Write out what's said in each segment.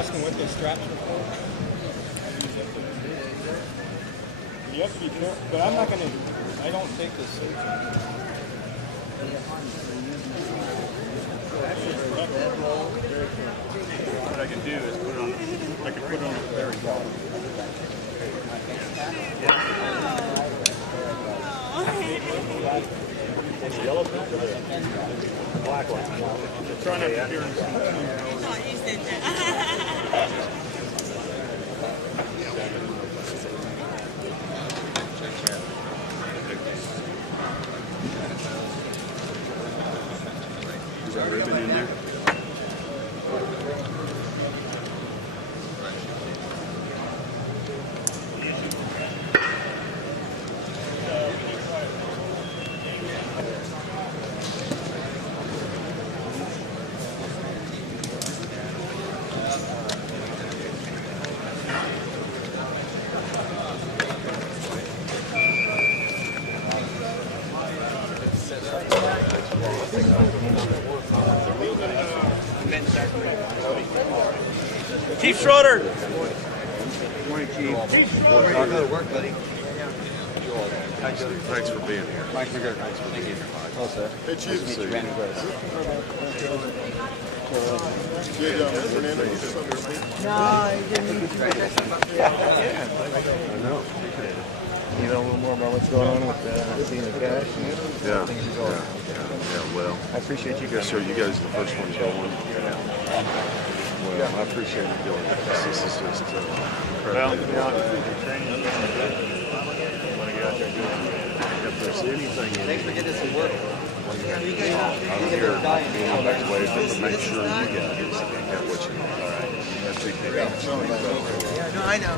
asking what the straps are for? You have to be careful, but I'm not going to, I don't take this seriously. What I can do is put it on, I can put it on the very bottom. Yellow pen? Black one. Try not to hear him. You said that. Is that ribbon in there? Chief Schroeder. Morning, Chief. Go to work, buddy. Thanks for being here. Mike McGregor, thanks for being here. Hello, sir. Hey, Chief. Nice to meet you. Randy Gross. No, he didn't. I know. You know a little more about what's going on with seeing the cash? Yeah. Well, I appreciate you yes, guys. sir. You guys are the first ones going. Well, I appreciate you doing it. This is just incredible. If there's anything in Thanks for getting us some work. I'm here being next way to make sure you guys get what you need. All right. That's big. Yeah, no, I know.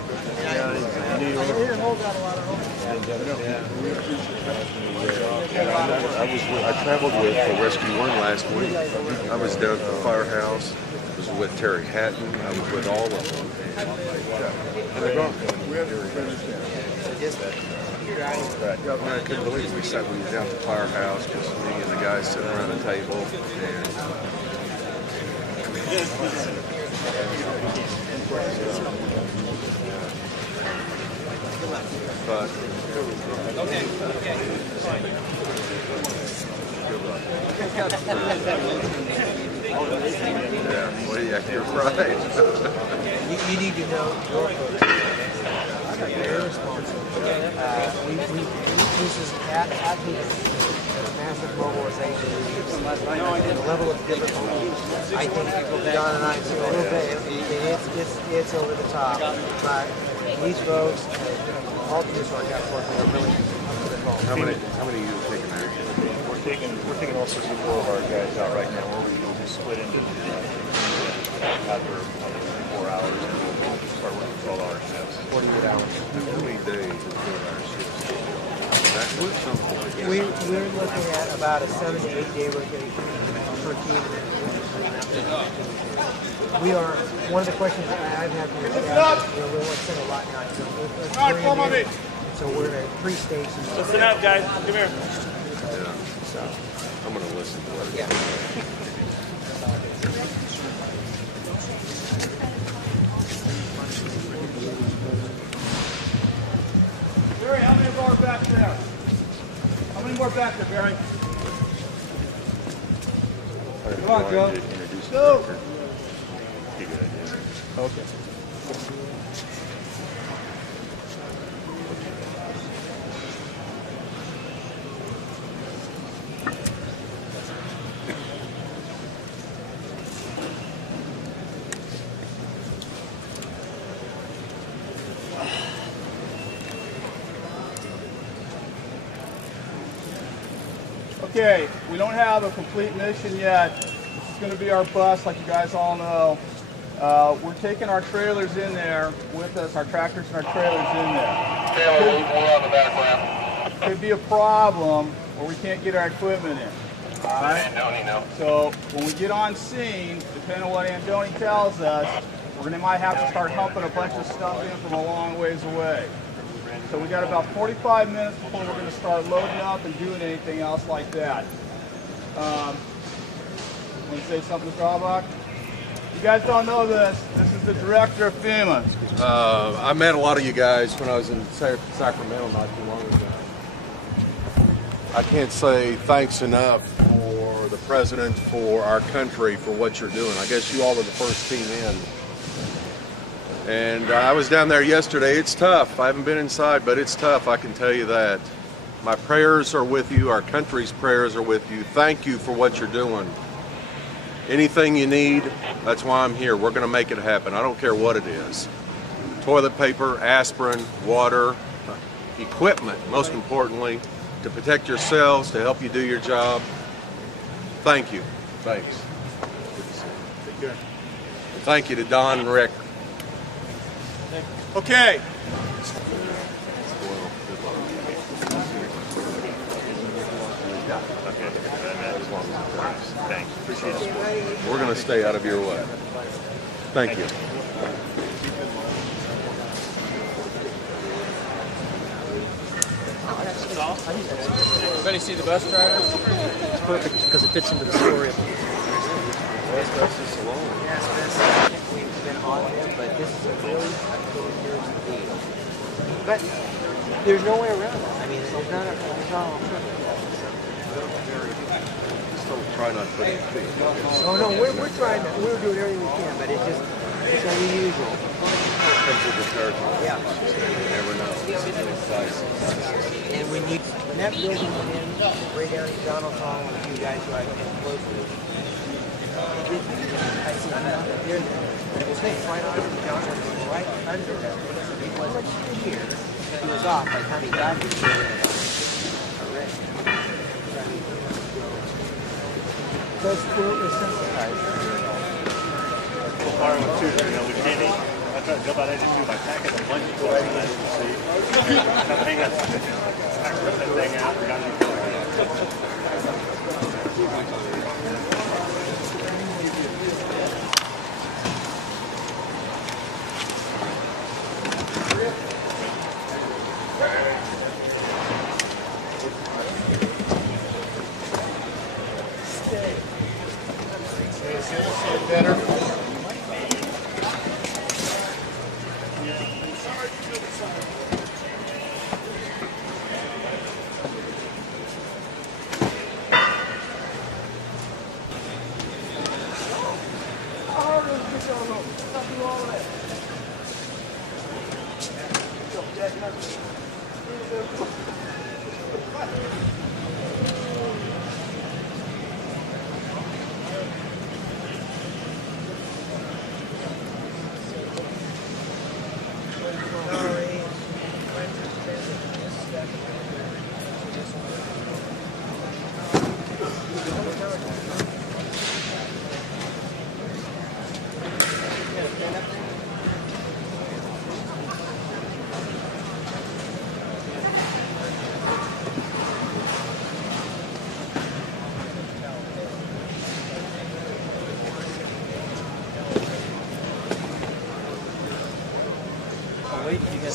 I traveled with for Rescue 1 last week. I was down at the firehouse. I was with Terry Hatton. I was with all of them. And they're gone. Yes, sir. I couldn't believe it. We were down at the firehouse, just me and the guys sitting around the table. But Okay. good luck. Yeah, well, yeah, you're right. You need to know your They're responsible. This is absolutely massive mobilization. The level of difficulty. I think John and I see a little bit. It's over the top. But these folks, all these are got working are really up to the call. How many are you taking there? We're taking all 64 of our guys out right now. We'll just split into after 4 hours and we'll start working 12-hour shifts. 48 hours. How many days of 4-hour shifts? That's at some point. We're looking at about a 7 to 8 day rotation per team. We are, one of the questions I've had from the staff is, we want to send a lot now. So we're at 3 stations. Listen up, guys. Come here. Yeah. So I'm going to listen to it. Yeah. Barry, how many more back there? How many more back there, Barry? Come on, Joe. Go. Okay. Okay, we don't have a complete mission yet. This is going to be our bus, like you guys all know. We're taking our trailers in there with us, our tractors and our trailers in there. Could be a problem where we can't get our equipment in. All right? So when we get on scene, depending on what Andoni tells us, might have to start humping a bunch of stuff in from a long ways away. So we got about 45 minutes before we're going to start loading up and doing anything else like that. Want to say something, Mr. Albach? You guys don't know this. This is the director of FEMA. I met a lot of you guys when I was in Sacramento not too long ago. I can't say thanks enough for the president, for our country, for what you're doing. I guess you all are the first team in. And I was down there yesterday. It's tough. I haven't been inside, but it's tough, I can tell you that. My prayers are with you. Our country's prayers are with you. Thank you for what you're doing. Anything you need, that's why I'm here. We're going to make it happen. I don't care what it is. Toilet paper, aspirin, water, equipment, most importantly, to protect yourselves, to help you do your job. Thank you. Thanks. Good to see you. Take care. And thank you to Don and Rick. Okay. Thanks. Appreciate it. We're going to stay out of your way. Thank you. Everybody see the bus driver? It's perfect because it fits into the story of the We've been on him, but this is a really cool year's deal. But there's no way around it. I mean, there's not an alternative. Still try not to put any feet. Oh no, we're trying to. We're doing everything we can, but it's unusual. Comes with the territory. Yeah. You never know. And when that building went in, Ray Downey, Donald Hall, and a few guys who I've been close with, I see they're right on John was right under them. He wasn't here. He was off by the time he got here. He was already. That's we're sensitized. So far with two, we can't eat. I tried to go by that too by packing a bunch of toys and that you see. Something I ripped that thing out and got it. Better.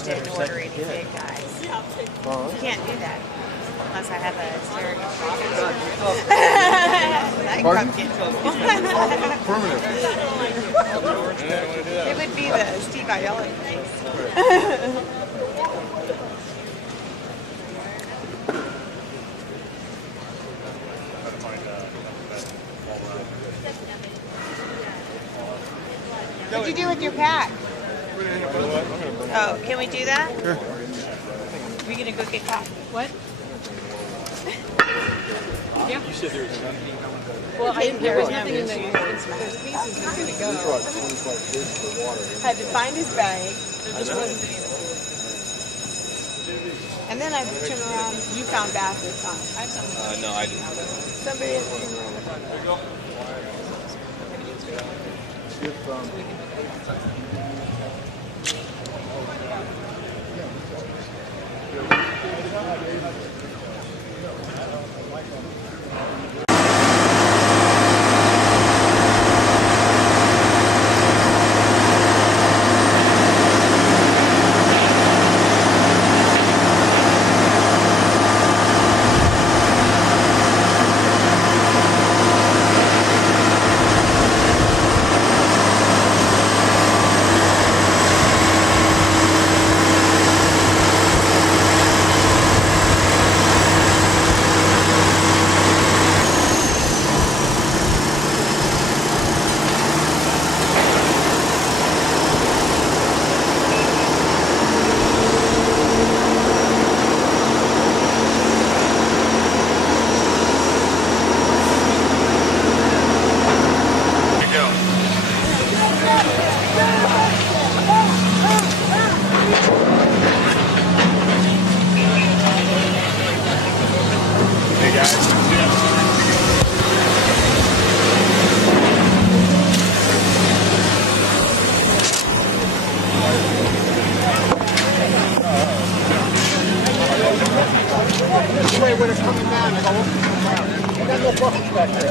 Didn't order anything, guys. You can't do that unless I have a surrogate. It would be the Steve Aiello case. What'd you do with your pack? Oh, can we do that? Sure. Are we gonna go get coffee? What? Yeah. You said there was nothing. Well, there was nothing in the there's pieces are gonna go. Had to find his bag. There just wasn't anything. And then I turned around. You found baskets on. I have something. No, I didn't. Somebody has to turn around. little buckets back there.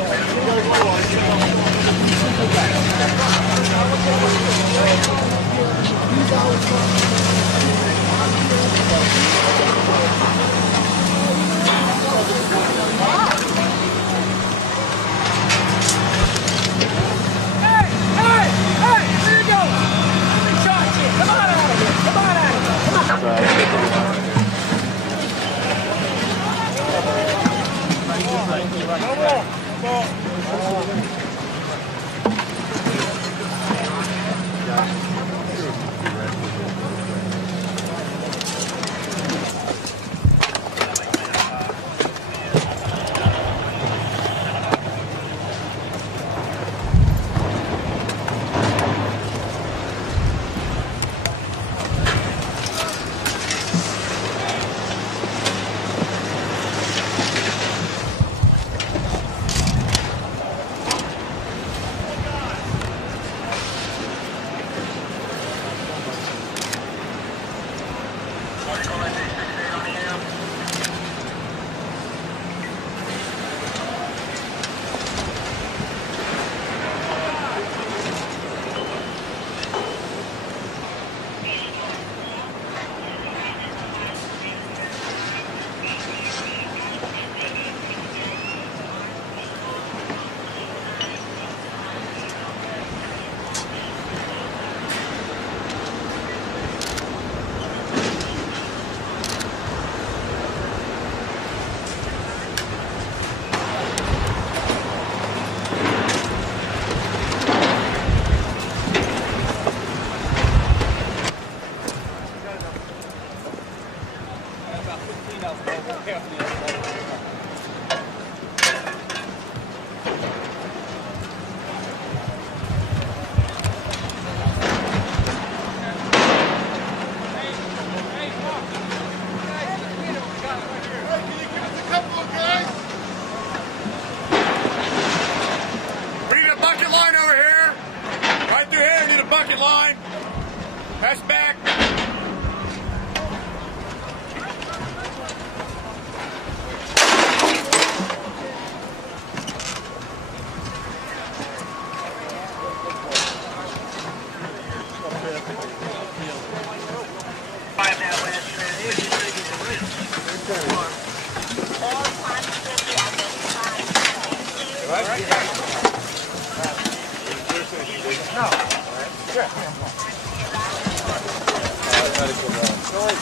Pass back.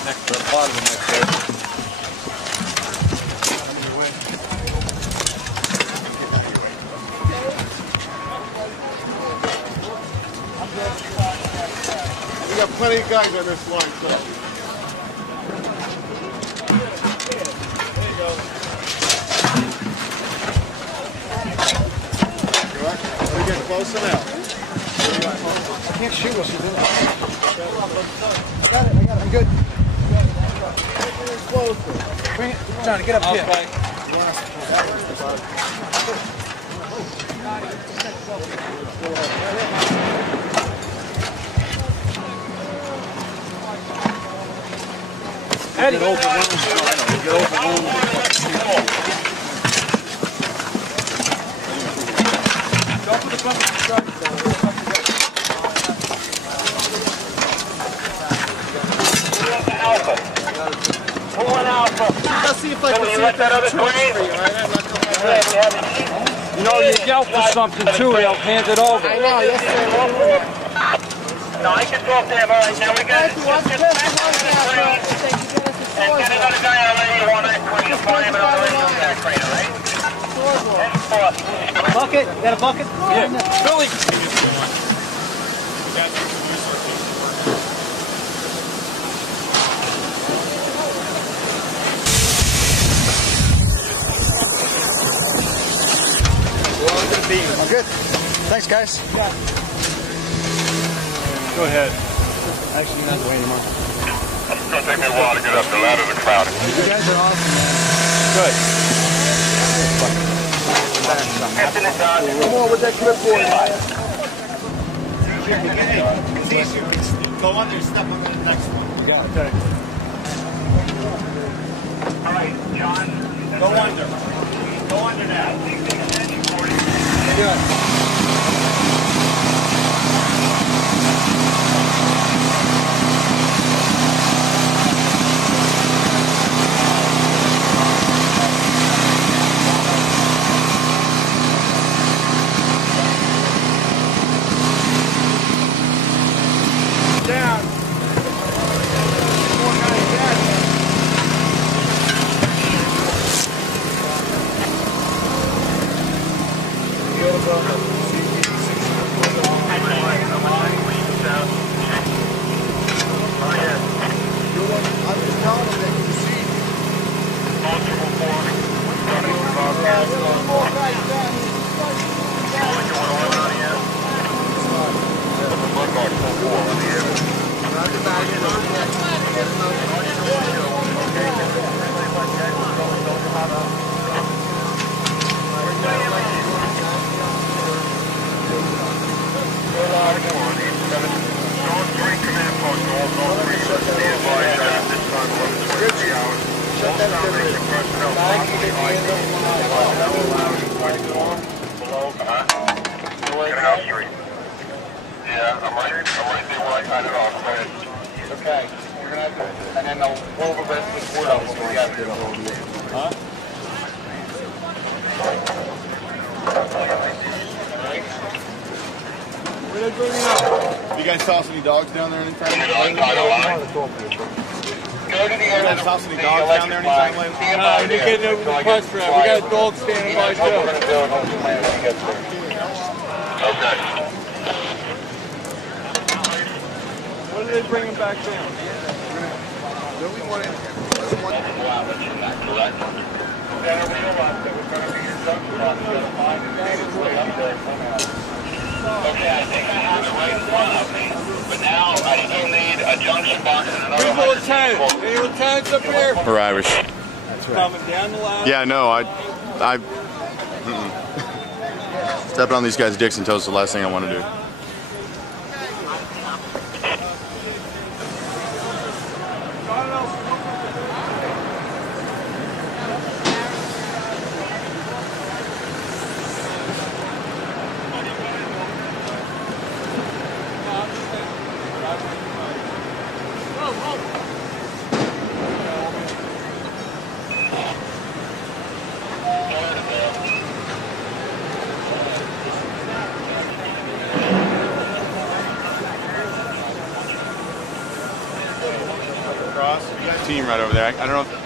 Next to the bottom of the next day. We got plenty of guys on this line, so. Let me get close enough. I can't shoot what she's doing. I got it, I'm good. Bring it, Johnny, get up here. Eddie, get overwhelmed. Go for the front of the truck. Let's see if I can see if that other for you, right? You know, you yell for something too, they'll hand it over. I know, yes, sir. No, I can talk to him. All right, now we got to get and get another guy out of you on that crane. Just find him another guy on that crane, all right? Bucket? Got a bucket? Yeah. Billy! I'm good. Thanks, guys. Yeah. Go ahead. Actually, you're not the way anymore. It's going to take me a while to get up the ladder to crowd. You guys are awesome, man. Good. Come on with that clipboard. It's easier. Go under and step on the next one. You got it. All right, John. Go under. Go under that. You guys toss any dogs down there anytime? Go to the end of the toss any dogs down there anytime lately? We're getting a request for that. We got a dog standing by too. Okay. When do they bring him back down? Okay, I think I have it right in front of me, but now I still need a junction box and another. Where's the lieutenant? Any lieutenants up here? We're Irish. That's right. Coming down the ladder? Yeah, no, stepping on these guys' dicks and toes is the last thing I want to do. Team right over there. I don't know if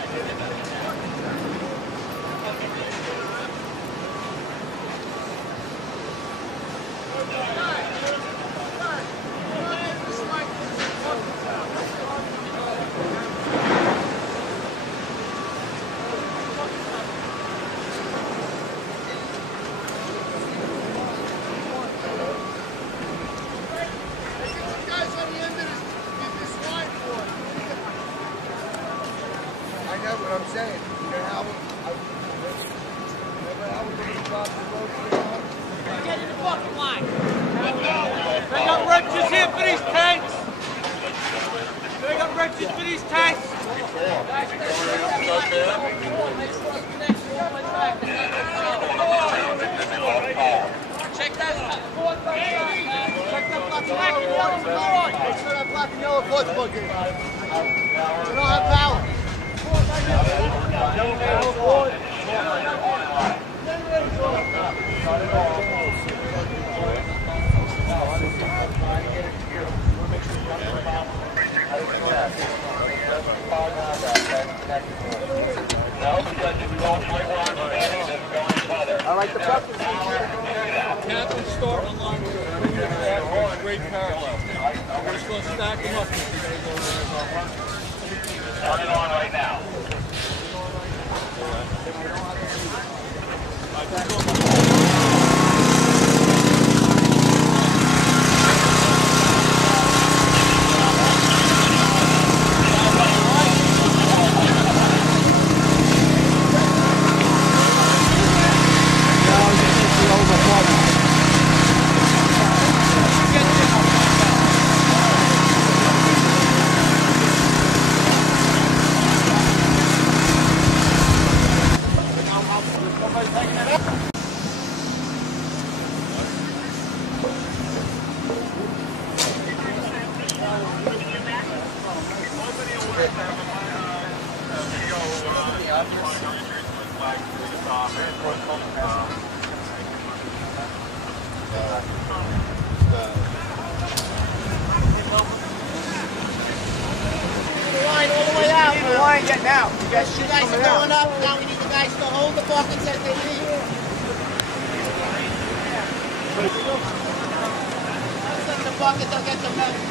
getting out. You guys You guys are going up. Now we need the guys to hold the buckets as they leave. Put the bucket, they'll get the medal.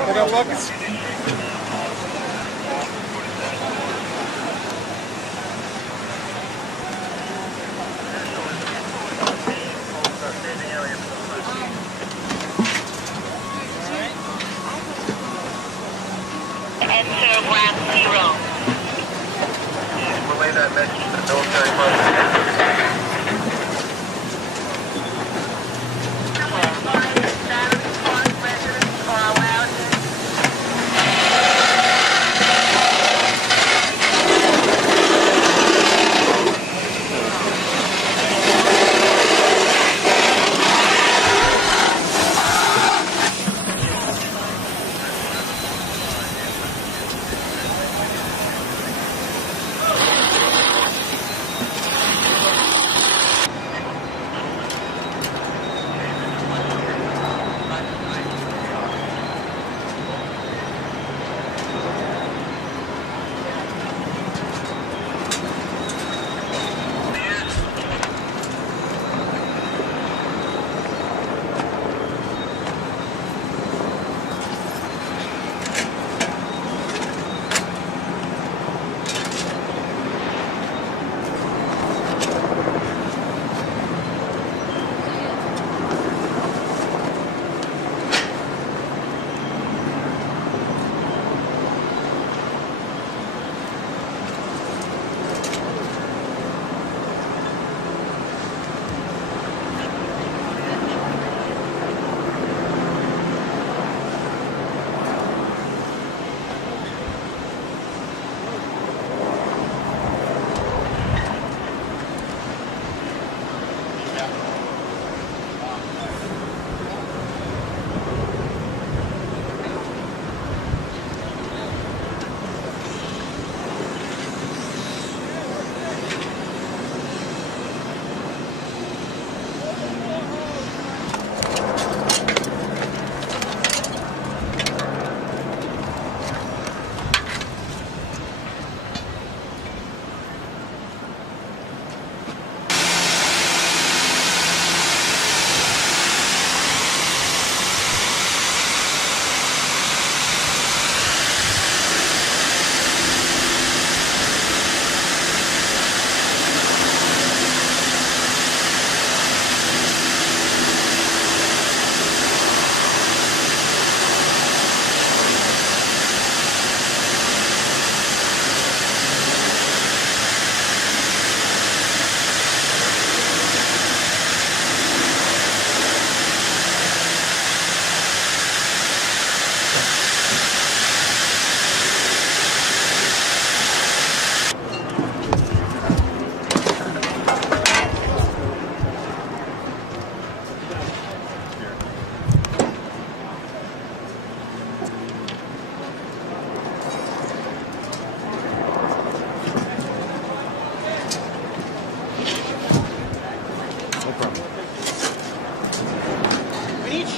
I got buckets. Enter ground zero. Relay that message to the military bus.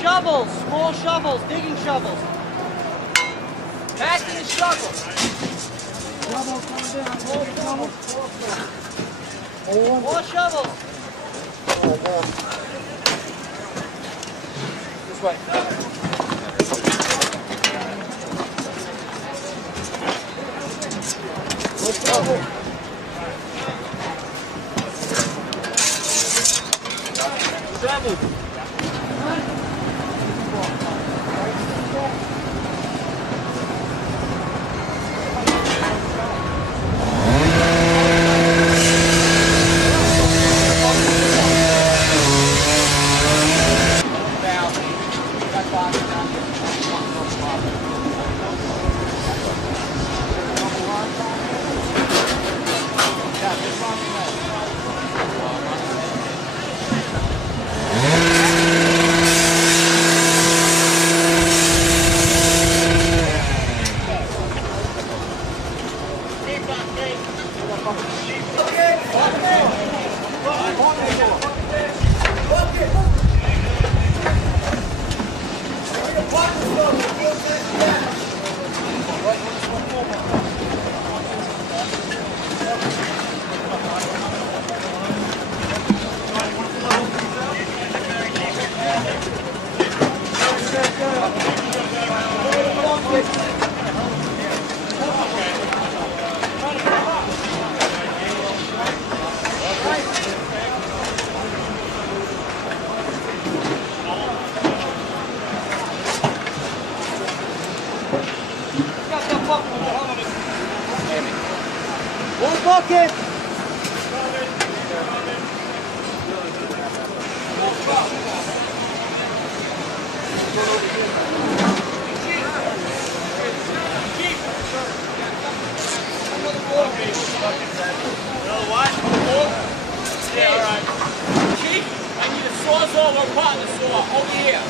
Shovels, small shovels, digging shovels. Pass in the shovel. Shovels coming down, more shovels. More shovels. This way. Let's go. Shovel. One bucket! Another what? Yeah, all right. Chief, I need a sawzall or partner saw over here.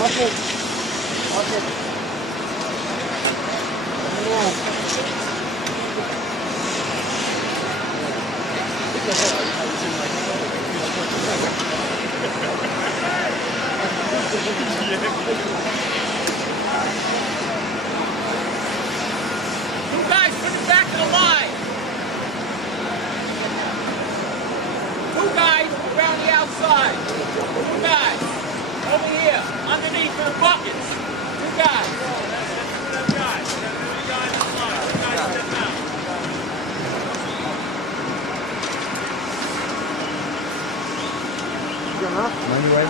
Bucket. Bucket. You guys, put it back to the line. Two guys around the outside. Two guys over here, underneath the buckets. Two guys. Two guys. Two guys in the line. Two guys step out. Good enough? On your way.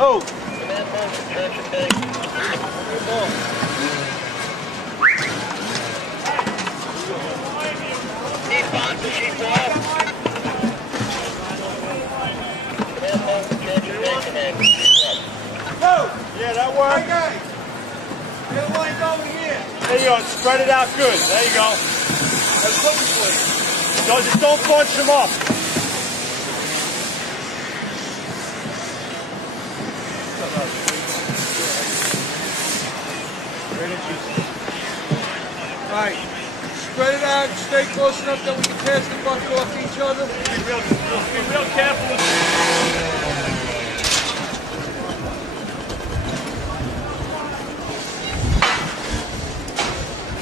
Oh! Yeah, that works. Get a line over here. There you go. Spread it out good. There you go. That's looking for you. Just don't bunch them up. Alright. Spread it out. Stay close enough that we can pass the bucket off to each other. Be real careful.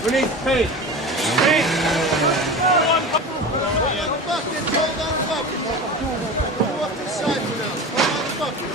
We need paint. Paint. Bucket, hold on the bucket. Go off to the side for now. Hold on the bucket.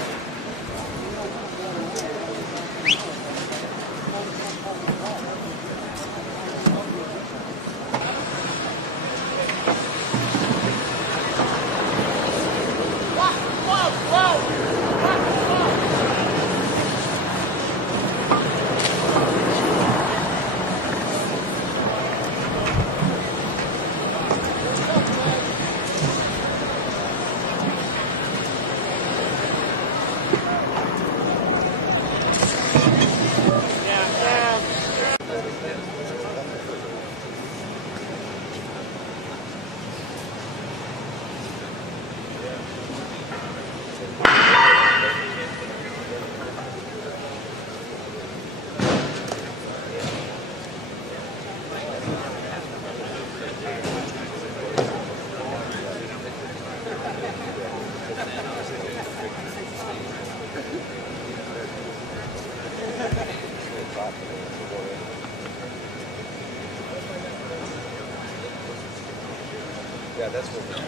Yeah, that's what we're doing.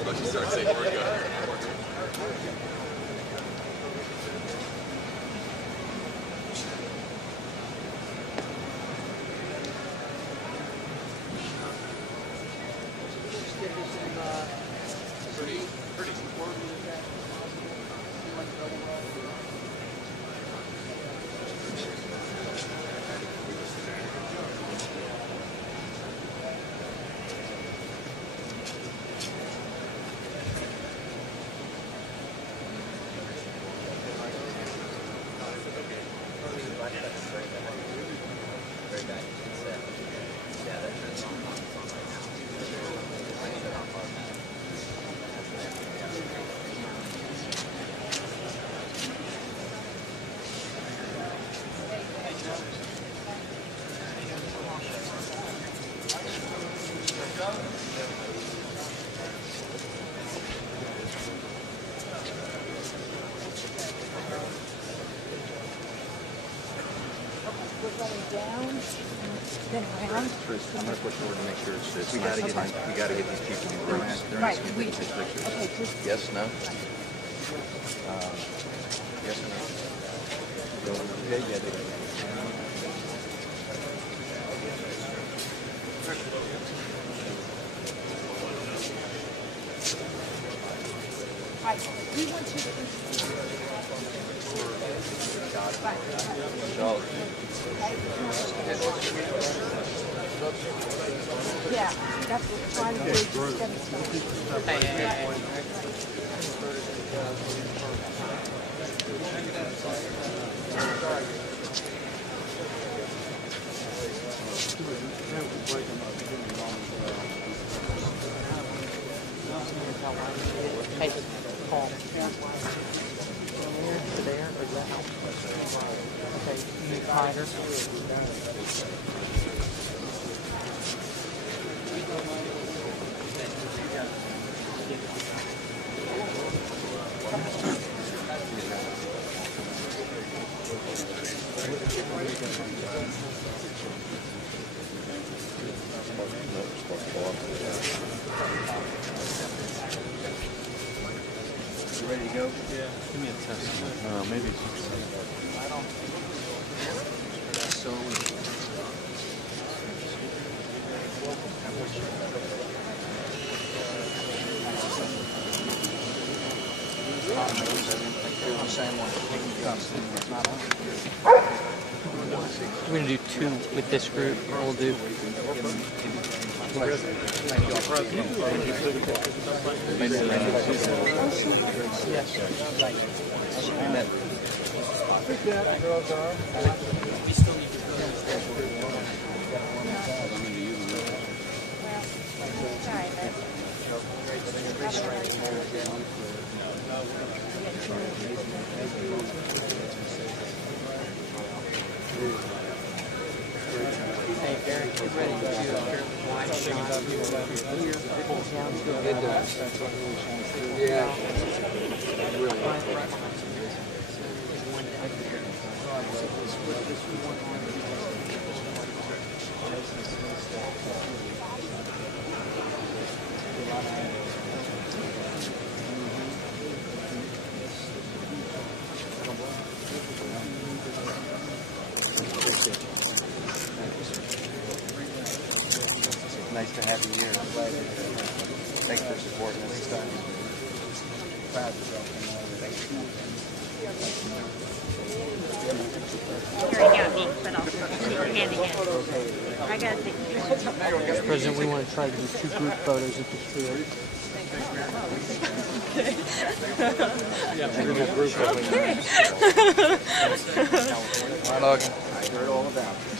Unless you start saying we're good. I'm going to push forward to make sure it's we got to get these people in groups. Right. We take pictures. Okay, yes, no. Yes or no? Yeah, they got We want you yeah, that's what we're trying to Paul. There, or is that help? Okay, you need tighter. You ready to go? Yeah. Give me a test. Maybe it's I don't. So. We're going to do two with this group, or we'll do... Hey, Eric, you ready to do a wide shot here? Sounds good. It does. Yeah. Nice to have you here. I'm glad you're here. Thanks for supporting us this time. Proud of yourself. Thanks for You're not me, but I'll take your hand again. I gotta take Mr. President, we want to try to do two group photos if it's true. Okay. Hi, Logan. I heard all about it.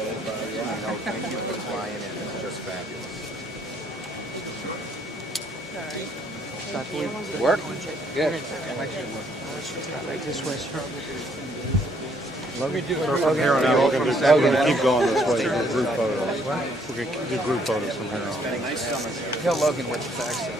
Thank you for flying in. It's just fabulous. Sorry. Work? Good. Right this way, sir. From here on out, we're going to keep going this way. Do group photos. We're going to do group photos from here on. Tell Logan what the facts are.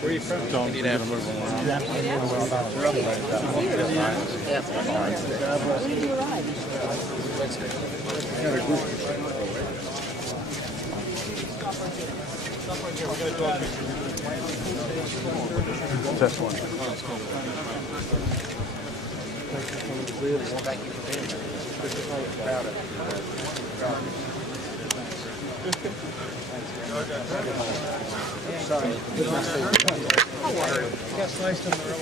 Where are you from? Don't need to move Test one. Thank you for being here. Proud of Sorry. Got sliced on the road.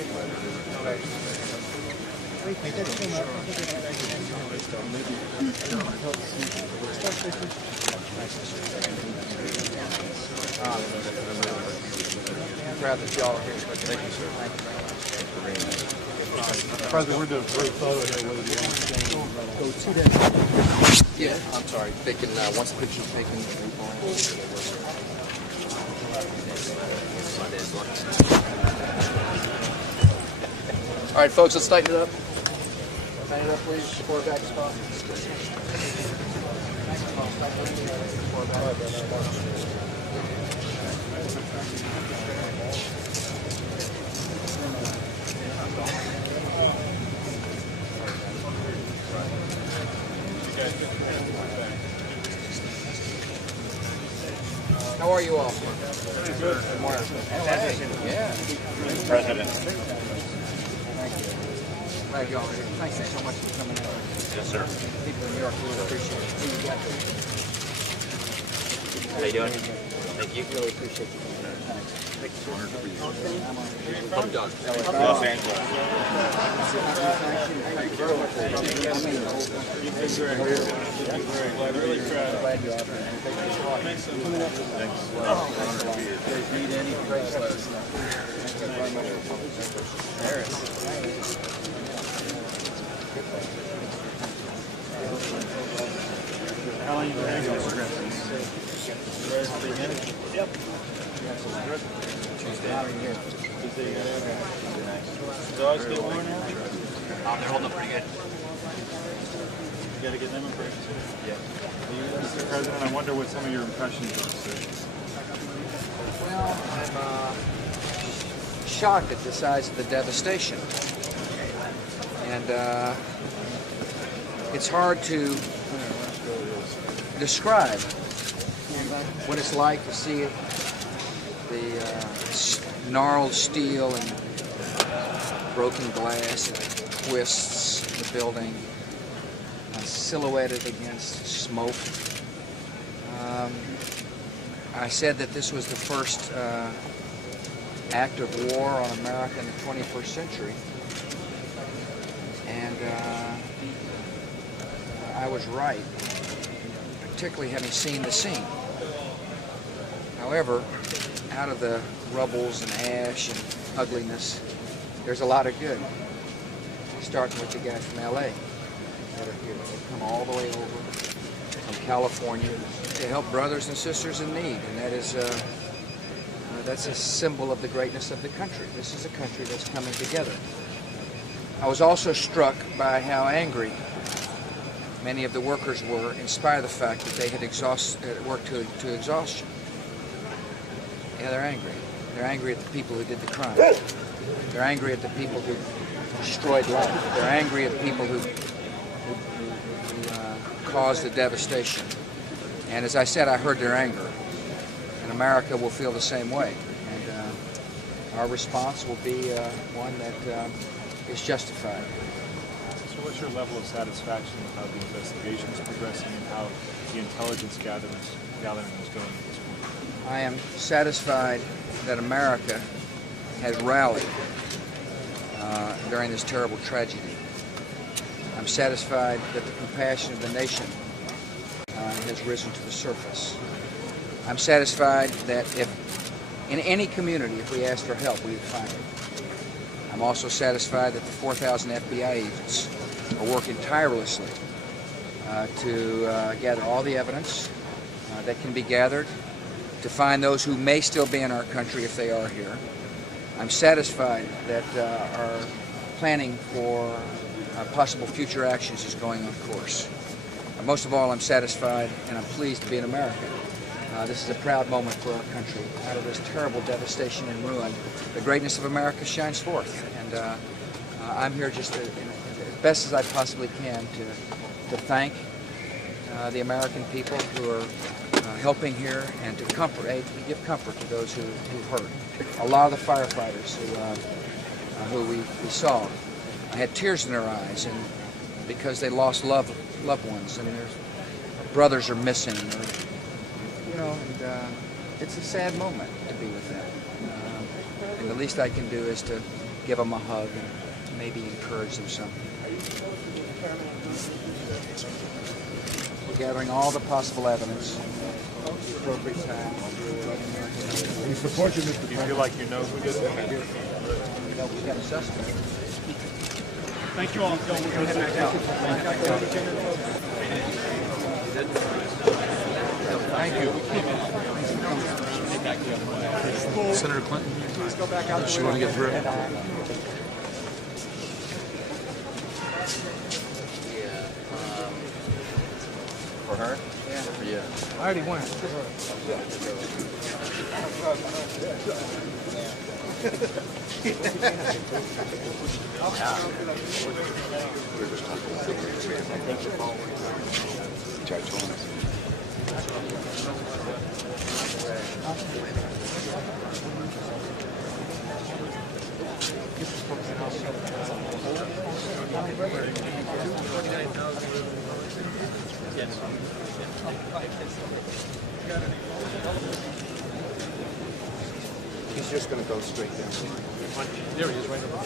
I'm proud that y'all are here. Thank you, sir. Thank you very much. President, we're doing a group photo here. Whether you want to go to that. Yeah, I'm sorry. They can, once the picture's taken, all right, folks, let's tighten it up. Tighten it up, please. Pour it back as possible. How are you all? Good. Good morning. Hey. Yeah. President. Thank you. Glad y'all are here. Thank you so much for coming out. Yes, sir. People in New York really appreciate it. Who you got there? How you doing? Thank you. Really appreciate you. Thanks. Thank you, sir. I'm Doug. Los Angeles. Thank you very much. I'm really proud. Glad you're out there. Thanks. Need any grace, let us know. Harris. How long you been hanging on scripts? Yep. Tuesday. Out here. Dogs get worn out? They're holding up pretty good. You got to get them impressions. Yeah. Mr. President, I wonder what some of your impressions are. Well, I'm shocked at the size of the devastation. And it's hard to describe what it's like to see the gnarled steel and broken glass that twists the building, silhouetted against smoke. I said that this was the first act of war on America in the 21st century, and I was right, particularly having seen the scene. However, out of the rubbles and ash and ugliness, there's a lot of good, starting with the guy from LA that are here. They've come all the way over from California to help brothers and sisters in need, and that is that's a symbol of the greatness of the country. This is a country that's coming together. I was also struck by how angry many of the workers were, in spite of the fact that they had worked to exhaustion. Yeah, they're angry. They're angry at the people who did the crime. They're angry at the people who destroyed life. They're angry at people who caused the devastation. And as I said, I heard their anger. And America will feel the same way. And our response will be one that is justified. So what's your level of satisfaction with how the investigation is progressing and how the intelligence gathering is going at this point? I am satisfied that America has rallied during this terrible tragedy. I'm satisfied that the compassion of the nation has risen to the surface. I'm satisfied that if in any community, if we asked for help, we would find it. I'm also satisfied that the 4,000 FBI agents are working tirelessly to gather all the evidence that can be gathered, to find those who may still be in our country if they are here. I'm satisfied that our planning for possible future actions is going on course. Most of all, I'm satisfied and I'm pleased to be an American. This is a proud moment for our country. Out of this terrible devastation and ruin, the greatness of America shines forth. And I'm here just as best as I possibly can to thank the American people who are helping here and to give comfort to those who hurt. A lot of the firefighters who we saw had tears in their eyes, and because they lost loved ones, and their brothers are missing, and it's a sad moment to be with them. And the least I can do is to give them a hug and maybe encourage them some. We're gathering all the possible evidence at the appropriate time. We support you, Mr. President. Do you feel like you know who did it? We got a suspect. Thank you all. Thank you. Senator Clinton, does she want to get through? For her? Yeah. Yeah. I already went. He's just going to go straight there. There he is, right over.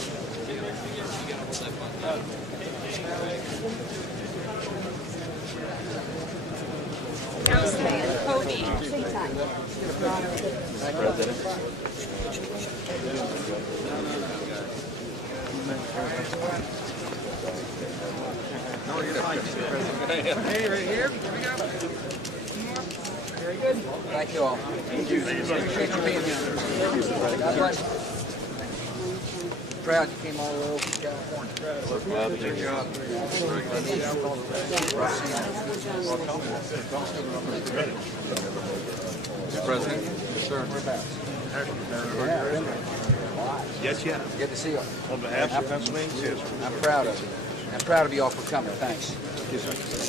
Hey, right here. Very good. Thank you all. Thank you. Appreciate you being here. God bless you. Proud you came all the way over from California. Good job. Mr. President? Yes, sir. Yes, yeah. Good to see you. On behalf of Pennsylvania, I'm proud of you. I'm proud of you all for coming. Thanks.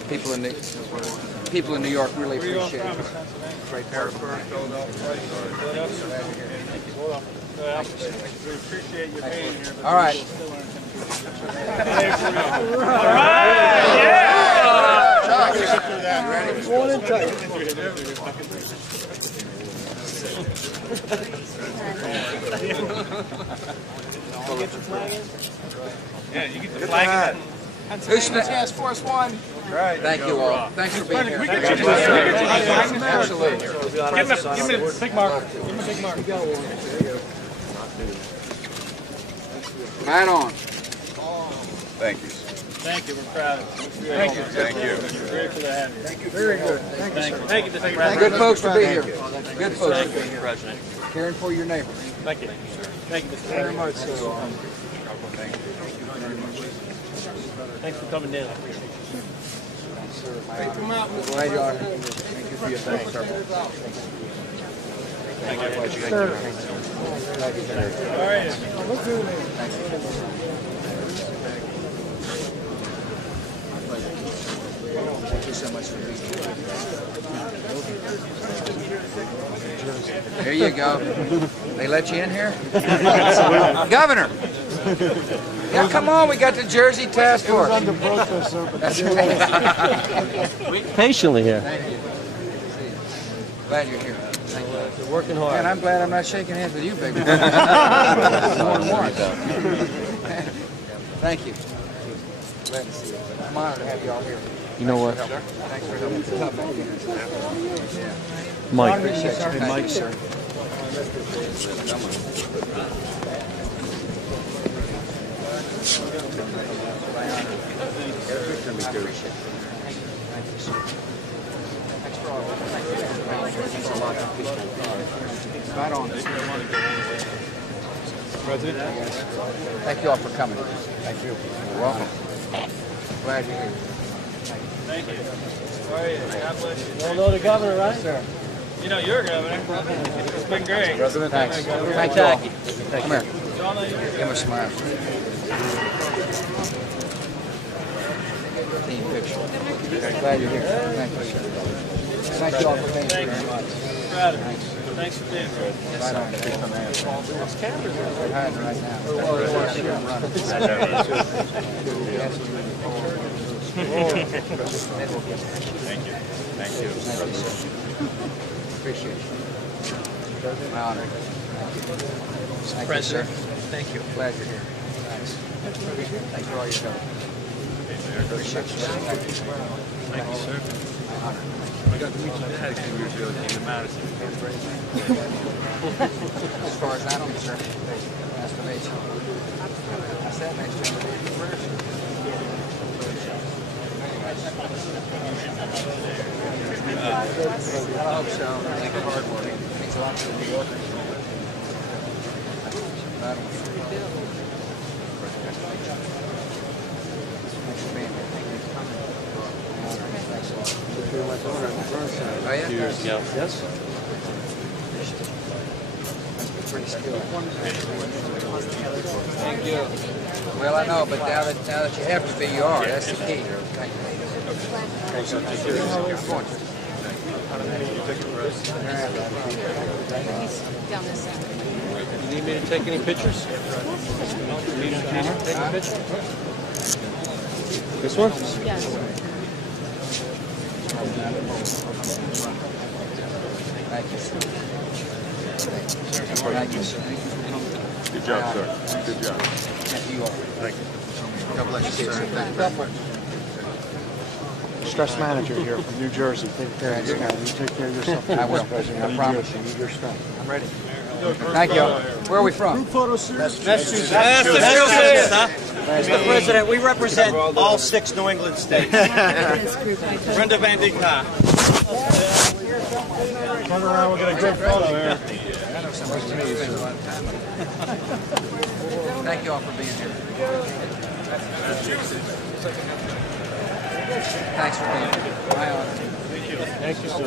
People in New York really appreciate it. Right, Harrisburg, Philadelphia. We appreciate you being here. All right. All right! Yeah, you get the flag. Who's Task Force 1? Right. Thank you all. Thanks for being here. Absolutely. Give me a big mark. Give me a big mark. Right on. Thank you. Thank you. We're proud of you. Thank you. Thank you. We're grateful to have you. Thank you. Very good. Thank you, sir. Thank you, Mr. President. Good folks to be here. Good folks Thank to be you, here. President. Caring for your neighbors. Thank you. Thank you, Mr. Very President. much so. Thanks for coming down. Glad you are here. Thank you for your thanks, sir. Thank you. All right. Thank you so much for being here. There you go. They let you in here? Governor! Yeah, come on, we got the Jersey Task Force. Under protest, sir. Patiently here. Thank you. Glad you're here. Thank you. You're working hard. And I'm glad I'm not shaking hands with you, big man. More than once. Thank you. Glad to see you. I'm honored to have you all here. You know what? Thanks for helping. Mike. Appreciate you. Thank you, sir. Right on. President? Thank you all for coming. Thank you. You're welcome. Glad you're here. Thank you. Thank you. How are you? God bless you. You all know the governor, right? Sir. You know your governor. It's been great. President, thanks. Thank you all. Come here. Give him a smile. Team picture. Glad you're here. Thank you, sir. Thank you all for being here. Proud of you. Thanks for being here. Right on. Those cameras are hiding right now. I'm running. Thank you. Thank you. Thank you, sir. Appreciate you. My honor. Thank you. Thank you, sir. Thank you. Glad you're here. Thanks. Thank you for all your help. Appreciate you. Thank you. Thank you, sir. My honor. I got to meet your dad a few years ago. Came to Madison. As far as I know, sir. Nice to meet you. I sat next to him. I hope so. Thank you. Hard work. It means a lot to New Yorkers. Thanks for being here. Thank you. Thanks a lot. Oh, yeah? Years ago. Yes. Must be pretty skilled. Thank you. Well, I know, but now that you have to be, you are. That's the key. Thank you. Down this side. You need me to take any pictures? You need me to take a picture? This one? Yes. Thank you. Thank you, sir. Good job, sir. Good job. Thank you all. Thank you. God bless you, sir. Thank you. Stress manager here from New Jersey. Take care of this guy. You take care of yourself. I will. President. I promise. You need your stuff. I'm ready. Thank you. Where are we from? Group photo series. Massachusetts. Mr. President, we represent all 6 New England states. Brenda Van de Kamp. Turn around, we'll get a group photo here. Thank you all for being here. Thanks for being here. My honor. Thank you, sir.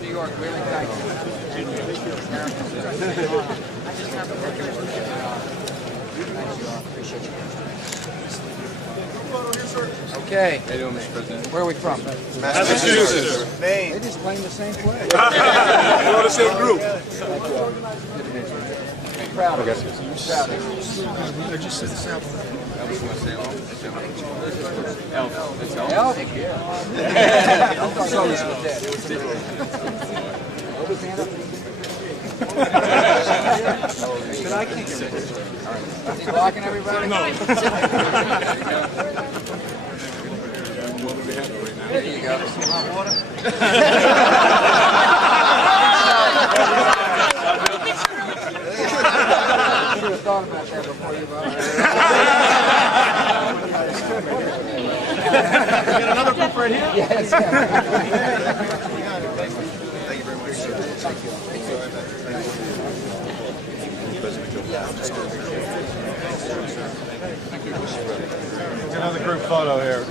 New York, really thank you. Thank you all. Appreciate you. Okay. How you doing, Mr. President? Where are we from? Massachusetts. Maine. They just playing the same play. We're on the same group. Thank you all. Good to meet you. Proud of you. Proud of you. Just sit this out. Elf. Elf? So he's dead. Should I kick him? Is he blocking everybody? No. There you go. Some hot water? I should have thought about that before you voted. You got another group right here? Yes. Thank you very much, sir. Thank you. Another group photo here.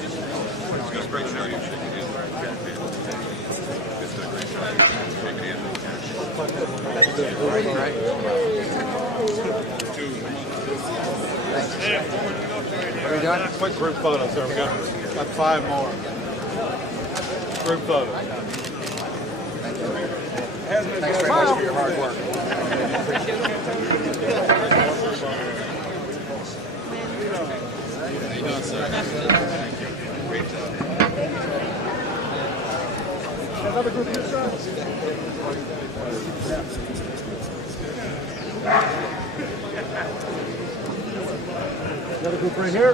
Are we done? Quick group photo, sir. We got 5 more. Group photo. Thanks very much for your hard work. How you doing, sir? Great job. Another group here, sir? Another group right here?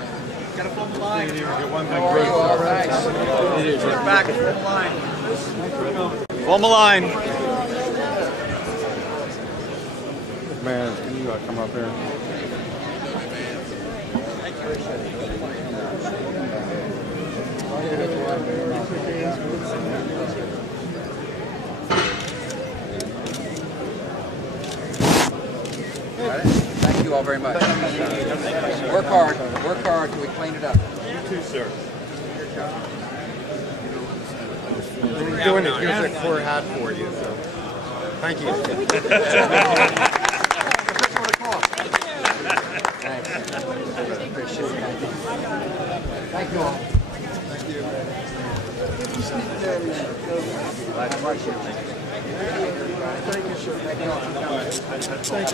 Got to form a line. Get one big How are group. you all? Thanks. Get back and form a line. Form a line. Man, can you come up here? Thank you all very much. Work hard till we clean it up. You too, sir. We're doing it. Here's a core hat for you. So. Thank you. Thank you all. Thank you. Thank you, sir. Thank you,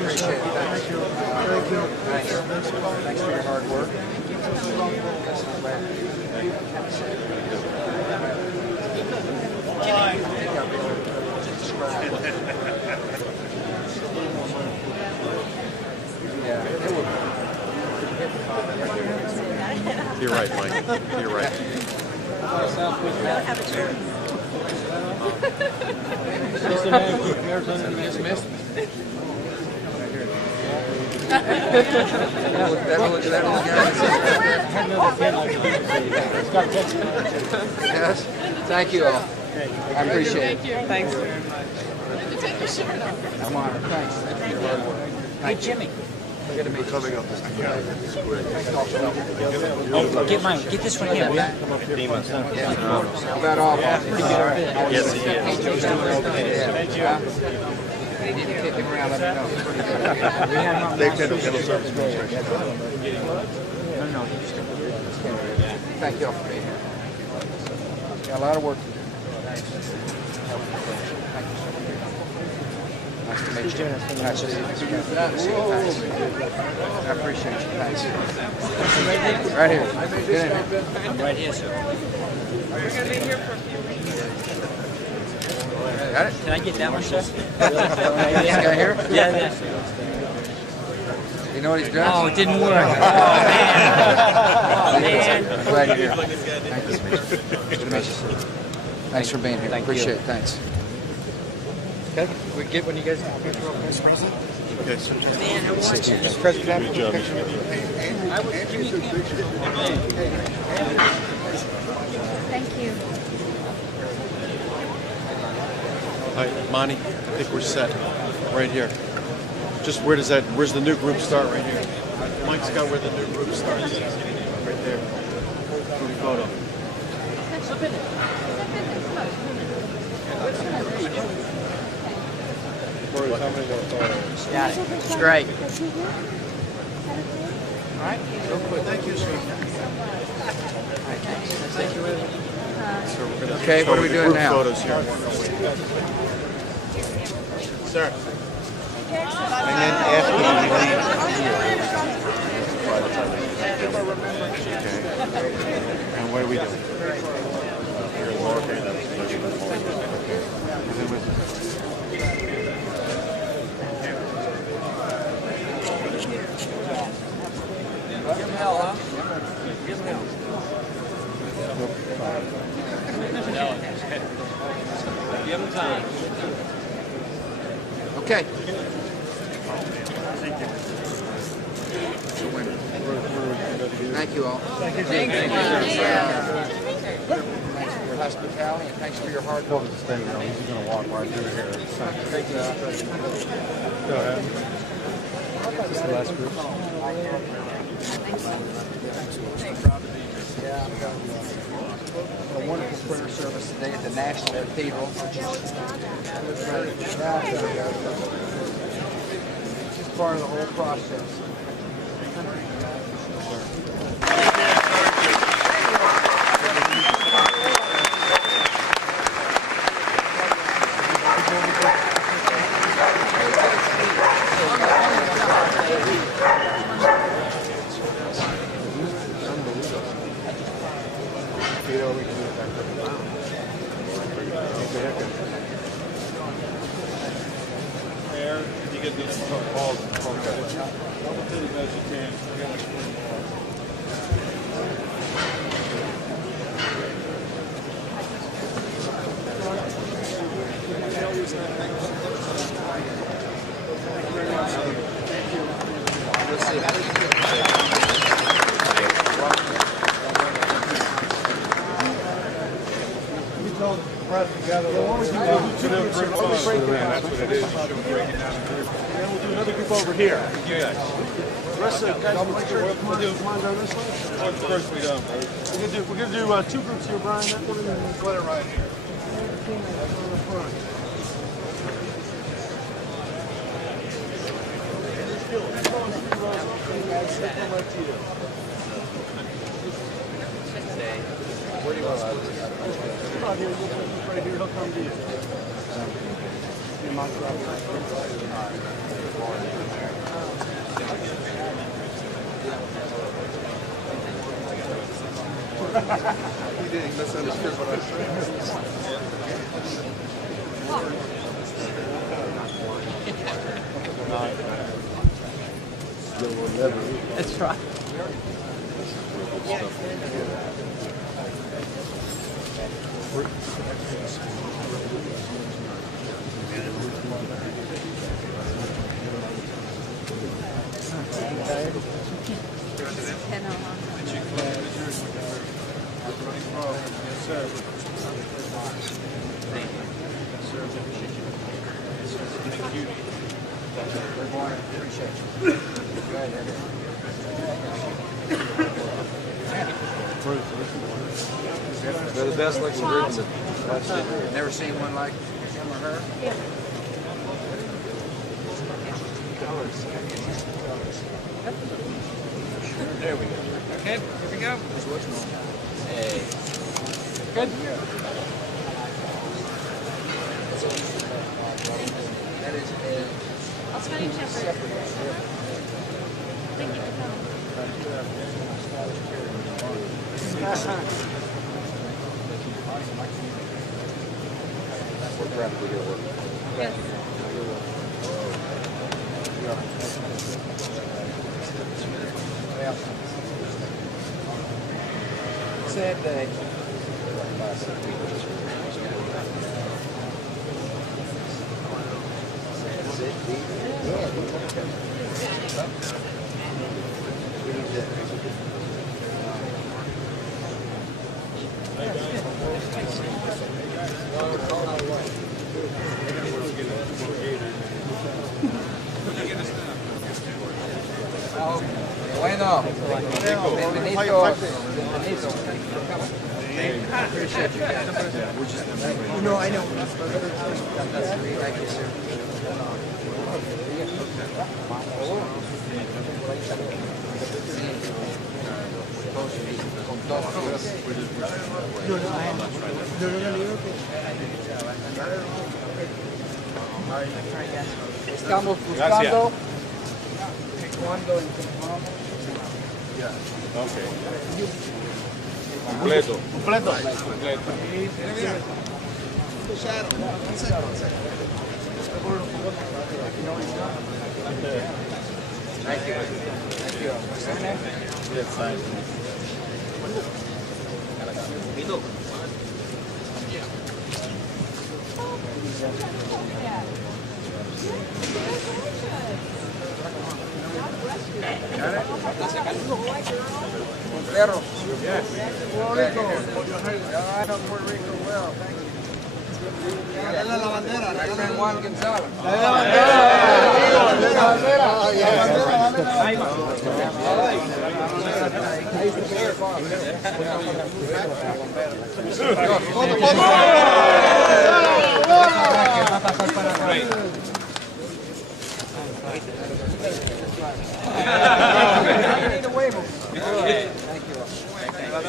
sir. Thank you. Thank you. Thank you. Thanks for your hard work. You're right, Mike. You're right. I don't have a chair. Yes. Thank you all. I appreciate it. Thanks. I'm honored. Thanks. Thanks for your hard work. Hey, Jimmy. Good to meet you. Coming up this Oh, get this one here. How about all? Yes, he is. Yeah. You need to kick him around, let me know. They tend to handle service. No. Thank you all for being here. Got a lot of work to do. Thank you, sir. Nice to meet you. Nice to see you. Thanks. I appreciate you. Thanks. Right here. Get in here. I'm right here, sir. We're going to be here for a few weeks. Got it? Can I get that one, sir? This guy here? Yeah. You know what he's doing? Oh, it didn't work. Oh, man. Glad you're here. Thank you. Good to meet you, sir. Thanks for being here. Appreciate it. Thanks. Okay, we get when you guys have a picture of Mr. President. Okay, sir. Man, I want you. Mr. President, Good job. Thank you. All right, Monty, I think we're set right here. Just where's the new group start right here? Mike's got where the new group starts. Right there. Group photo. Got it. It's great. All right, real quick. Thank you, sir. Okay, what are we doing now? Photos here. Sir. And then after you leave And what are we doing? Give him hell, huh? Give him hell. Give him time. Okay. Thank you all. Thank you. Thanks for your hospitality and thanks for your hard work. He's going to walk right through here. Go ahead. This is the last group. A wonderful prayer service today at the National Cathedral. It's part of the whole process. Another group over here. Yeah. The rest of the guys, we'll do one down this way. Of course we don't. We're gonna do two groups here, Brian. That one and then split it right here. Where do you want to split it? Right here, he'll come to you. He did, he misunderstood what I said. That's right. They're the best looking groups. Never seen one like him or her? Yeah. There we go. Okay, here we go. Hey. Good. That is a... I'll spell you separate. Thank you for coming. Yes. Sad day. Bueno. Bienvenido. I appreciate you guys. No, I know. Thank you, sir. Estamos buscando cuando encontramos. Okay. Completo. Completo. Thank you. Thank you. Yes, sign. Perro. Yes. Puerto Rico. I know Puerto Rico well. Thank you. My friend Juan Gonzalez.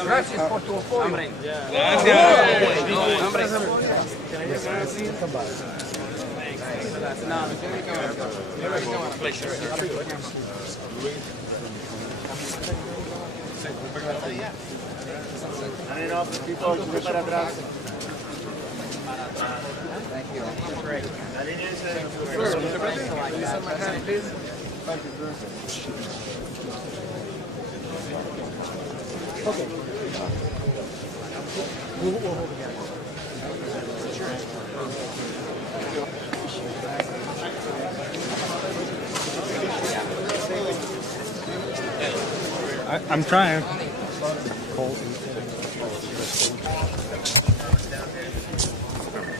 Gracias por tu apoyo. Thank you. Great. Okay. We'll hold together. I'm trying.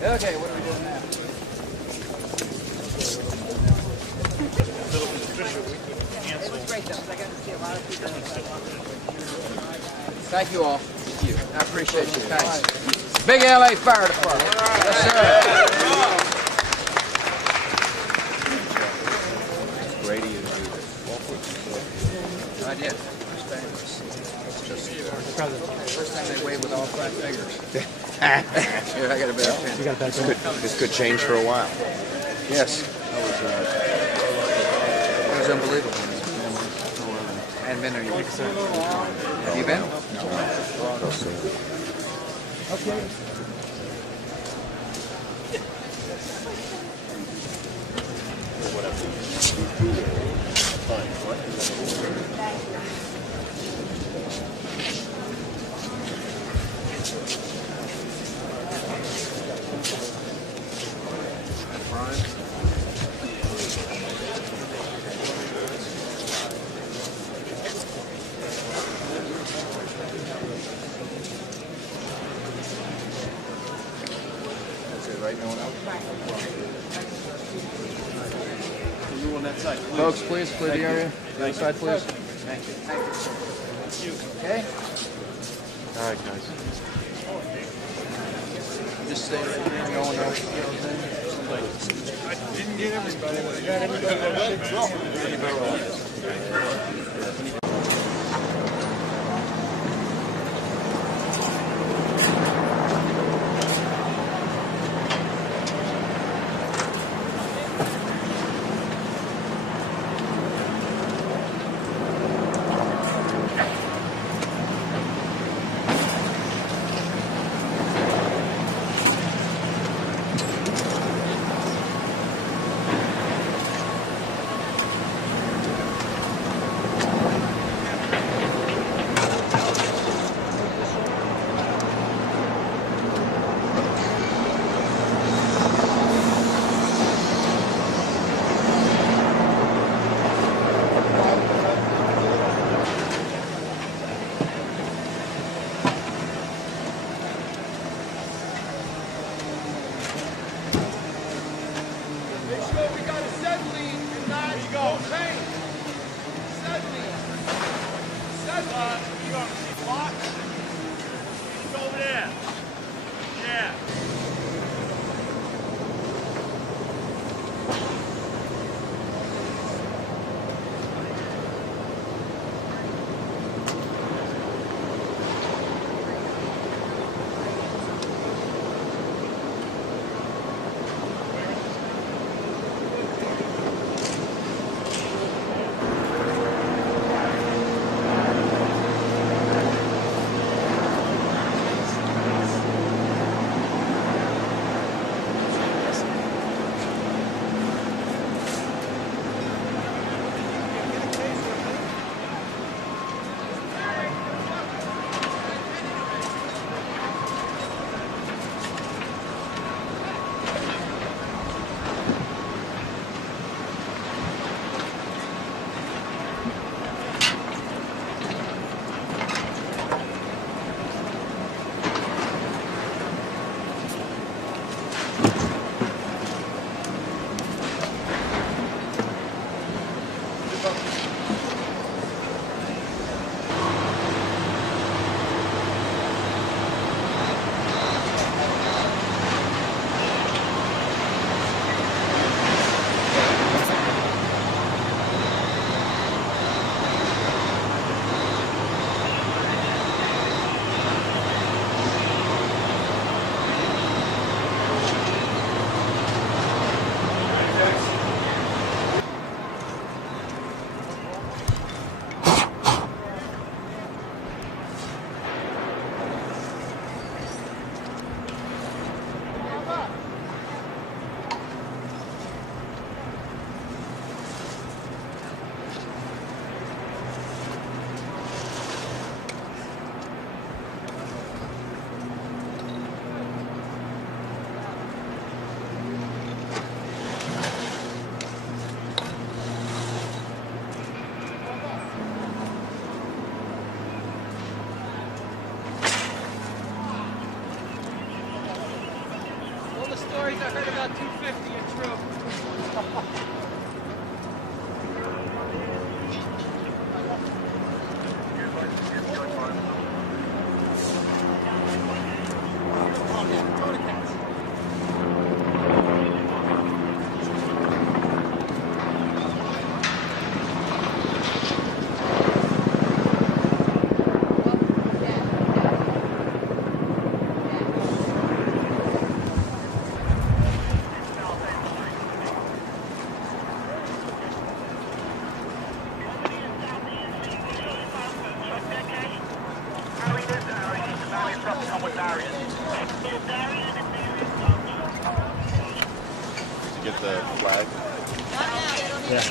Okay, what are we doing now? It was great though, because I got to see a lot of people. Thank you all. Thank you. I appreciate you. Thanks. Big LA Fire Department. Yes, sir. Brady is I did. It's just first time they wave with all 5 fingers. Here, I got a better pen. You got that. This could change for a while. Yes. That was unbelievable. I hadn't been there yet. Have you been? No. Okay. Folks, please clear the area. The other side, please. Thank you. Thank you. Okay? All right, guys. Just stay right here and going over. I didn't get everybody, but I got everybody. get the flag? Yeah.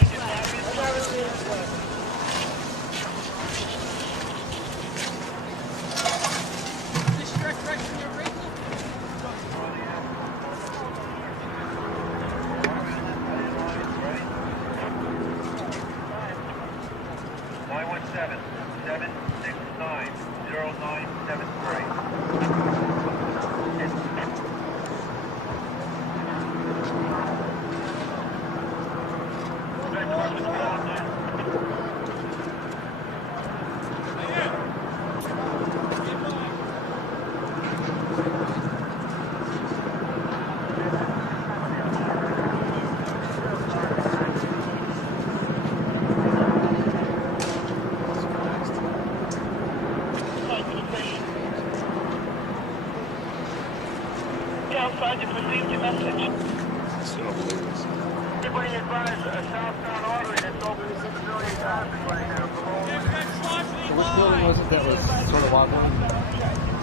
Which building was it that was sort of wobbling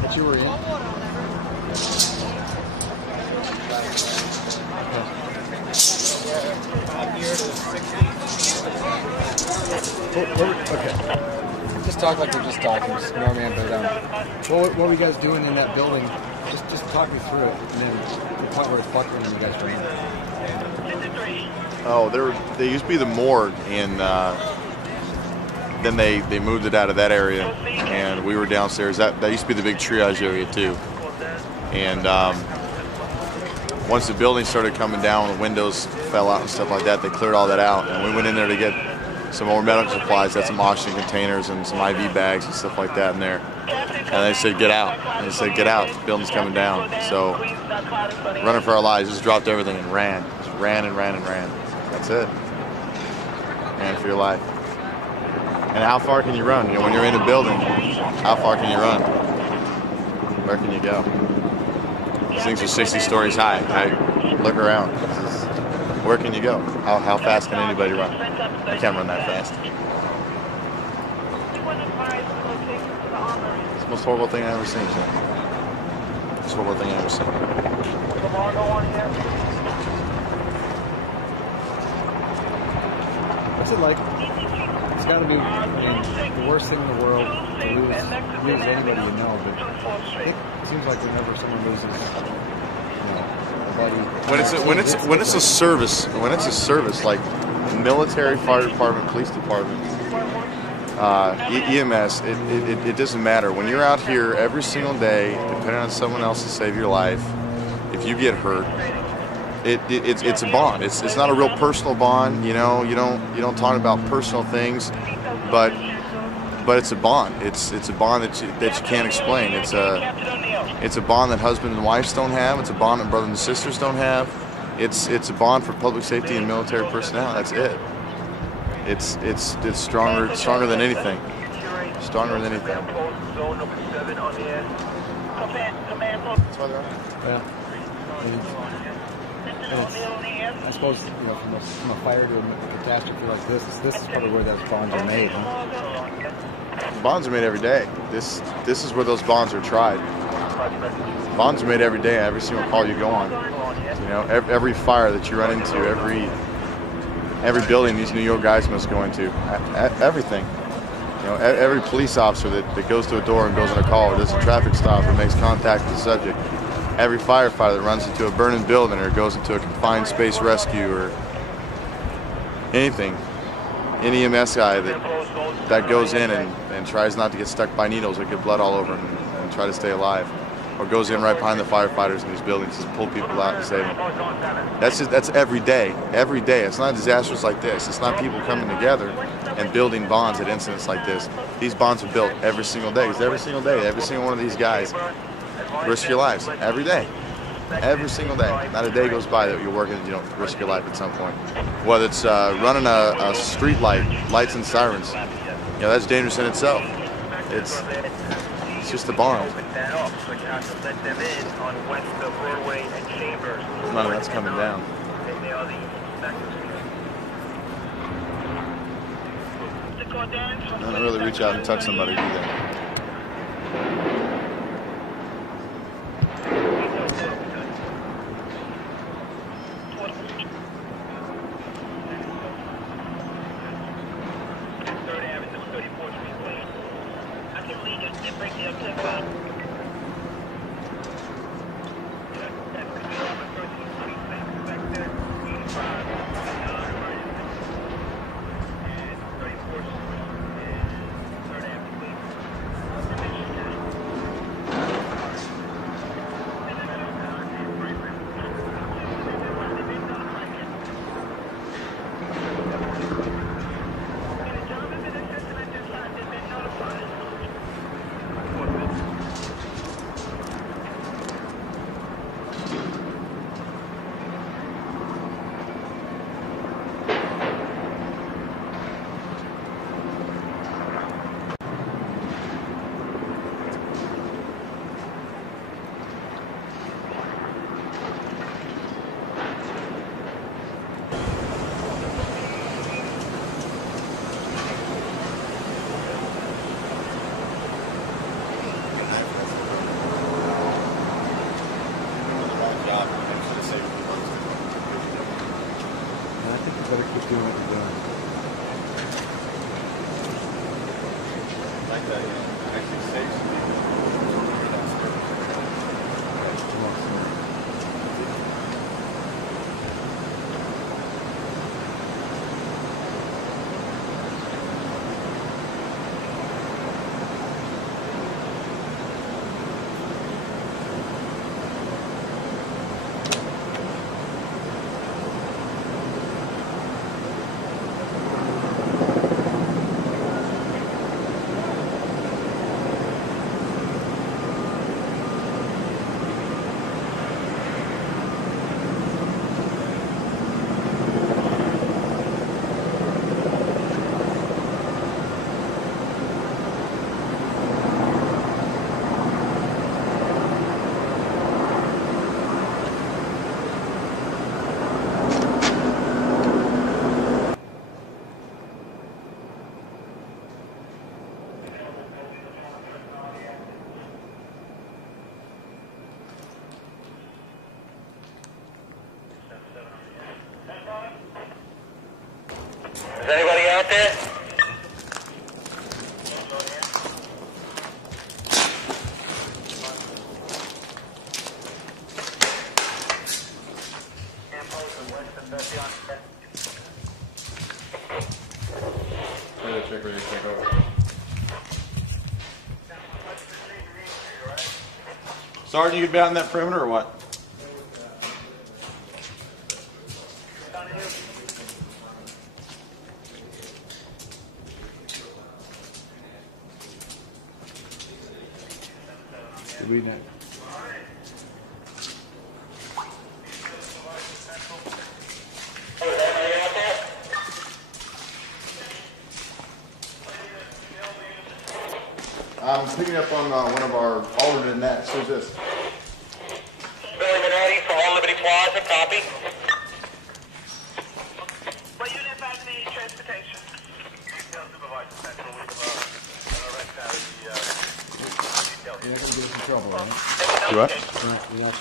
that you were in? Okay. Just talk like we're just talking, just ignore me, but what were you guys doing in that building? Just talk me through it, and then the point where it's buckling and you guys were in. Oh, they used to be the morgue, and then they moved it out of that area, and we were downstairs. That used to be the big triage area too. And once the building started coming down, the windows fell out and stuff like that, they cleared all that out, and we went in there to get some more medical supplies, had some oxygen containers and some IV bags and stuff like that in there. And they said, get out. And they said, get out, the building's coming down. So, running for our lives, just dropped everything and ran. Just ran and ran and ran. That's it. Ran for your life. And how far can you run? You know, when you're in a building, how far can you run? Where can you go? These things are 60 stories high. Look around. Where can you go? How fast can anybody run? I can't run that fast. It's the most horrible thing I've ever seen, Jim. It's the horrible thing I've ever seen. What's it like? It's got to be, I mean, the worst thing in the world to lose anybody you know, but it seems like whenever someone loses, you know, a buddy. When it's a service like military, fire department, police department, EMS, it doesn't matter. When you're out here every single day, depending on someone else to save your life, if you get hurt, it's a bond. It's not a real personal bond. You know, you don't talk about personal things, but it's a bond. It's a bond that you can't explain. It's a bond that husbands and wives don't have. It's a bond that brothers and sisters don't have. It's a bond for public safety and military personnel. That's it. It's stronger than anything. Stronger than anything. That's why they're on. Yeah. I suppose, you know, from a fire to a catastrophe like this is probably where those bonds are made, huh? Bonds are made every day. This is where those bonds are tried. Bonds are made every day, every single call you go on. You know, every fire that you run into, every building these New York guys must go into, everything. You know, every police officer that goes to a door and goes on a call or does a traffic stop or makes contact with the subject. Every firefighter that runs into a burning building or goes into a confined space rescue or anything. Any EMS guy that goes in and tries not to get stuck by needles or get blood all over him and try to stay alive. Or goes in right behind the firefighters in these buildings to pull people out and save them. That's every day. Every day. It's not disasters like this. It's not people coming together and building bonds at incidents like this. These bonds are built every single day. It's every single day. Every single one of these guys risk your lives every day. Every single day. Not a day goes by that you're working and you don't risk your life at some point. Whether it's running a street light, lights and sirens, you know, that's dangerous in itself. It's just a bond. None of that's coming down. I don't really reach out and touch somebody, do they? I think you better keep doing what you're doing. I like that, actually saves people. Is anybody out there? Sergeant, you be out in that perimeter or what? Read that. I'm picking up on one of our alternate nets. Who's this? Billy Minetti from All Liberty Plaza, copy. What unit back need transportation? Detail supervisor central with arrest out of the detail. You're not going to get us in trouble, right? Do what? You know.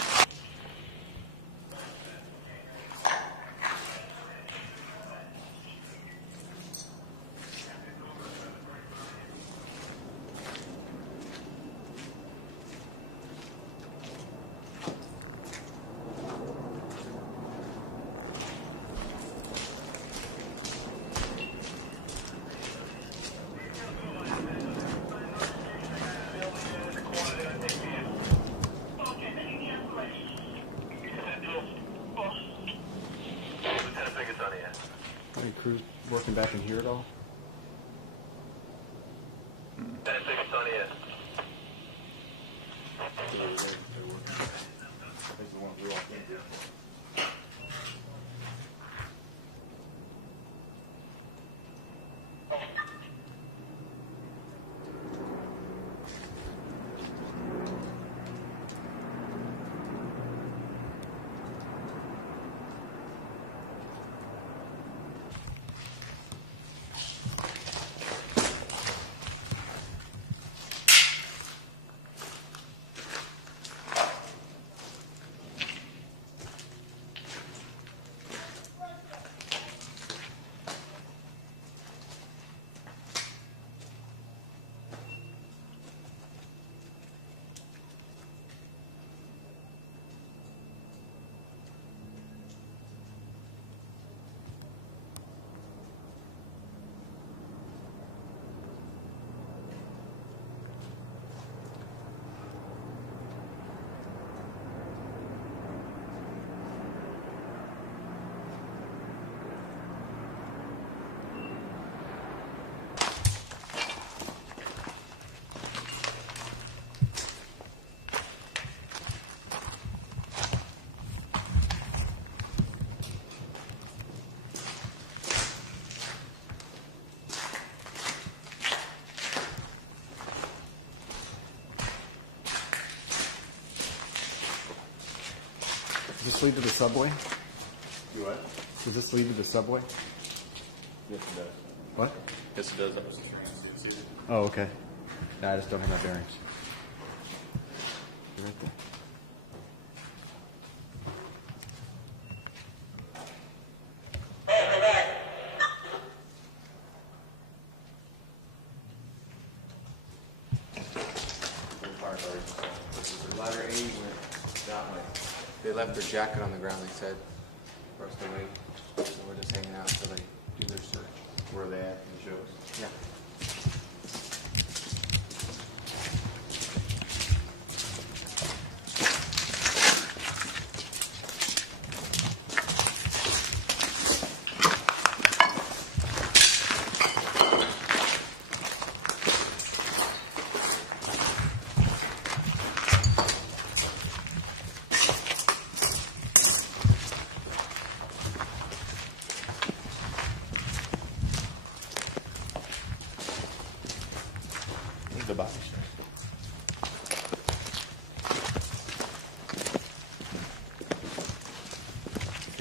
Any crews working back in here at all? Does this lead to the subway? You what? Does this lead to the subway? Yes, it does. What? Yes, it does. That was Oh, okay. No, I just don't have my bearings. You're right there. Hey, Letter 80 went that way. They left their jacket on the ground, they said, for us to wait. So we're just hanging out until they do their search. Where are they at in the shows? Yeah. The body.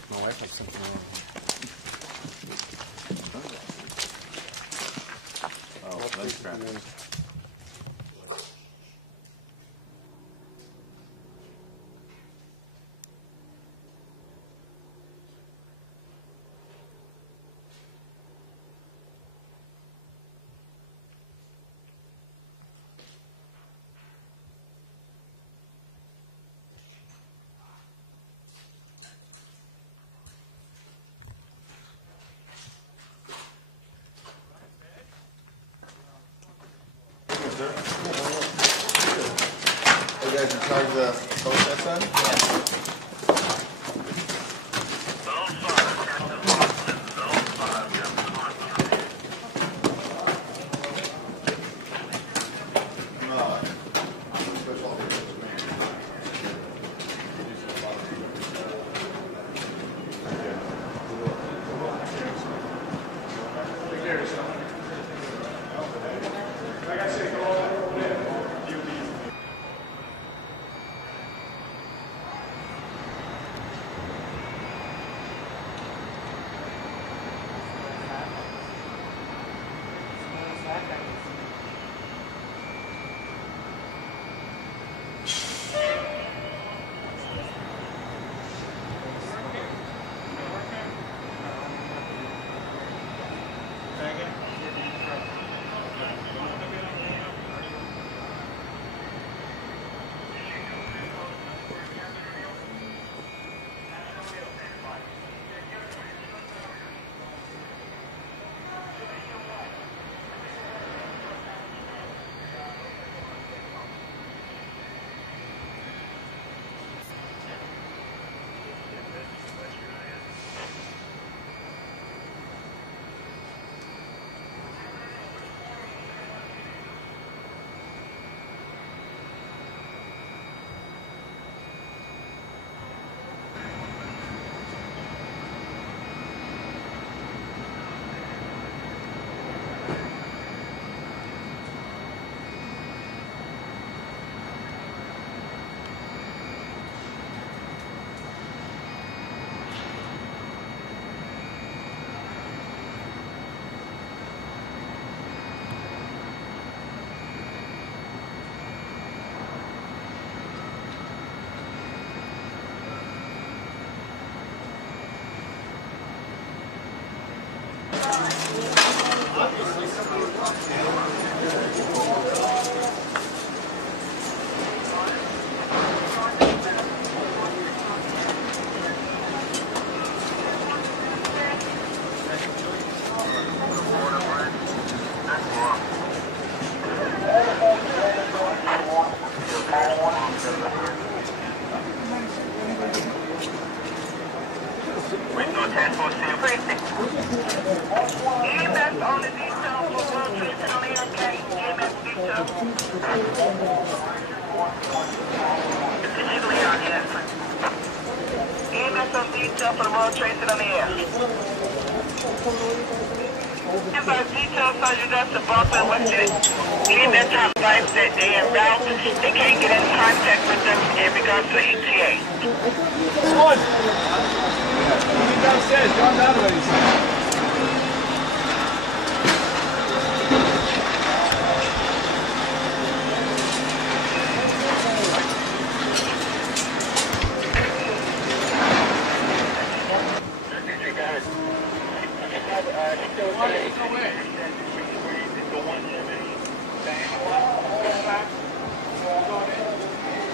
My wife has something on. Oh, that's crap. You guys in charge of the process then?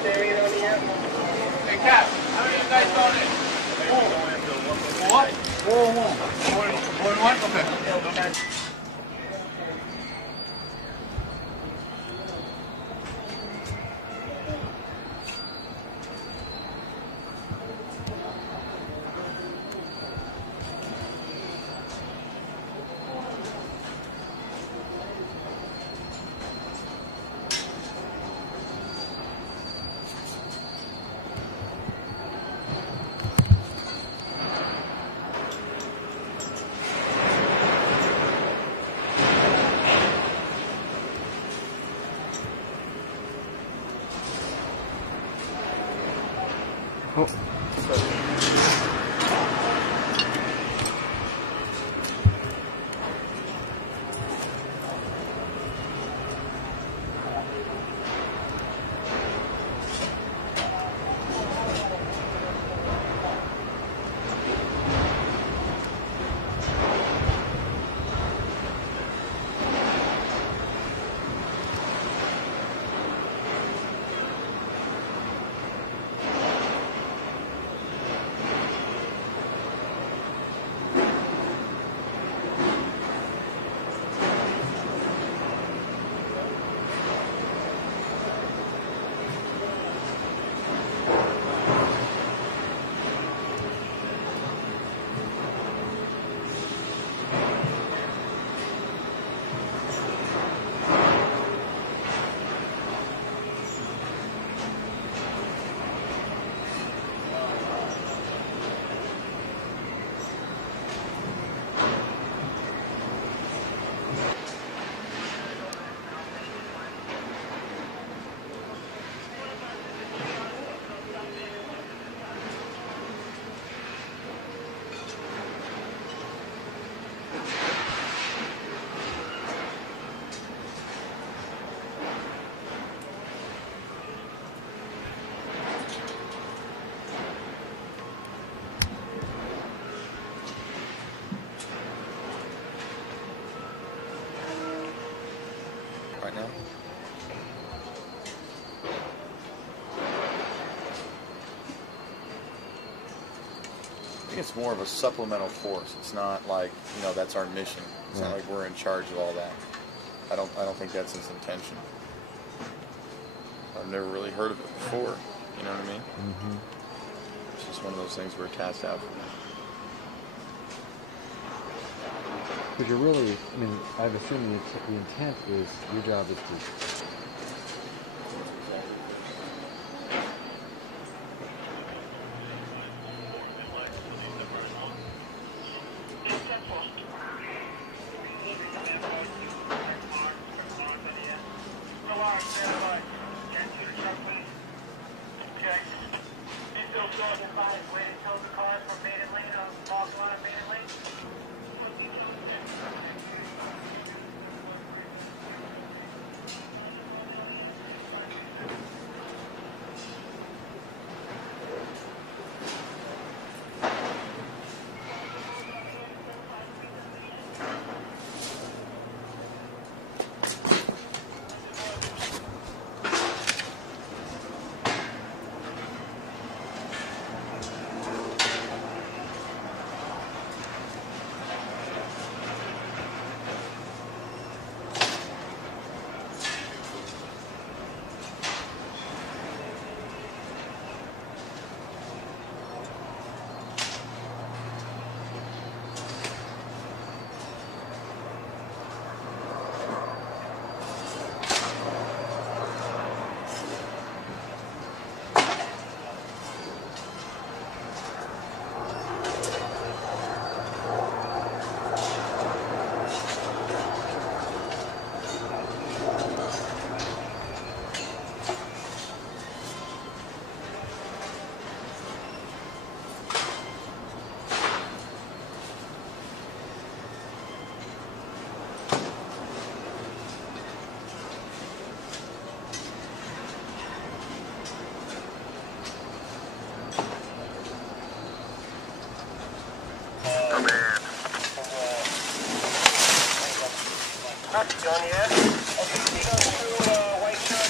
Hey, Cap, how many of you guys going in? What? 4-1. 4-1? Okay. Right now? I think it's more of a supplemental force. It's not like, you know, that's our mission. It's not like we're in charge of all that. I don't think that's his intention. I've never really heard of it before. You know what I mean? Mm-hmm. It's just one of those things we're tasked out for. Because you're really, I mean, I've assumed the intent is, your job is to John, yeah? Okay, can you go to white shirt?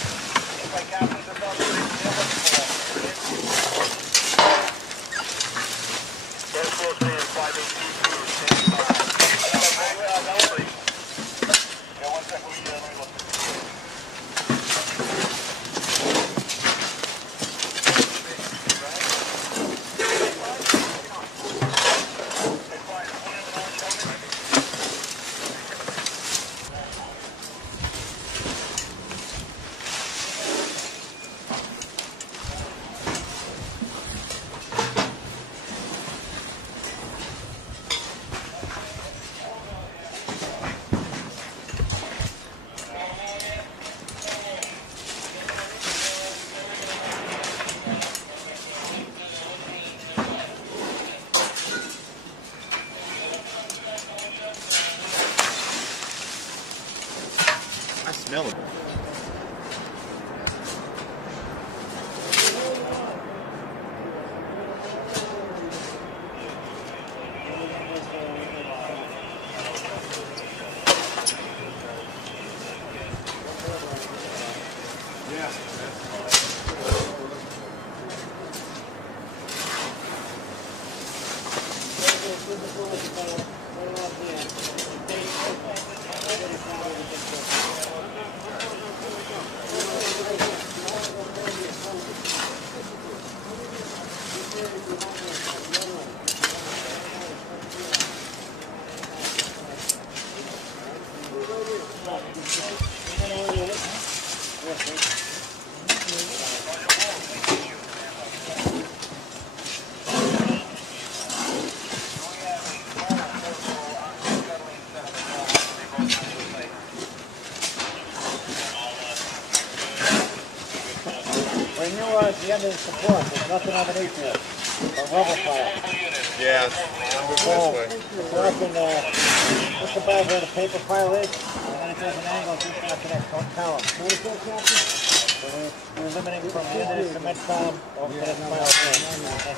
If I captain the smell it. At the end of the support, there's nothing underneath here. A rubber file. Yeah, I'm moving this way. We're up in just about where the paper file is, and then if there's an angle just after that column. So what is that, Captain? So we're limiting from the end of the cement column over to this file.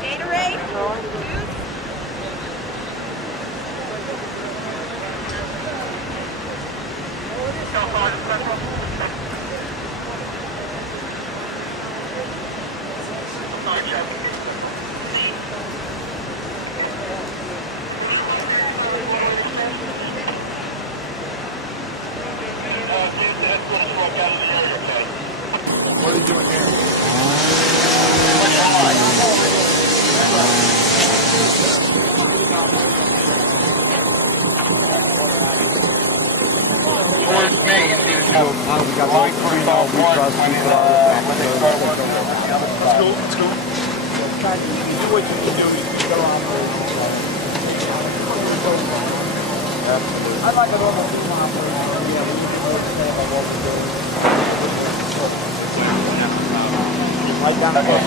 Gatorade? What are you doing here? Towards me, you see the top. We got light coming off one. Let's go, let's go. You do what you can do. You go on. I'd like a normal team operation. Yeah, we can understand what we're doing. Right down the coast.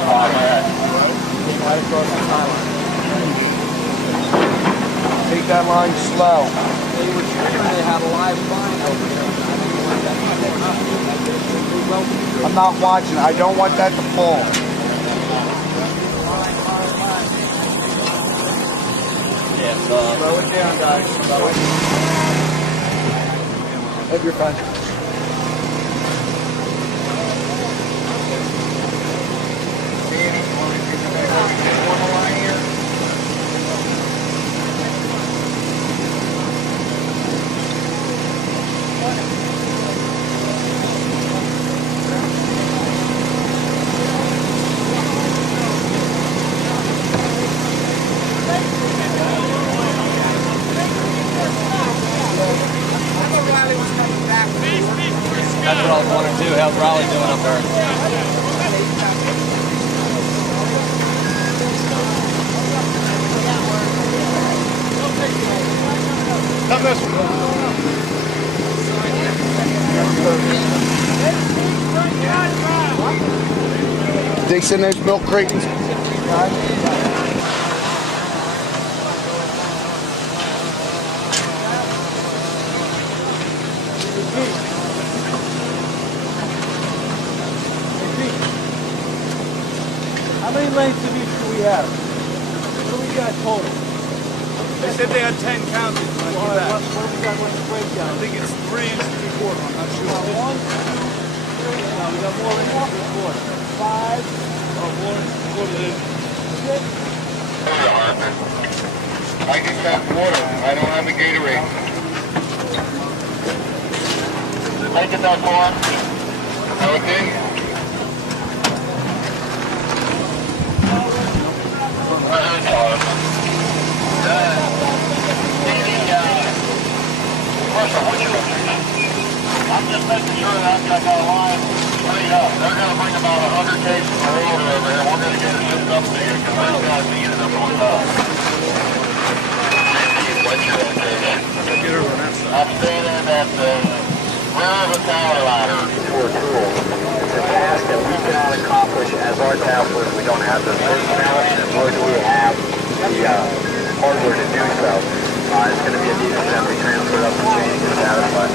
Right across the timeline. Take that line slow. They were sure they had a live line over there. I'm not watching. I don't want that to fall. Yeah, slow it down, guys. Slow it. Hope you're fine. That's what I was wondering too. How's Raleigh doing up there? Come this way. They send those milk cratons. How many lanes of each do we have? What do we got total? They said they had 10 counted. What do we got? What's the breakdown? I think it's 3 and 3/4. I'm not sure. One? No, we got more than 3/4. 5? Oh, 4 and 3/4. 6? I just have water. I don't have a Gatorade. Make it that far. Okay. I'm just making sure that I've got a line straight up. They're going to bring about 100 cases of water over here. We're going to get it shipped up to you because those guys need it up on top. What's your location? I'm standing at the rear of the tower ladder. It's a task that we cannot accomplish as our taskers. We don't have the personality and nor do we have the hardware to do so. It's going to be a need for them to be transferred up the chain to satisfy.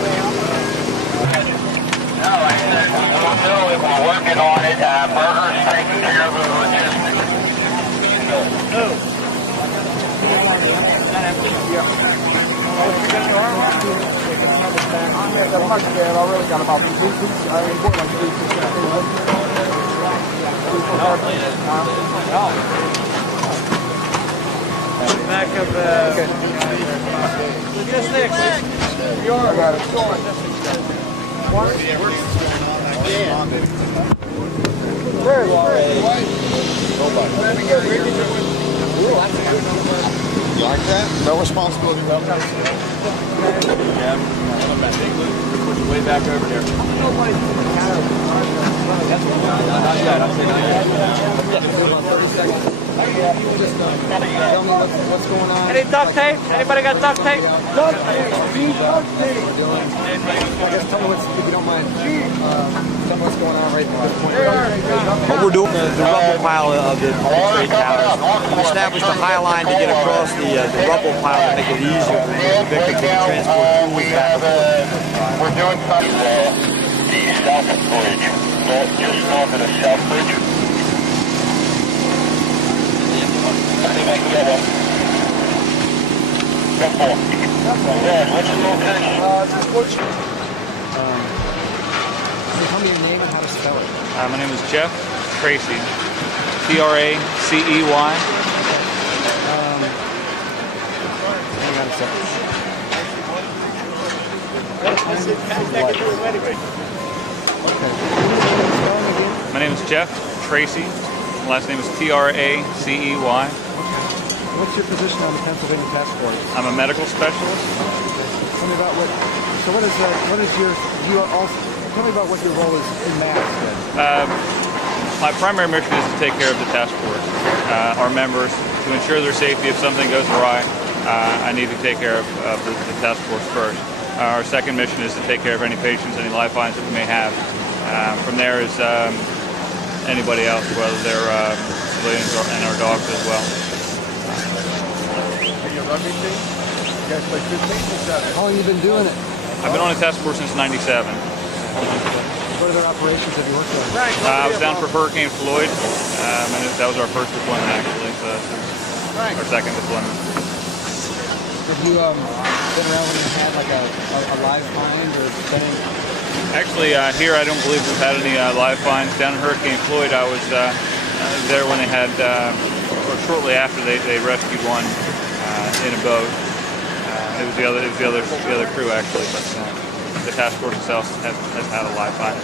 No, like I said, we'll know if we're working on it. Burger's taking care of the logistics. I really got about 3 pieces. I only bought like 3%. Back of just next. You are about it. Very You like that? No responsibility. Yeah, way back over here. Not yet. I'll say not yet. About 30 seconds. Tell me what's going on. Any duct tape? Anybody got duct tape? Duct tape. Duct tape. I guess tell me what's, if you don't mind. Tell me what's going on right now. What we're doing, the rubble pile of the trade towers. We established a high line to get across the rubble pile to make it easier for the victims to transport tools back. We're doing something. the South Bridge, just north of the South Bridge. What's the location? Tell me your name and how to spell it. My name is Jeff Tracy. T-R-A-C-E-Y. Hang on a second. My name is Jeff Tracy. Last name is T-R-A-C-E-Y. What's your position on the Pennsylvania Task Force? I'm a medical specialist. Tell me about tell me about what your role is in mass. My primary mission is to take care of the task force, our members, to ensure their safety. If something goes awry, I need to take care of the task force first. Our second mission is to take care of any patients, any lifelines that we may have. From there is anybody else, whether they're civilians and our dogs as well. Are you a rugby team? You guys play 15 or 7? How long have you been doing it? I've been on a task force since '97. What other operations have you worked on? I was down for Hurricane Floyd, and that was our first deployment actually, so our second deployment. Have you been around when you had like a live find or been? Actually, here I don't believe we've had any live finds. Down in Hurricane Floyd, I was there when they had, or shortly after they rescued one in a boat. It was the other crew actually, but the task force itself has had a live find.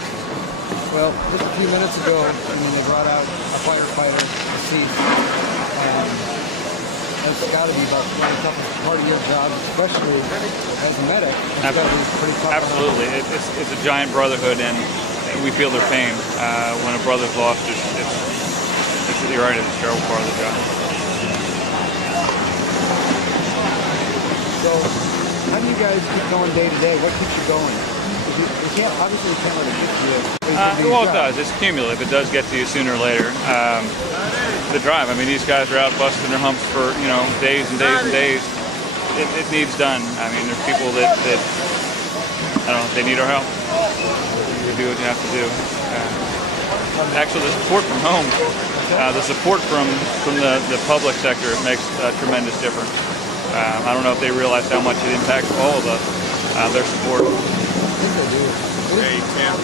Well, just a few minutes ago, they brought out a firefighter deceased. That's got to be about the toughest part of your job, especially as a medic. It's got to be pretty tough. Absolutely, it's a giant brotherhood, and we feel their pain. When a brother's lost, you're right, it's a terrible part of the job. So, how do you guys keep going day to day? What keeps you going? Obviously you can't let it get to you. Well, it does. It's cumulative. It does get to you sooner or later. The drive. I mean, these guys are out busting their humps for days and days and days. It needs done. I mean, there's people that I don't know. They need our help. You do what you have to do. Actually, the support from home, the support from the public sector makes a tremendous difference. I don't know if they realize how much it impacts all of us. Their support. Hey, Tim.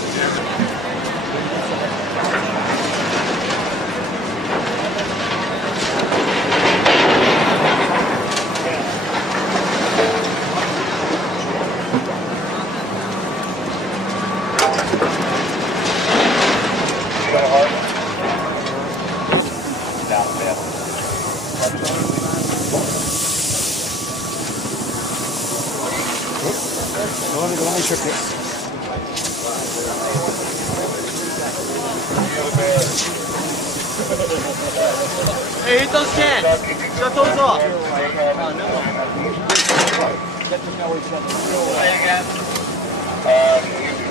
Let me check this. Hey, eat those cans. Shut those off.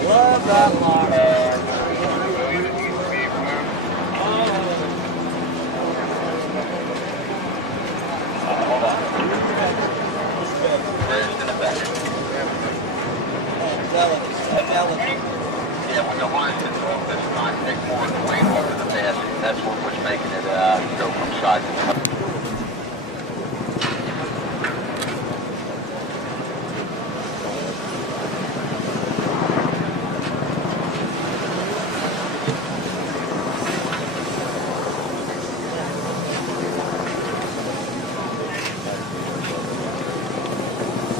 Love that lock. Yeah, when the line is off, that's not big more than weight over the bed. That's what's making it go from side to side.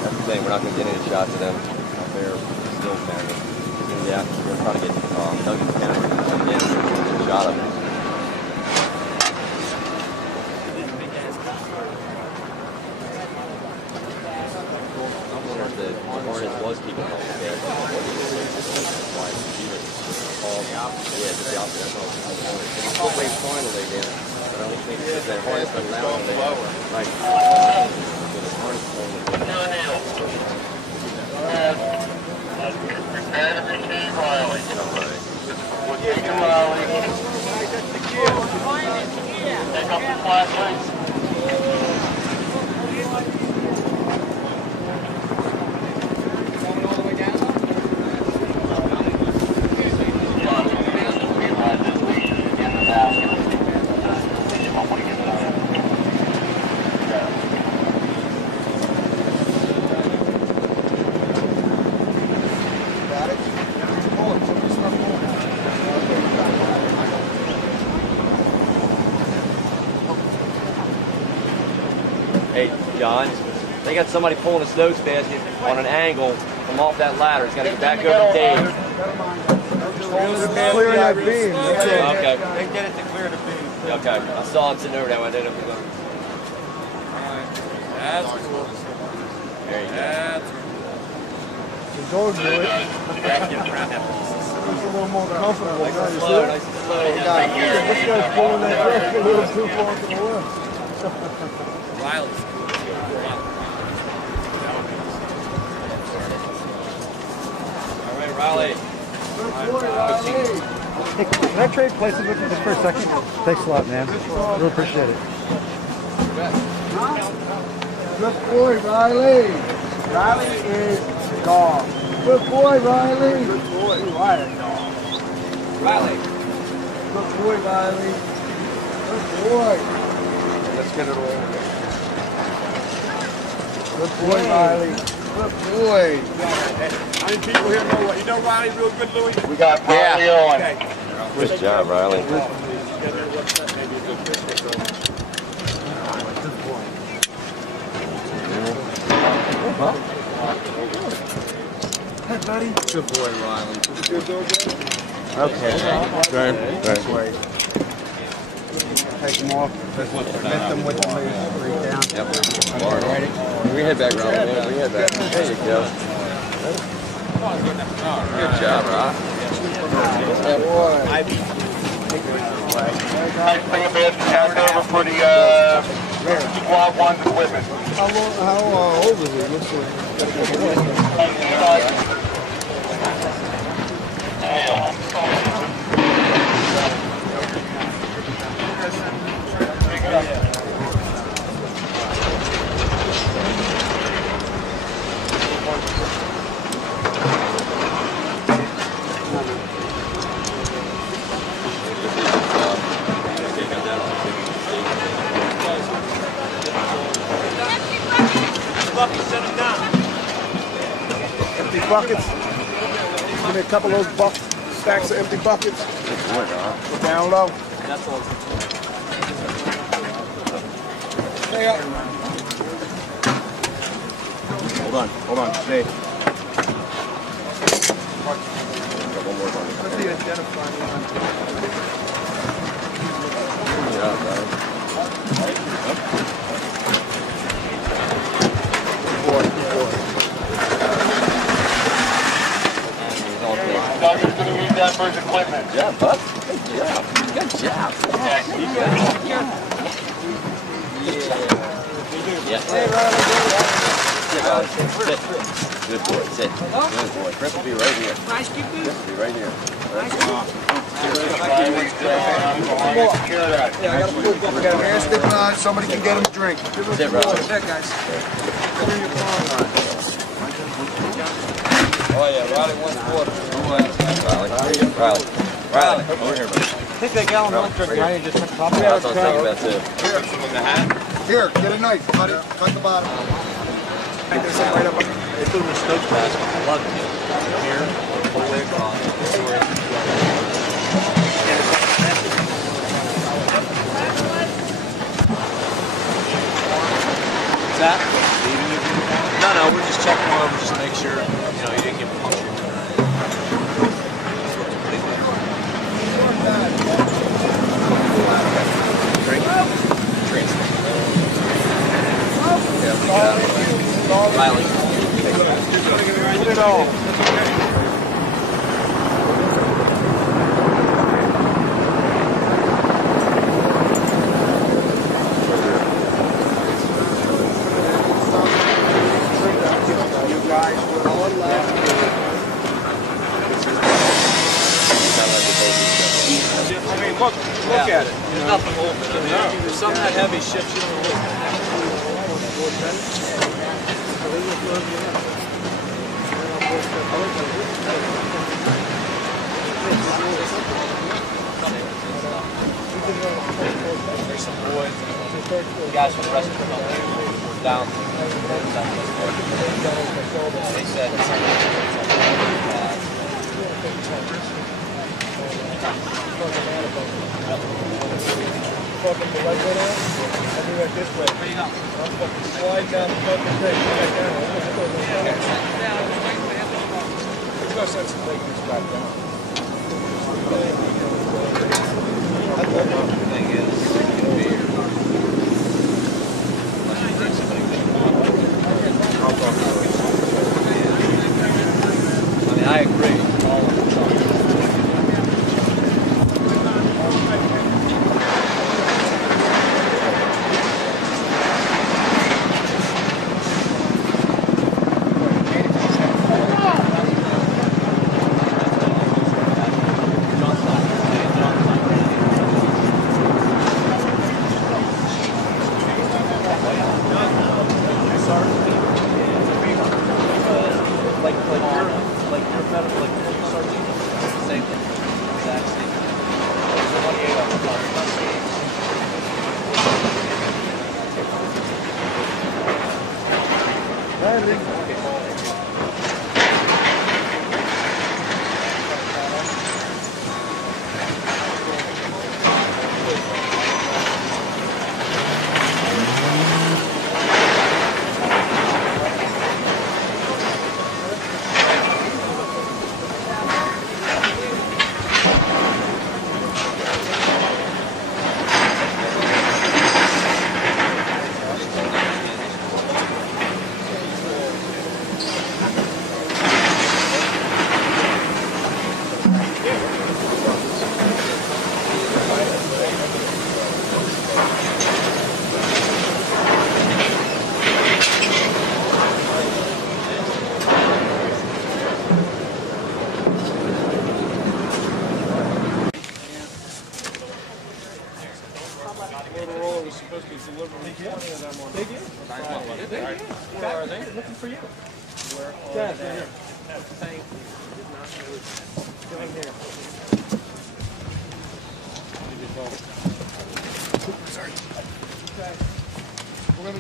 That's the thing, we're not going to get any shots of them out there still standing. Yeah, we're trying to get Doug's camera and come in and shot of it. The Hornet was keeping up with that. Why she was called the opposite. Yeah, just the opposite. That's all. It's still way fine to lay down. But I don't think that Hornet's been allowed to lay down. Right. The Hornet's going Prepare to receive Riley. We'll get you, Riley. Take up the flashlights. John. They got somebody pulling a snooze basket on an angle from off that ladder. He's got to get back over Dave. Clearing that beam. Okay. They did it to clear the beam. Okay. I saw him sitting over there. I didn't know if he was going. That's cool. There you go. That's Don't do it. Get around that. It's a little more comfortable. Nice and You slow, see it? nice and slow. This guy's pulling that desk a little too far to the left. Riley. All right, Riley. Hey, can I trade places with you just for a second? Thanks a lot, man. Really appreciate it. Good boy, Riley. Riley is dog. Good boy, Riley. Good boy. You are a dog. Riley. Good boy, Riley. Good boy. Let's get it all. Good boy, Riley. Good boy. How many people here know what? You know Riley real good, Louis? We got Riley on. Good job, Riley. Hey, buddy. Good boy, Riley. Okay. Okay. Take them off. Lift them with the three down. Yep. We head back, Riley. Yeah, we head back. There you go. Good job, Rob. Good boy. Bring a bed pass over for the squad 1's equipment. How old is he? Looks empty buckets. Give me a couple of those stacks of empty buckets. Go down low. That's all. Stay up. Hold on, stay. What's the identifying line? Good job, Riley. Doug's going to use that for his equipment. Good job, Buck. Good job. Good job. Yeah. Hey, Riley. Sit, Riley. Sit. Good boy. Sit. Good boy. Chris will be right here. Nice keep this. Chris will be right here. Nice. I got a man sticking on. Somebody can get him a drink. Sit, Riley. Sit, guys. Oh, yeah. Riley wants water. Riley. Riley. Over here, buddy. Take that gallon of electric guy and just cut the top of it. That's what I was thinking about, too. Here, get a knife, buddy. Cut the bottom. They put them in Stokes basket, plugged it here, all the way across. What's that? No, we're just checking over just to make sure, you know, you didn't get punctured. Drink. Yeah, we got it. Riley. Put it all. You guys were all laughing. I mean, look at it. There's nothing over it. There's something that heavy shifts you don't look at. There's some boys, guys from the rest of the company down. They said something. fucking the light went out. I'll do that this way. There you go. I'll fucking slide down the fucking thing. Back down. There's no sense in taking this back down. The thing is, it's going to be here. I mean, I agree. All of the time.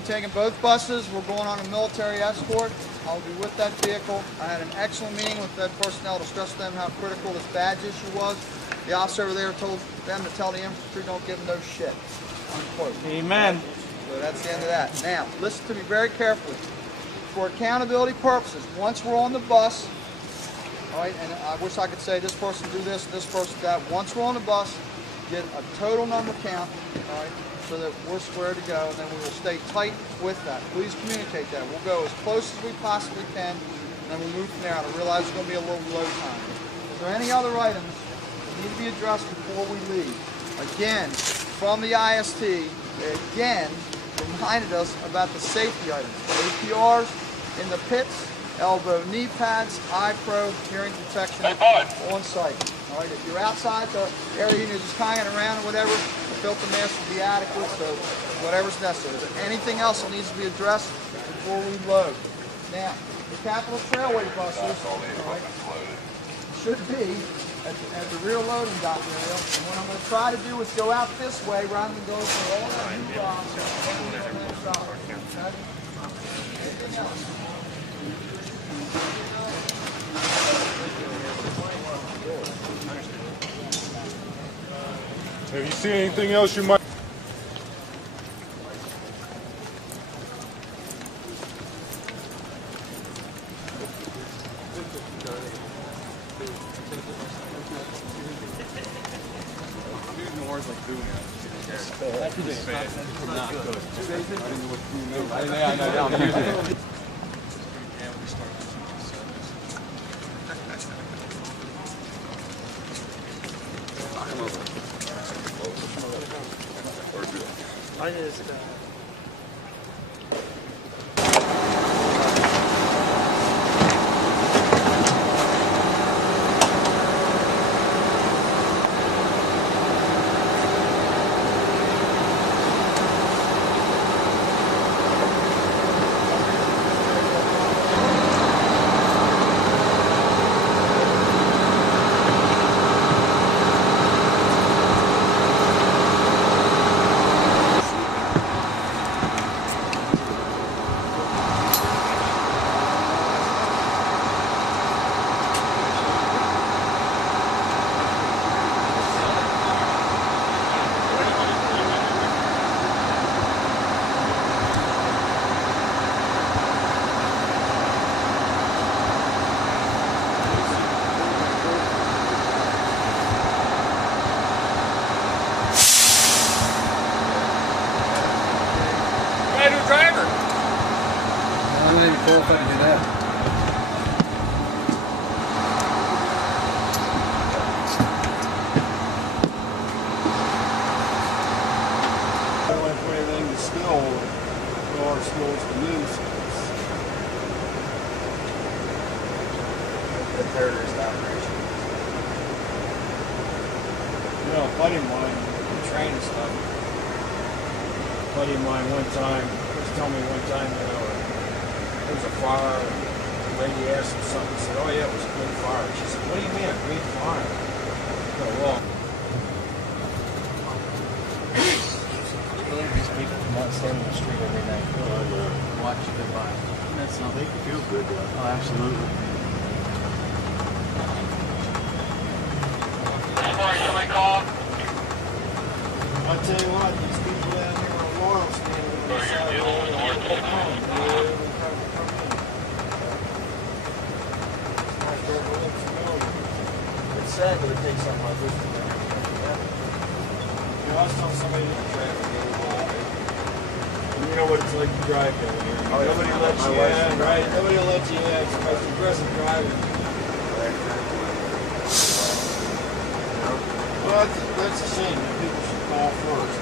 Taking both buses. We're going on a military escort. I'll be with that vehicle. I had an excellent meeting with that personnel to stress to them how critical this badge issue was. The officer over there told them to tell the infantry don't give them no shit. Unquote. Amen. So that's the end of that. Now, listen to me very carefully. For accountability purposes, once we're on the bus, all right, and I wish I could say this person do this, this person that. Once we're on the bus, get a total number count, all right, so that we're square to go, and then we will stay tight with that. Please communicate that. We'll go as close as we possibly can, and then we'll move from there. I realize it's going to be a little low time. Is there any other items that need to be addressed before we leave? Again, from the IST, they again reminded us about the safety items. APRs in the pits, elbow knee pads, eye probe, hearing protection on site. All right, if you're outside the area and you're just hanging around or whatever, the filter mask will be adequate, so whatever's necessary. Is there anything else that needs to be addressed before we load? Now, the Capital Trailway buses, all right, should be at the rear loading dock area. And what I'm going to try to do is go out this way rather than go for all that new docks. Anything else? Have you seen anything else you might? a buddy of mine who trained and stuff. A buddy of mine one time was telling me one time, you know, there was a fire. The lady asked him something. He said, "Oh yeah, it was a big fire." She said, "What do you mean a big fire?" Well, these people come out and stand in the street every night, watch you go by. That's not make you feel good, though. Oh, absolutely. I'll tell you what, these people down here are loyal standing on the side of the road. It's sad that it takes something like this to make it happen. You know, I was telling somebody in the traffic the other day, and you know what it's like to drive down here. Nobody lets you in, right? Nobody will let you in. It's the most aggressive driving. Well, that's a shame. People should call first.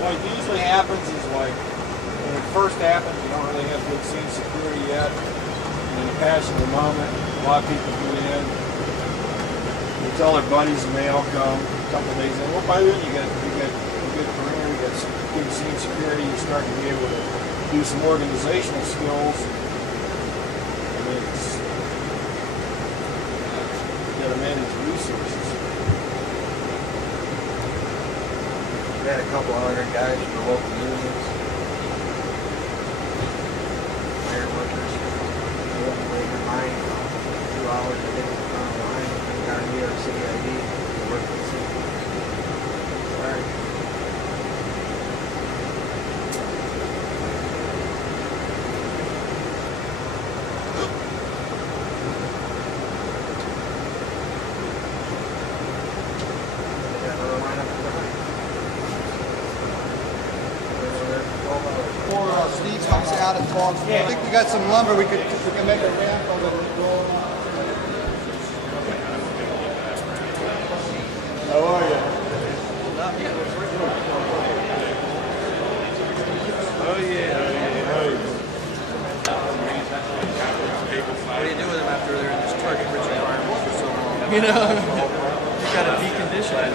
What usually happens is, like, when it first happens, you don't really have good scene security yet. And in the passion of the moment, a lot of people get in. They tell their buddies and they all come a couple of days in. Well, by then you got a good perimeter, you got some good scene security, you're starting to be able to do some organizational skills. And it's got to manage resources. We had a couple hundred guys from the local unions. Iron workers. They wouldn't wait in line 2 hours to get in the front of the line. They got a New York City ID. They work for the city. Sorry. Steve comes out and talks. I think we got some lumber. We can make a ramp of it. How are you? Oh yeah. What do you do with them after they're in this target-rich environment for so long? You know, you got to decondition it.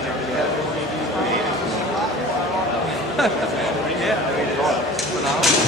Yeah, I mean, it's phenomenal.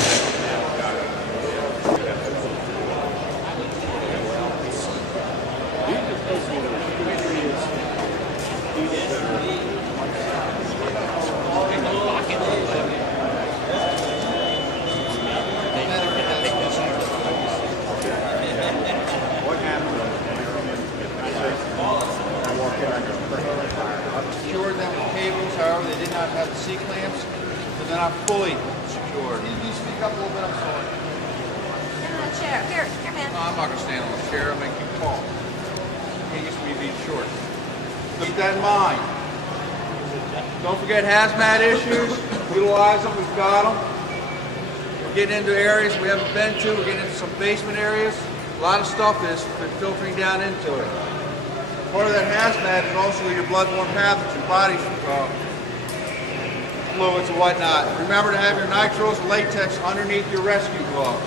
Secured them with cables, however, they did not have the C-clamps, so they're not fully secured. Can you speak up a little bit? I'm sorry. Stand on the chair. Here, man. No, I'm not going to stand on the chair. I'll make you tall. Can't used to be being short. Keep that in mind. Don't forget hazmat issues. Utilize them. We've got them. We're getting into areas we haven't been to. We're getting into some basement areas. A lot of stuff is filtering down into it. Part of that hazmat is also your bloodborne pathogen, body fluids and whatnot. Remember to have your nitros and latex underneath your rescue gloves.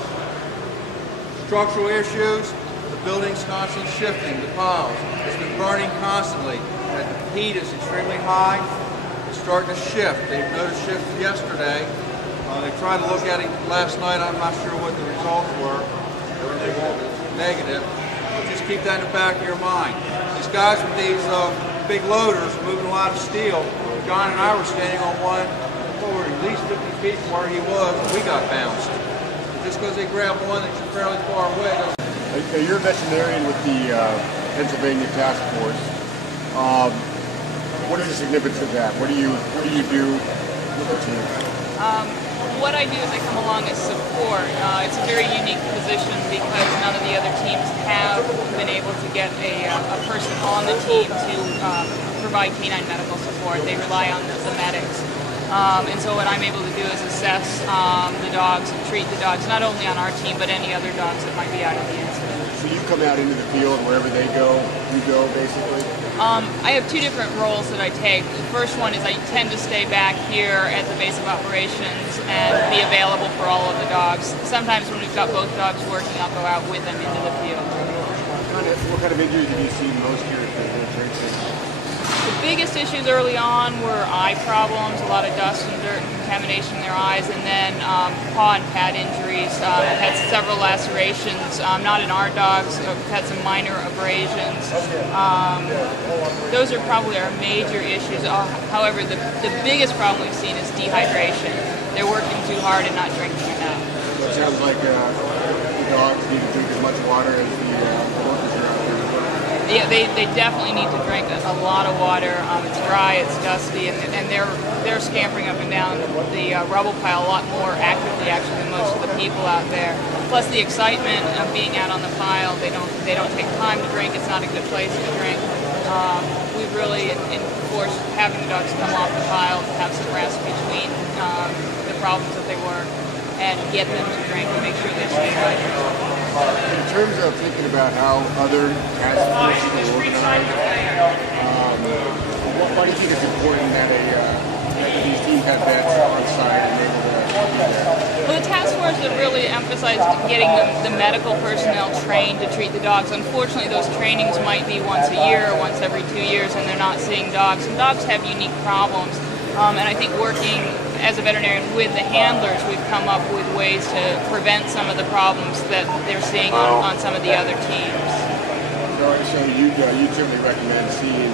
Structural issues, the building's constantly shifting, the piles. It's been burning constantly. The heat is extremely high. It's starting to shift. They've noticed shifts yesterday. They tried to look at it last night. I'm not sure what the results were. They were negative. But just keep that in the back of your mind. These guys with these big loaders moving a lot of steel. John and I were standing on one over at least 50 feet from where he was, and we got bounced. Just because they grab one that you're fairly far away doesn't... You're a veterinarian with the Pennsylvania Task Force. What is the significance of that? What do you do with the team? What I do is I come along as support. It's a very unique position because none of the other teams have been able to get a person on the team to provide canine medical support. They rely on the medics. And so what I'm able to do is assess the dogs and treat the dogs, not only on our team, but any other dogs that might be out of the incident. So you come out into the field wherever they go, you go basically? I have two different roles that I take. The first one is I tend to stay back here at the base of operations and be available for all of the dogs. Sometimes when we've got both dogs working, I'll go out with them into the field. What kind of injuries have you seen most here at the drink station? The biggest issues early on were eye problems, a lot of dust and dirt and contamination in their eyes, and then paw and pad injuries. I've had several lacerations, not in our dogs. I've had some minor abrasions. Those are probably our major issues. However, the biggest problem we've seen is dehydration. They're working too hard and not drinking enough. So it sounds like the dogs need to drink as much water as the workers are out there. Yeah, they definitely need to drink a lot of water. It's dry, it's dusty, and they're scampering up and down the rubble pile a lot more actively actually than most of the people out there. Plus the excitement of being out on the pile. They don't take time to drink. It's not a good place to drink. We've really enforced having the dogs come off the pile to have some rest between the problems that they were, and get them to drink and make sure they stay hydrated. In terms of thinking about how other task forces are organized, why do you think it's important that these teams have vets on site and able to do that? Well, the task force have really emphasized getting the medical personnel trained to treat the dogs. Unfortunately, those trainings might be once a year or once every 2 years, and they're not seeing dogs. And dogs have unique problems. And I think working as a veterinarian with the handlers, we've come up with ways to prevent some of the problems that they're seeing on some of the other teams. So you certainly recommend seeing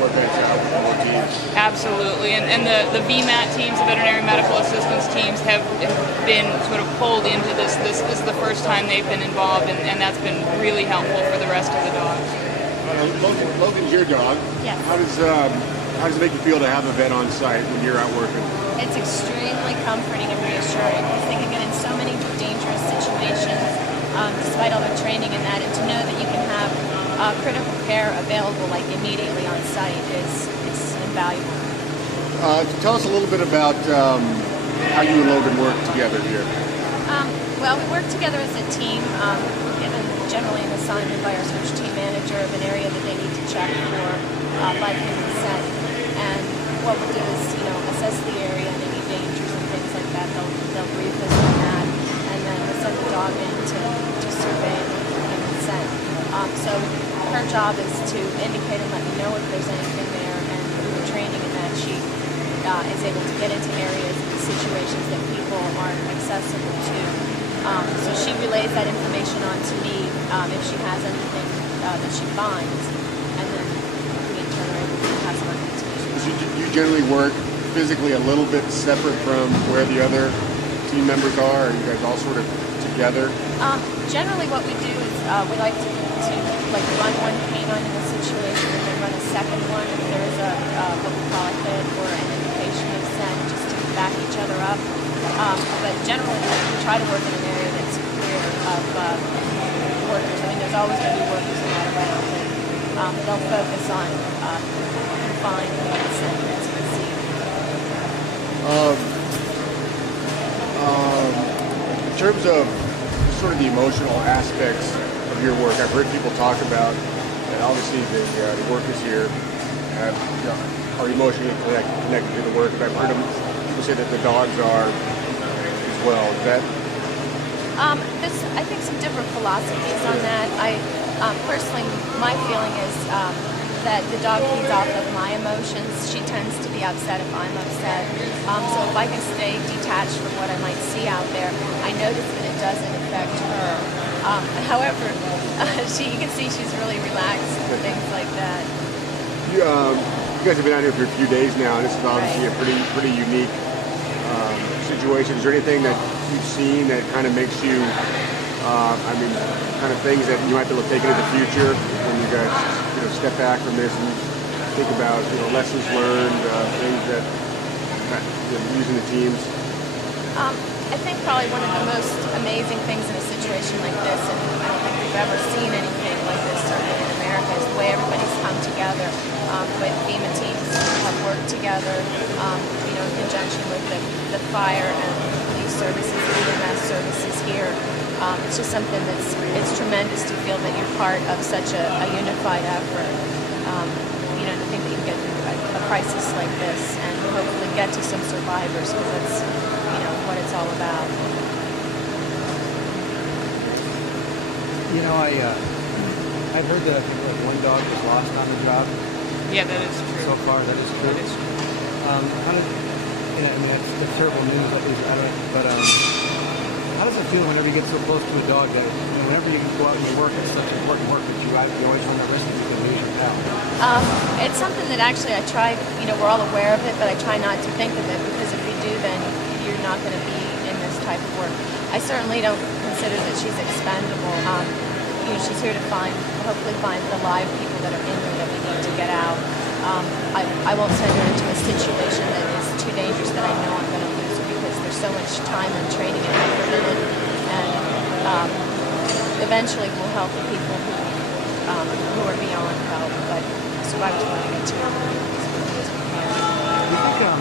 what vets out with more teams? Absolutely, and the VMAT teams, the veterinary medical assistance teams, have been sort of pulled into this. This is the first time they've been involved, and that's been really helpful for the rest of the dogs. Logan's your dog. Yes. How does it make you feel to have a vet on site when you're out working? It's extremely comforting and reassuring because they can get in so many dangerous situations despite all their training in that, and to know that you can have critical care available like immediately on site is invaluable. Tell us a little bit about how you and Logan work together here. Well, we work together as a team. We're given generally an assignment by our search team manager of an area that they need to check for life and consent. And what we'll do is, assess the area and any dangers and things like that. They'll brief us on that, and then we'll send the dog in to survey and consent. So her job is to indicate and let me know if there's anything there, and through the training in that she is able to get into areas and situations that people aren't accessible to. So she relays that information on to me if she has anything that she finds, and then we in turn are able to pass on information. You generally work physically a little bit separate from where the other team members are? Are you guys all sort of together? Generally what we do is we like to run one canine in a situation and then run a second one if there's what we call a hit or an indication of scent, just to back each other up. But generally we try to work in an area that's clear of workers. I mean, there's always going to be workers in that around, and they'll focus on confined and scent as you can see. In terms of sort of the emotional aspects of your work, I've heard people talk about that obviously the workers here are emotionally connected to the work, but I've heard people say that the dogs are as well. Is that? There's, I think, some different philosophies on that. Personally, my feeling is that the dog feeds off of my emotions. She tends to be upset if I'm upset. So if I can stay detached from what I might see out there, I notice that it doesn't affect her. However, you can see she's really relaxed and things like that. You guys have been out here for a few days now, and this is obviously a pretty unique situation. Is there anything that you've seen that kind of makes you, kind of things that you might be able to take into the future when you guys, step back from this and think about, lessons learned, things that using the teams? I think probably one of the most amazing things in a situation like this, and I don't think we've ever seen anything like this certainly in America, is the way everybody's come together. The way the FEMA teams have worked together, in conjunction with the fire and police services, EMS services here. It's just something it's tremendous to feel that you're part of such a unified effort. To think that you can get through a crisis like this and hopefully get to some survivors, because that's, what it's all about. I've heard that I think like one dog was lost on the job. Yeah, that is true. So far, that is true. That is true. How did, I mean, that's terrible news. That is, I don't know, but how does it feel whenever you get so close to a dog that whenever you go out and you work, it's such important work that you always run the risk that you can lose your pal? It's something that actually I try, we're all aware of it, but I try not to think of it, because if you do, then you're not going to be in this type of work. I certainly don't consider that she's expendable. She's here to hopefully find the live people that are in there that we need to get out. I won't send her into a situation that is too dangerous that I know I'm going to lose her, because there's so much time and training and effort in it, and eventually we'll help the people who are beyond help, but survivors want to get to them as quickly as we can.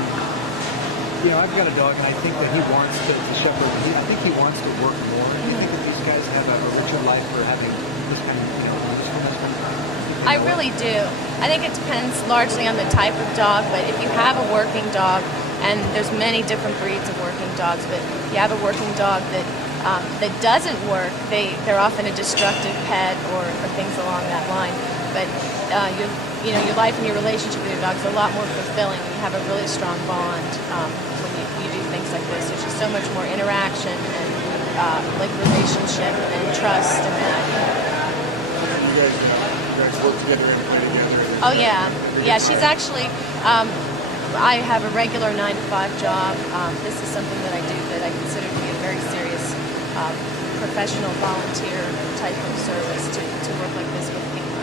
I've got a dog, and I think that he wants to, the shepherd, I think he wants to work more. Do you think that these guys have a richer life for having this kind of, this kind of thing? I really do. I think it depends largely on the type of dog, but if you have a working dog, and there's many different breeds of working dogs, but if you have a working dog that doesn't work, they're often a destructive pet or things along that line. But your life and your relationship with your dog is a lot more fulfilling when you have a really strong bond when you do things like this. There's just so much more interaction and like relationship and trust and that. You guys work together and play together? Oh yeah, yeah. She's actually. I have a regular 9-to-5 job. This is something that I do that I consider to be a very serious professional volunteer type of service to work like this with people.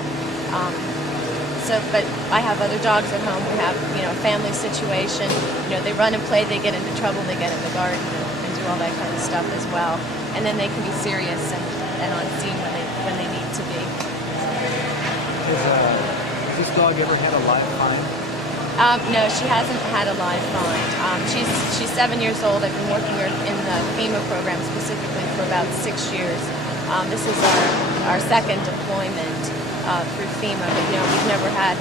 But I have other dogs at home. We have, a family situation. They run and play, they get into trouble, they get in the garden and do all that kind of stuff as well. And then they can be serious and on scene when they need to be. Has this dog ever had a live find? No, she hasn't had a live find. She's 7 years old. I've been working her in the FEMA program specifically for about 6 years. This is our second deployment through FEMA, but we've never had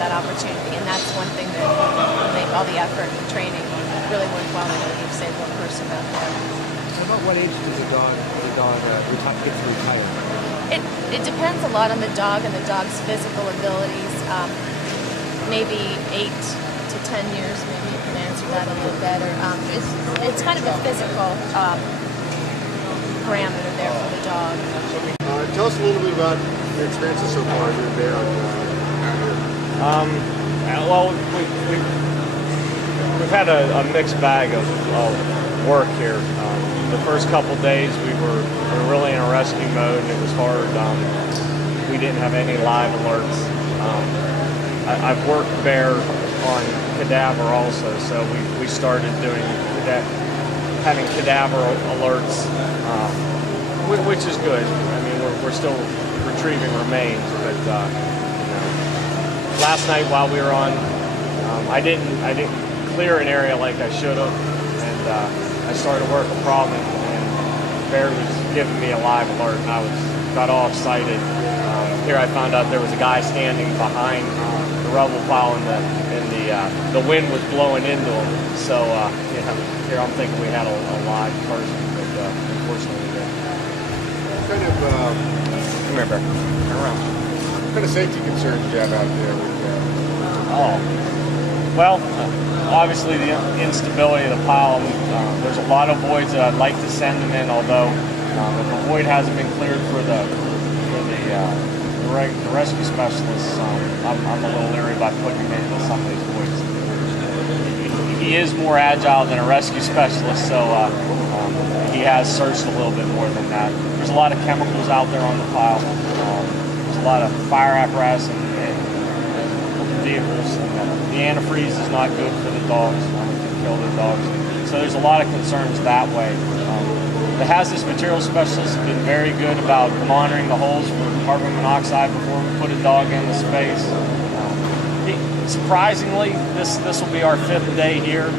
that opportunity, and that's one thing that will make all the effort and training really worthwhile. I know you've saved one person out there. So about what age does the dog get to retire? It depends a lot on the dog and the dog's physical abilities. Maybe 8 to 10 years, maybe you can answer that a little better. It's kind of a physical parameter there for the dog. Tell us a little bit about your experiences so far doing day out here. Well, we've had a mixed bag of work here. The first couple days we were really in a rescue mode, and it was hard. We didn't have any live alerts. I've worked bear on cadaver also, so we started doing having cadaver alerts, which is good. I mean, we're still retrieving remains, but last night while we were on, I didn't clear an area like I should have, and I started to work a problem, and bear was giving me a live alert, and I got all excited. Here I found out there was a guy standing behind the rubble pile, and the wind was blowing into him. So here I'm thinking we had a live person, but unfortunately we didn't. What kind of come here, Bear. Turn around. What kind of safety concerns do you have out there with? Well, obviously the instability of the pile. There's a lot of voids that I'd like to send them in, although if a void hasn't been cleared for the rescue specialists, I'm a little leery about putting him into some of these voids. He is more agile than a rescue specialist, so he has searched a little bit more than that. There's a lot of chemicals out there on the pile. There's a lot of fire apparatus and vehicles. And the antifreeze is not good for the dogs. It can kill their dogs. So there's a lot of concerns that way. The hazardous materials specialists have been very good about monitoring the holes for carbon monoxide before we put a dog in the space. Surprisingly, this will be our 5th day here,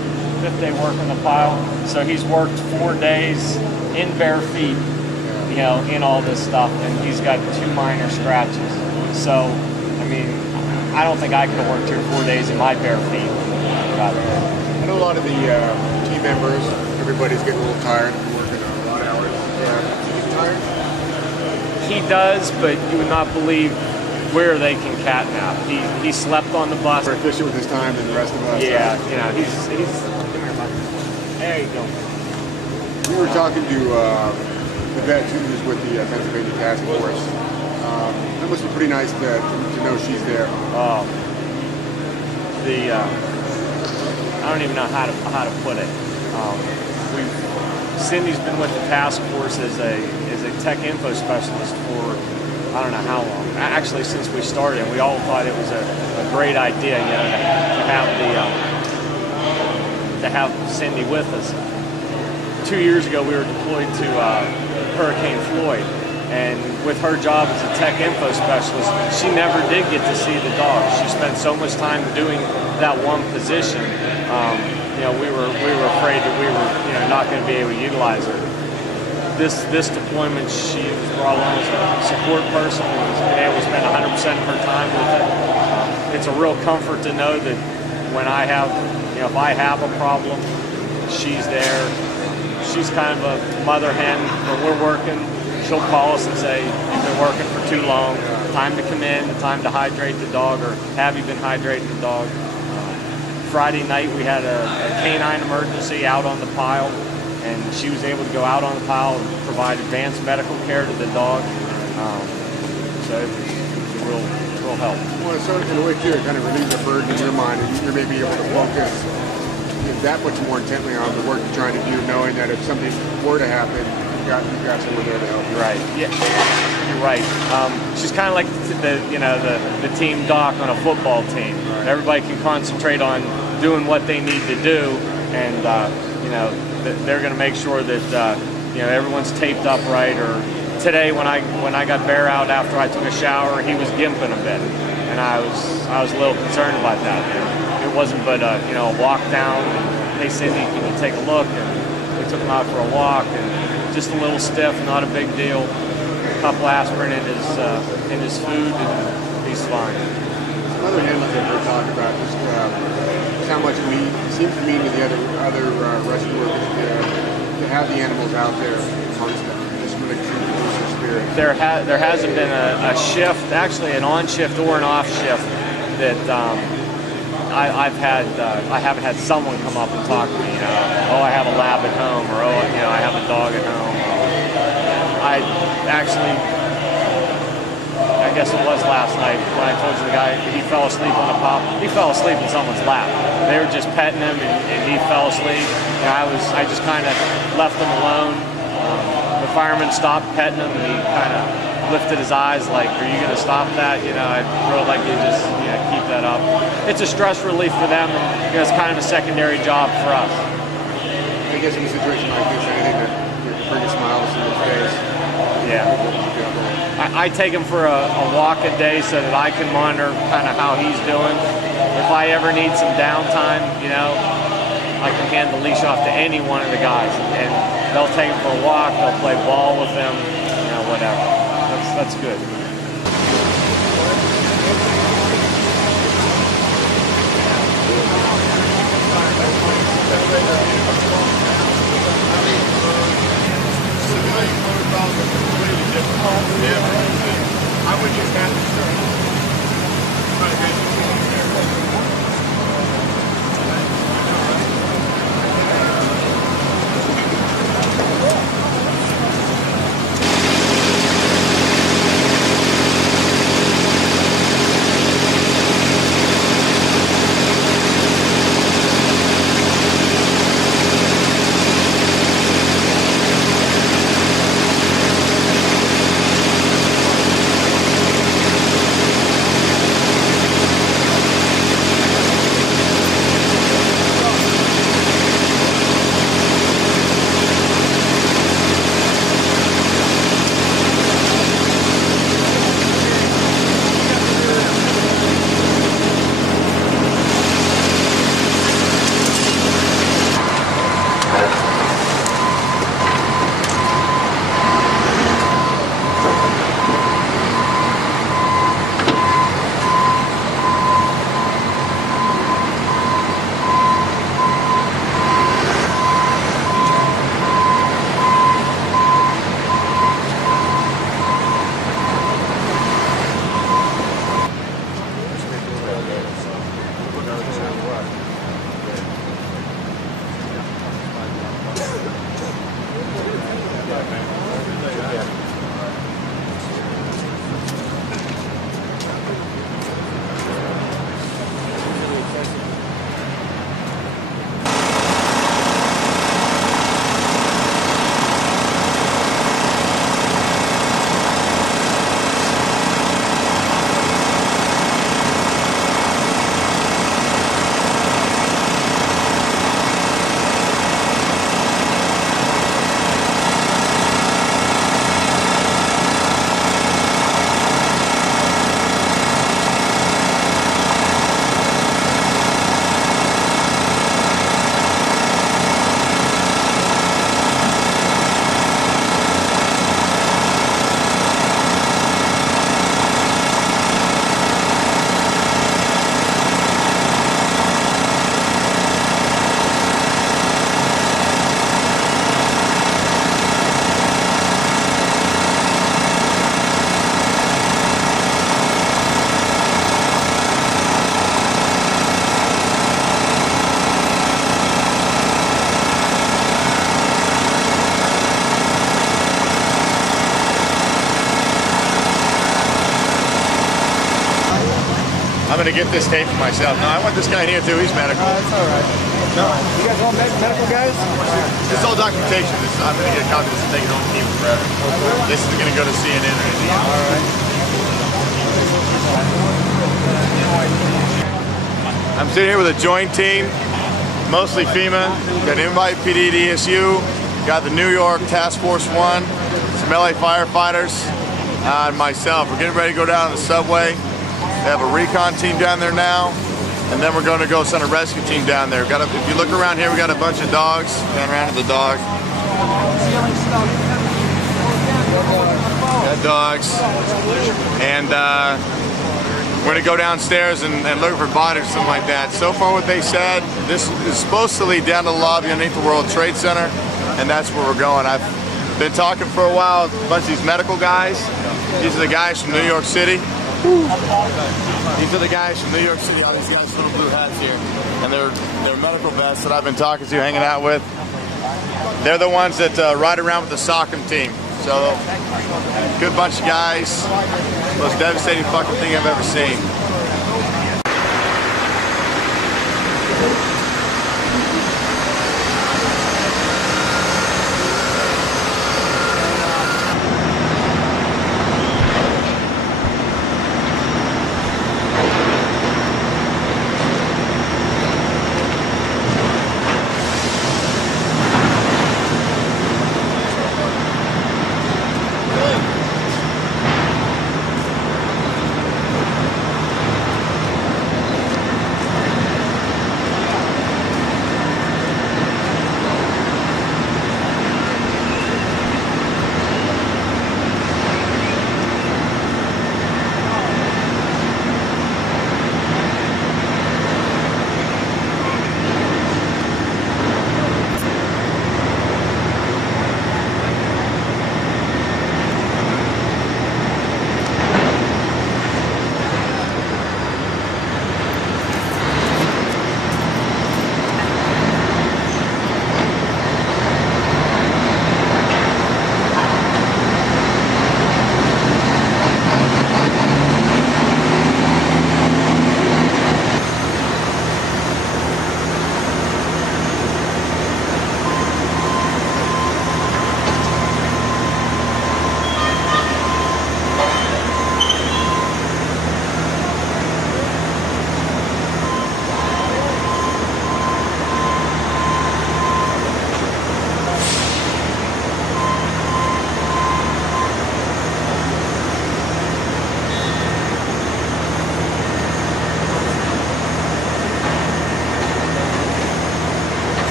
5th day working the pile. So he's worked 4 days in bare feet, in all this stuff, and he's got 2 minor scratches. So, I mean, I don't think I could have worked here 4 days in my bare feet. I know a lot of the team members, everybody's getting a little tired. Working a lot of hours. Yeah. You get tired? he does, but you would not believe where they can catnap. He slept on the bus. More efficient with his time than the rest of us. Yeah, you know, he's come here, bud. There you go. We were talking to the vet who was with the Pennsylvania Task Force. That must be pretty nice to know she's there. Oh, I don't even know how to put it. Cindy's been with the task force as a tech info specialist for I don't know how long. Actually, since we started, and we all thought it was a great idea, you know, to have Cindy with us. 2 years ago, we were deployed to Hurricane Floyd, and with her job as a tech info specialist, she never did get to see the dog. She spent so much time doing that one position. You know, we were afraid that we were, you know, not going to be able to utilize her. This deployment, she was brought on as a support person and was able to spend 100% of her time with it. It's a real comfort to know that when I have, you know, if I have a problem, she's there. She's kind of a mother hen. When we're working, she'll call us and say, "You've been working for too long. Time to come in. Time to hydrate the dog," or "Have you been hydrating the dog?" Friday night we had a canine emergency out on the pile, and she was able to go out on the pile and provide advanced medical care to the dog. So it was a real help. Well, so in a way too, it kind of relieves the burden in your mind, and you're maybe able to focus that much more intently on the work you're trying to do, knowing that if something were to happen, you've got someone there to help you. Right. Yeah. You're right. She's kind of like the team doc on a football team. Right. Everybody can concentrate on doing what they need to do, and you know, they're going to make sure that you know, everyone's taped up right. Or today, when I got Bear out after I took a shower, he was gimping a bit, and I was a little concerned about that. It wasn't but you know, a walk down. And, "Hey Cindy, can you take a look?" And we took him out for a walk, and just a little stiff, not a big deal. A couple aspirin in his food, and he's fine. Another handlers that we're talking about just how much it seems to mean to the other rescue workers to have the animals out there amongst them. Just really boosts their spirit. There hasn't been a shift, actually an on shift or an off shift, that I haven't had someone come up and talk to me. You know, "Oh, I have a lab at home," or "Oh, you know, I have a dog at home." I guess it was last night when I told you the guy, he fell asleep on a pop. He fell asleep in someone's lap. They were just petting him, and he fell asleep. And I just kind of left him alone. The fireman stopped petting him, and he kind of lifted his eyes like, "Are you going to stop that?" You know, I'd really like you to just, you know, keep that up. It's a stress relief for them, and you know, it's kind of a secondary job for us. I guess in a situation like this, anything that bring a smile to his face. Yeah. I take him for a walk a day so that I can monitor kind of how he's doing. If I ever need some downtime, you know, I can hand the leash off to any one of the guys, and they'll take him for a walk, they'll play ball with him, you know, whatever. That's good. I would just have to I'm gonna get this tape for myself. No, I want this guy here too. He's medical. That's all right. No, you guys want medical guys? This is all documentation. I'm gonna get a copy of this and take it home and keep it forever. This is gonna go to CNN or anything. All right. I'm sitting here with a joint team, mostly FEMA. Got NYPD, ESU, got the New York Task Force 1, some LA firefighters, and myself. We're getting ready to go down on the subway. They have a recon team down there now, and then we're going to go send a rescue team down there. If you look around here, we got a bunch of dogs. Pan around to the dog. Got dogs, and we're going to go downstairs and look for bodies or something like that. So far what they said, this is supposed to lead down to the lobby underneath the World Trade Center, and that's where we're going. I've been talking for a while with a bunch of these medical guys. These are the guys from New York City. These are the guys from New York City, all these guys with little blue hats here. And they're medical vets that I've been talking to, hanging out with. They're the ones that ride around with the Sockham team. So, good bunch of guys. Most devastating fucking thing I've ever seen.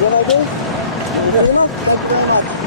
What I do? Good enough? Thank you very much.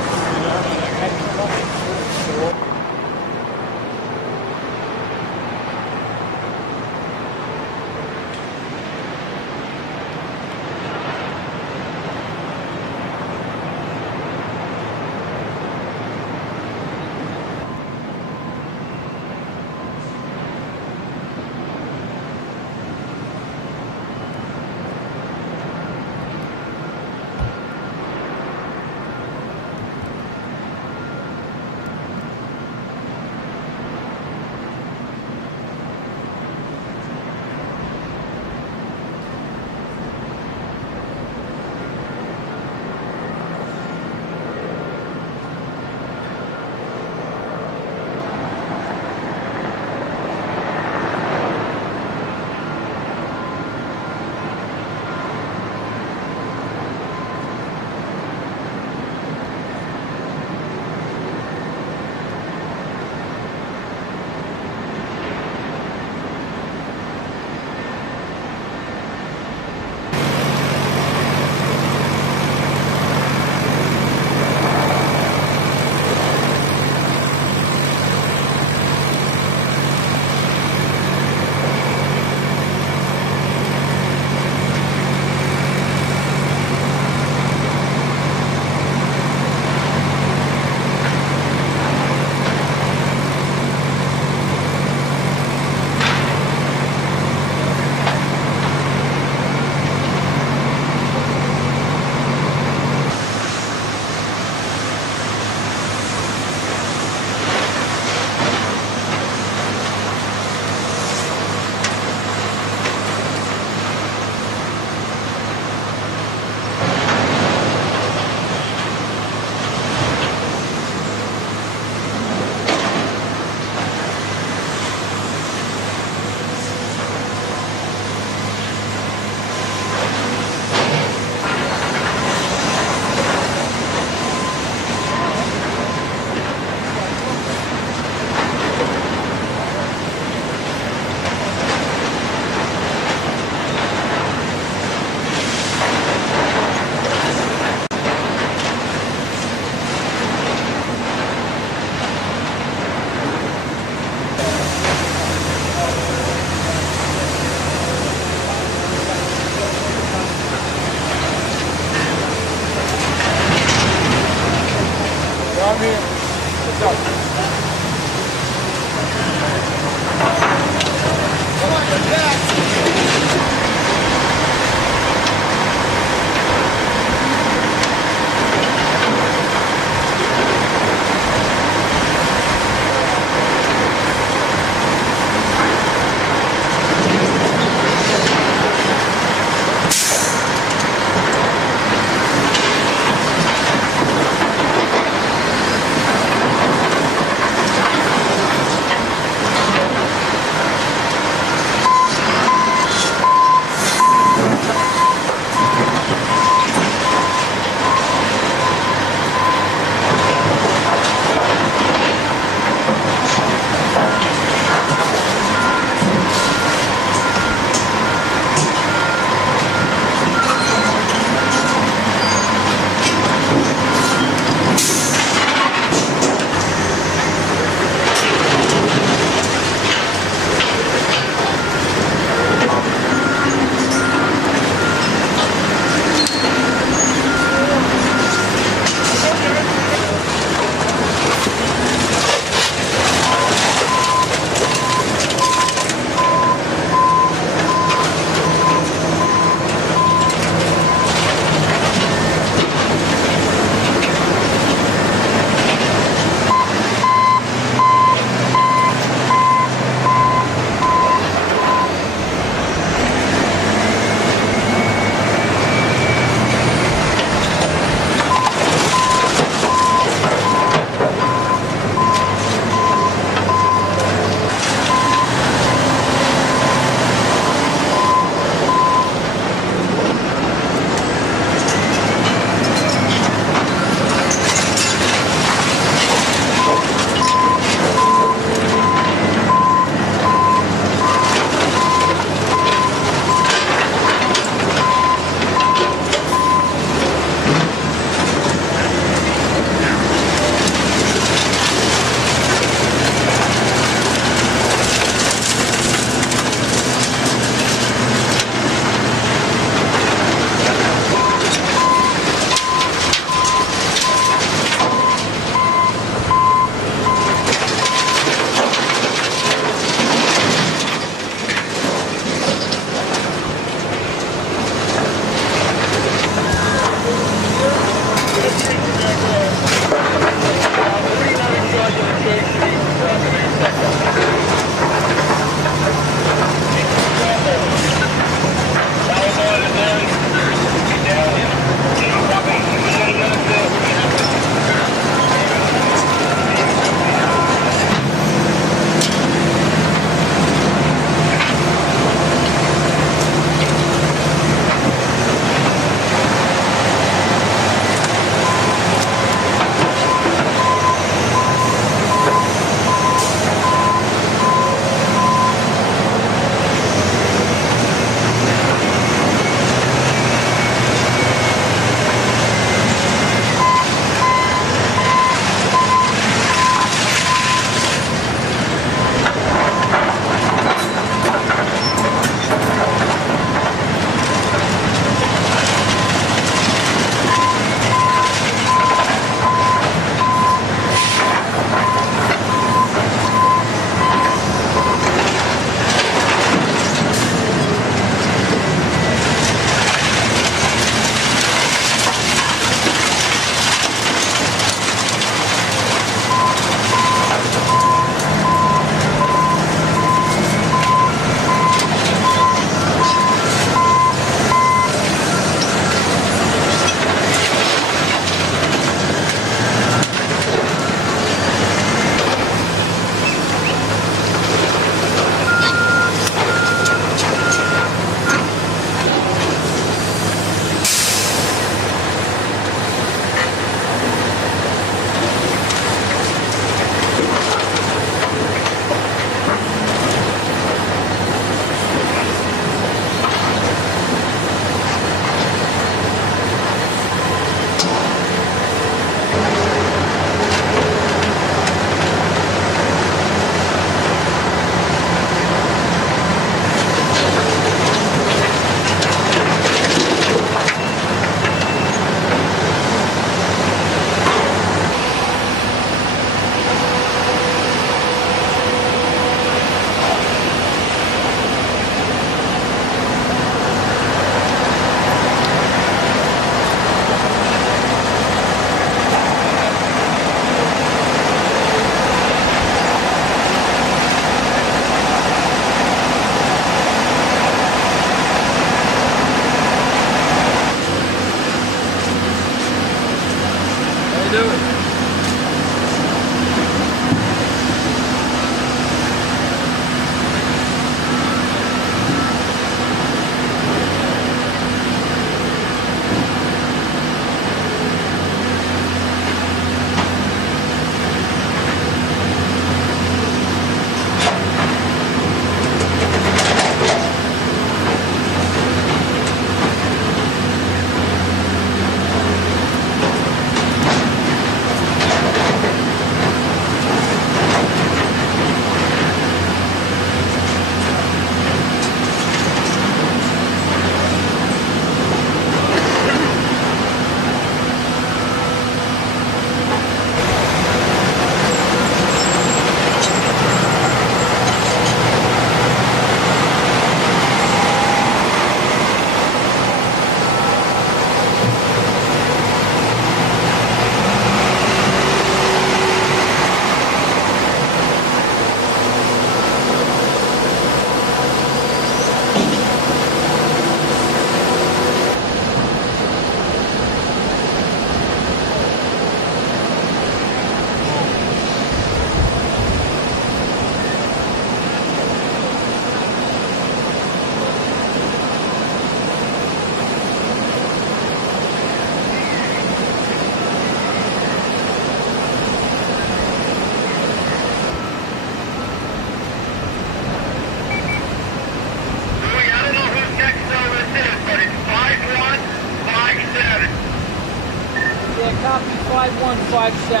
5157.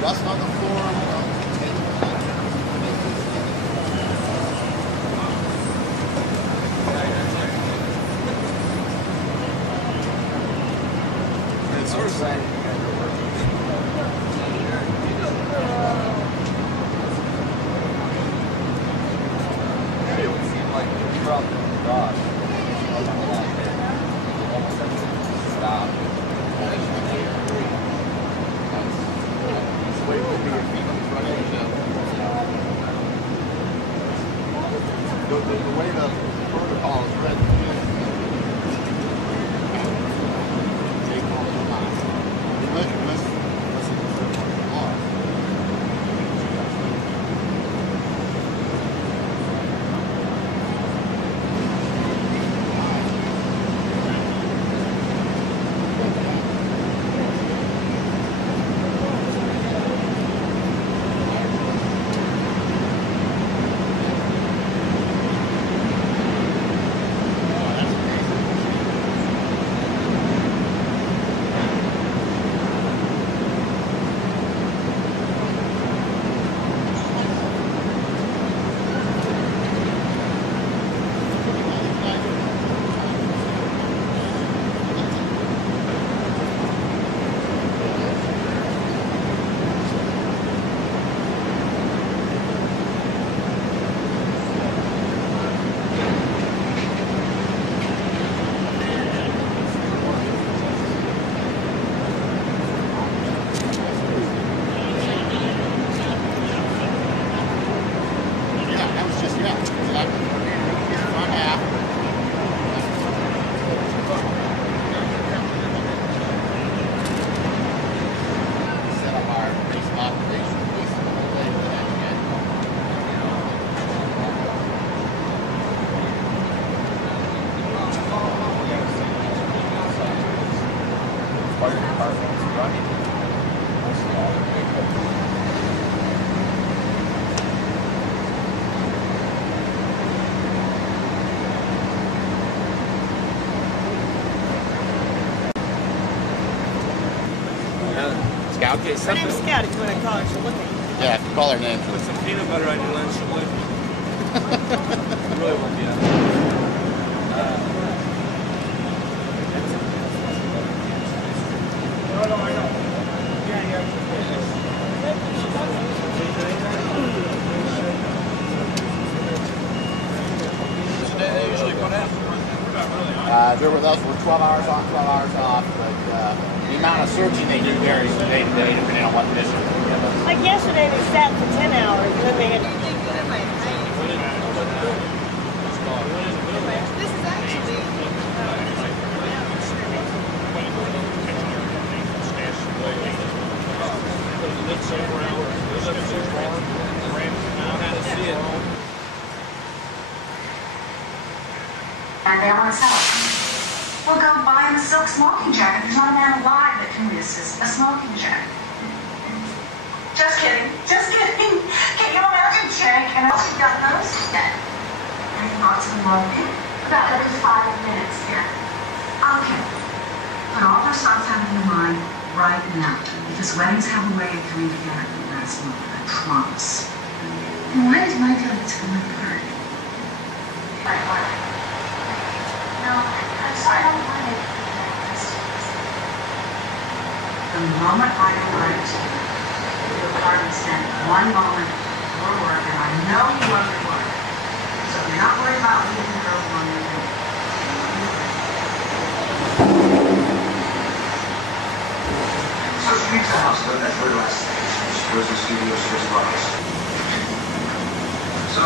Dust on the floor. It's sort of saying it would seem like you're from the garage. Stop. It's way over your feet in front of you. The way the protocol is read. Scout get something? My name's Scout if you want to call her, she'll look at you. Yeah, if you call her name. Put some peanut butter on your lunch, she'll lick you. Really won't be No, I know. They usually put out. They're with us, we're 12 hours on, 12 hours off, but the amount of searching they do varies from day to day depending on what mission they give us. Like yesterday, they sat for 10 hours, and then they had... This is actually... And they all itself. We'll go buy him a silk smoking jacket. There's not a man alive that can resist a smoking jacket. Just kidding. Just kidding. Can you imagine Jake? And also you got those yet? Any thoughts of smoking? About every 5 minutes, yeah. Okay. Put all those thoughts out of your mind right now. Because weddings have a way of coming together at the last moment, I promise. And why does my feelings come apart? Like what? No, I'm sorry, I don't want it. The moment I arrived, your department spent one moment for work, and I know you love your work. So if you're not worried about leaving the girls alone, you're doing it. So she leaves the house, though, that's her last stage. She goes to the studio, she just loves. So,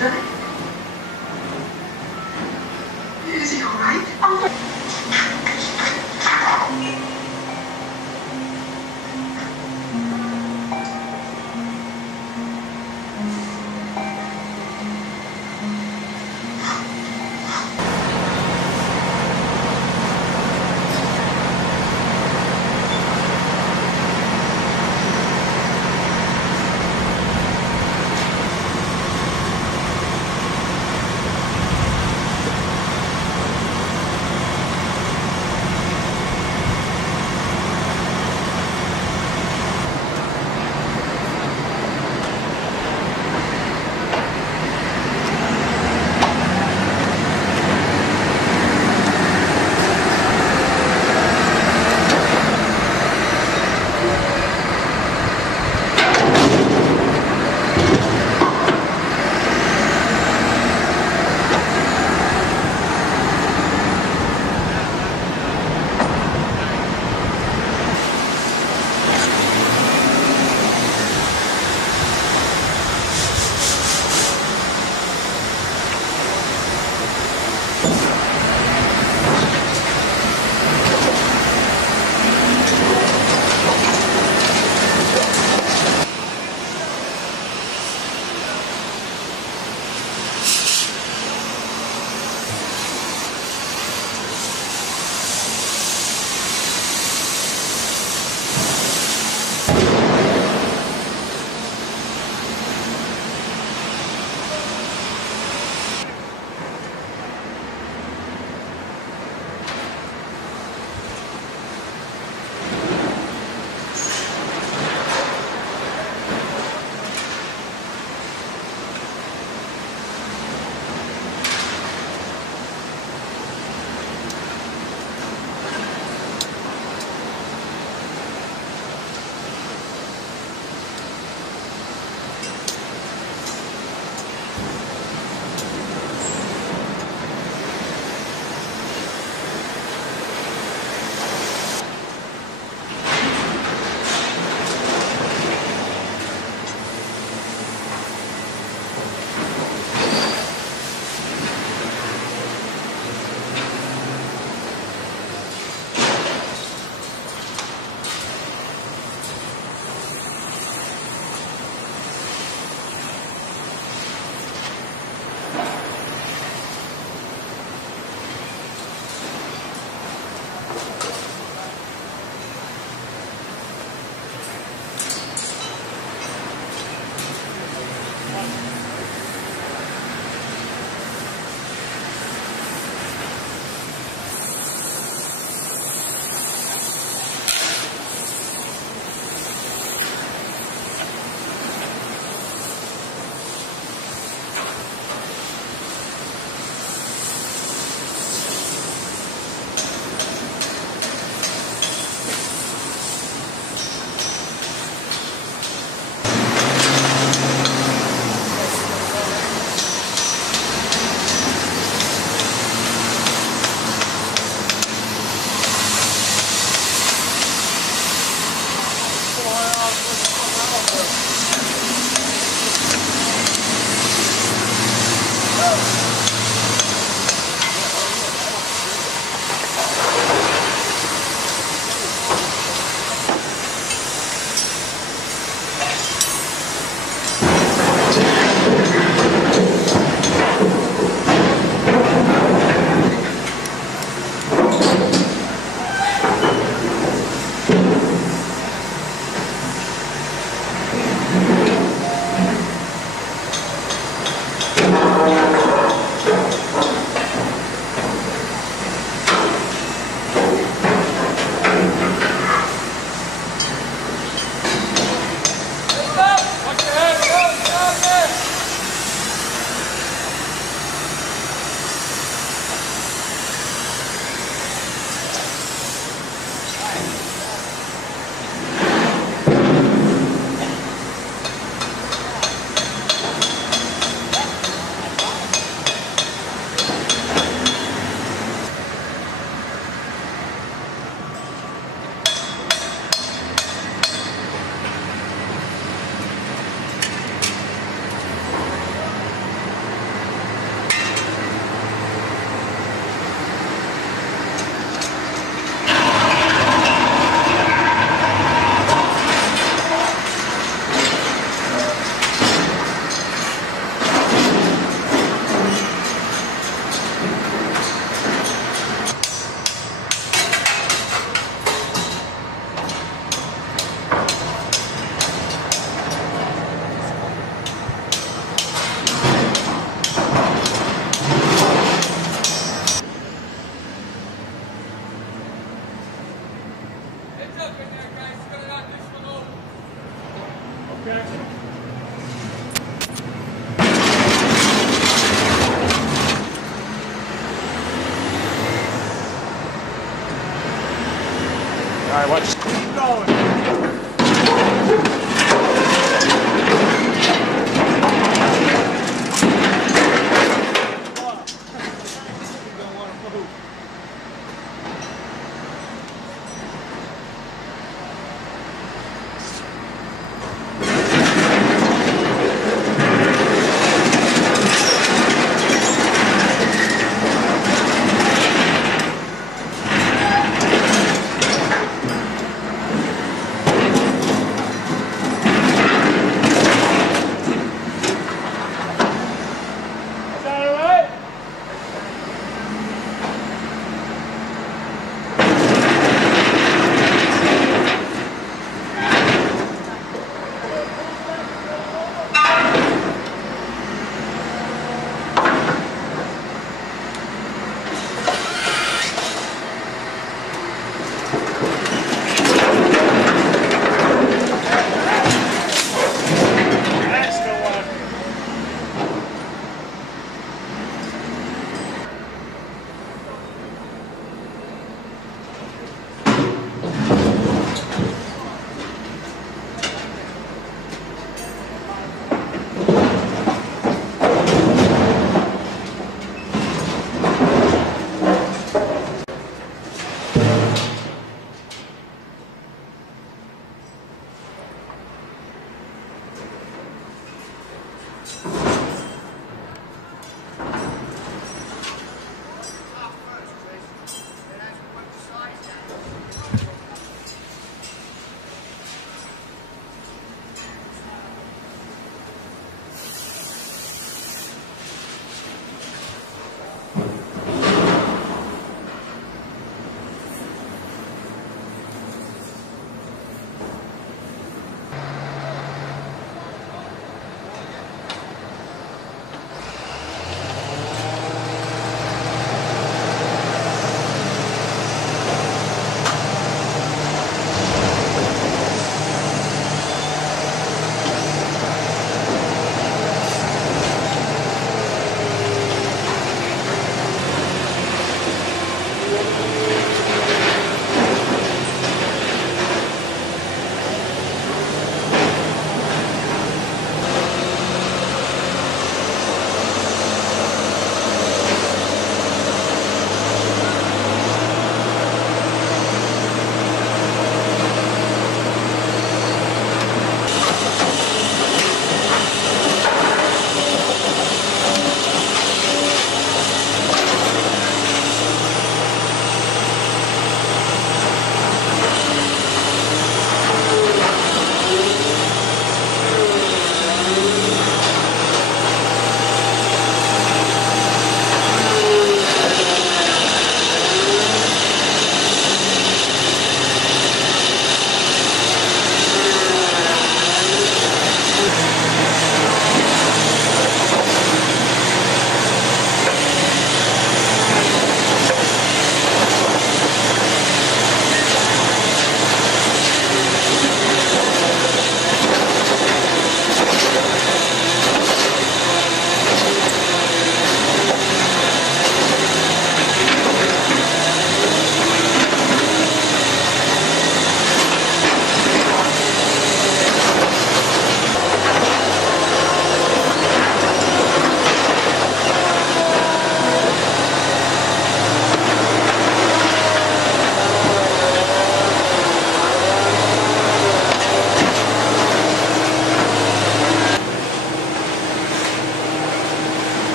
Good. Is he all right?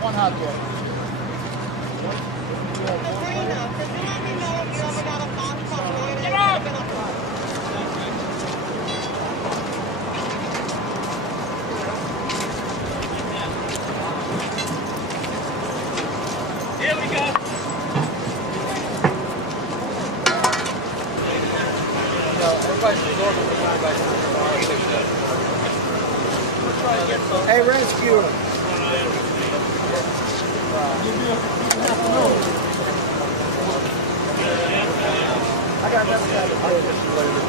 One hot dog. Here we go. Hey, rescue! I got another guy to play this later.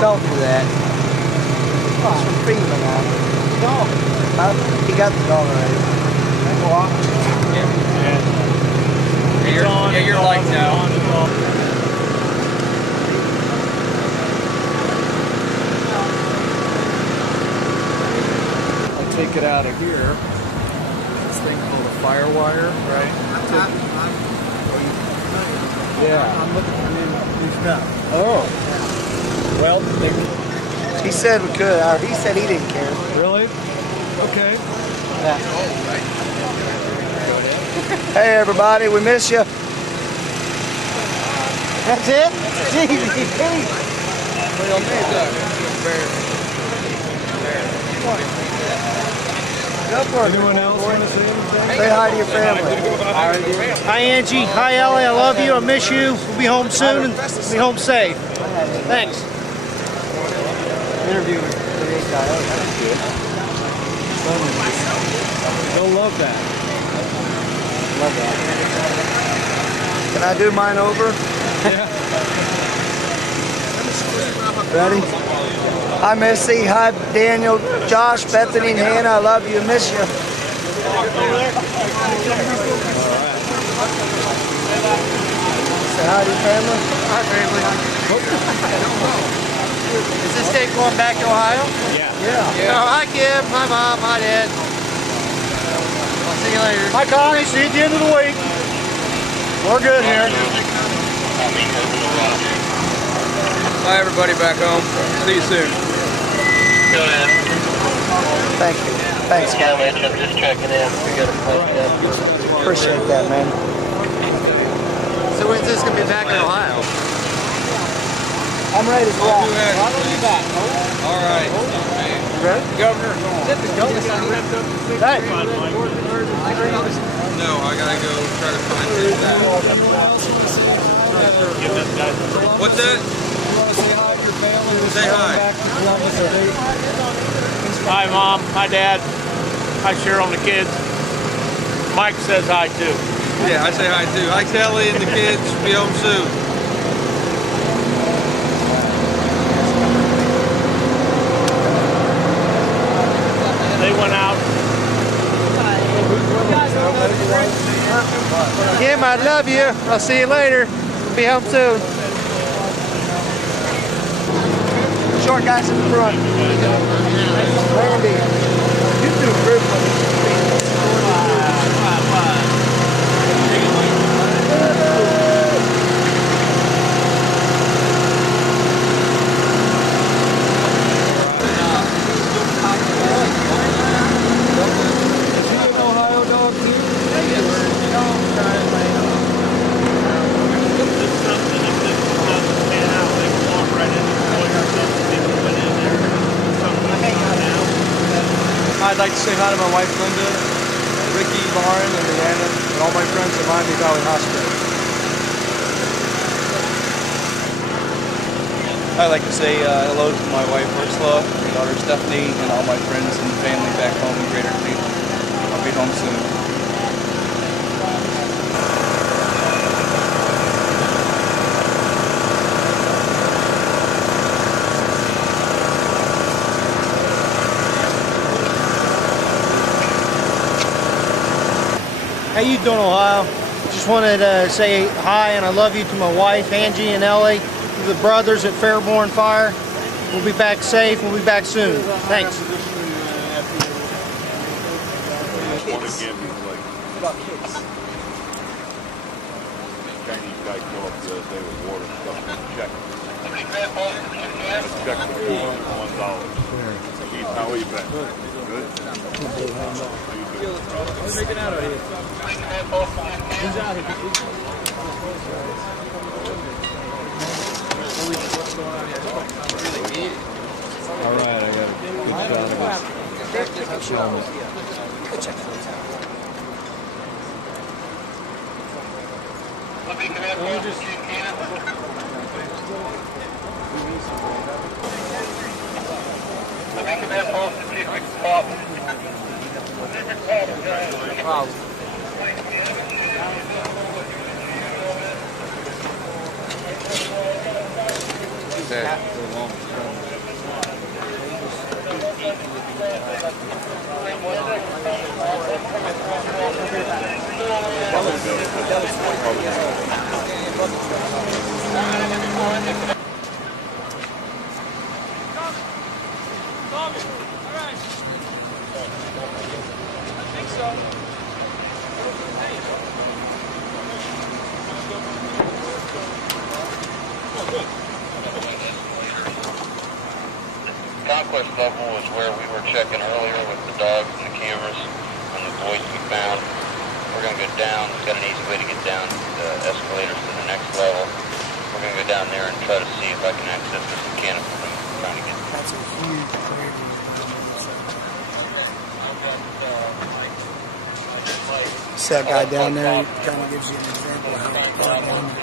Don't do that. from FEMA now. Dog. He got the dog already. Yeah, you're like now. I'll take it out of here. This thing called a fire wire, right? Yeah. I'm looking for new stuff. Oh. Well, he said we could. He said he didn't care. Really? Okay. Yeah. Hey everybody, we miss you. That's it? Anyone else want to say anything? Say hi to your family. Hi Angie, hi Ellie, I love you, I miss you. We'll be home soon and be home safe. Thanks. Interview with the guy. That's good. They'll love that. Love that. Can I do mine over? Yeah. Ready? Hi Missy, hi Daniel, Josh, Bethany, and Hannah. I love you, miss you. Say hi to your family. Hi family. Is this day going back to Ohio? Yeah. Oh, hi Kim, hi Mom, hi Dad. I'll see you later. Hi Connie, see you at the end of the week. We're good here. Bye everybody back home. See you soon. Thank you. Thanks, Kevin. I'm just checking in. We got a question. Appreciate that, man. So when's this going to be back in Ohio? I'm ready to rock. Why don't you back? All right. Ready? Governor. Hey. No, I gotta go try to find that. What's that? Say hi. Hi, Mom. Hi, Dad. Hi, Cheryl and the kids. Mike says hi, too. Yeah, I say hi too. Hi, Kelly and the kids. Be home soon. They went out. Kim, I love you. I'll see you later. Be home soon. Short guys in the front. Randy, you do a group I'd like to say hi to my wife Linda, Ricky, Lauren, and Leanna, and all my friends at Miami Valley Hospital. I'd like to say hello to my wife Ursula, my daughter Stephanie, and all my friends and family back home in Greater Cleveland. I'll be home soon. How you doing, Ohio? Just wanted to say hi and I love you to my wife, Angie and Ellie, to the brothers at Fairborn Fire. We'll be back safe. We'll be back soon. Thanks. How are you back? Good. What's making out here? Who's out here? What's going on here? All right, I got a good shot of this. Wow. Conquest level is where we were checking earlier with the dogs and the cameras and the boys we found. We're going to go down. We've got an easy way to get down the escalators to the next level. We're going to go down there and try to see if I can access this mechanical room we're trying to get. That's a huge crazy. See that guy down there, he kind of gives you an example of how far down it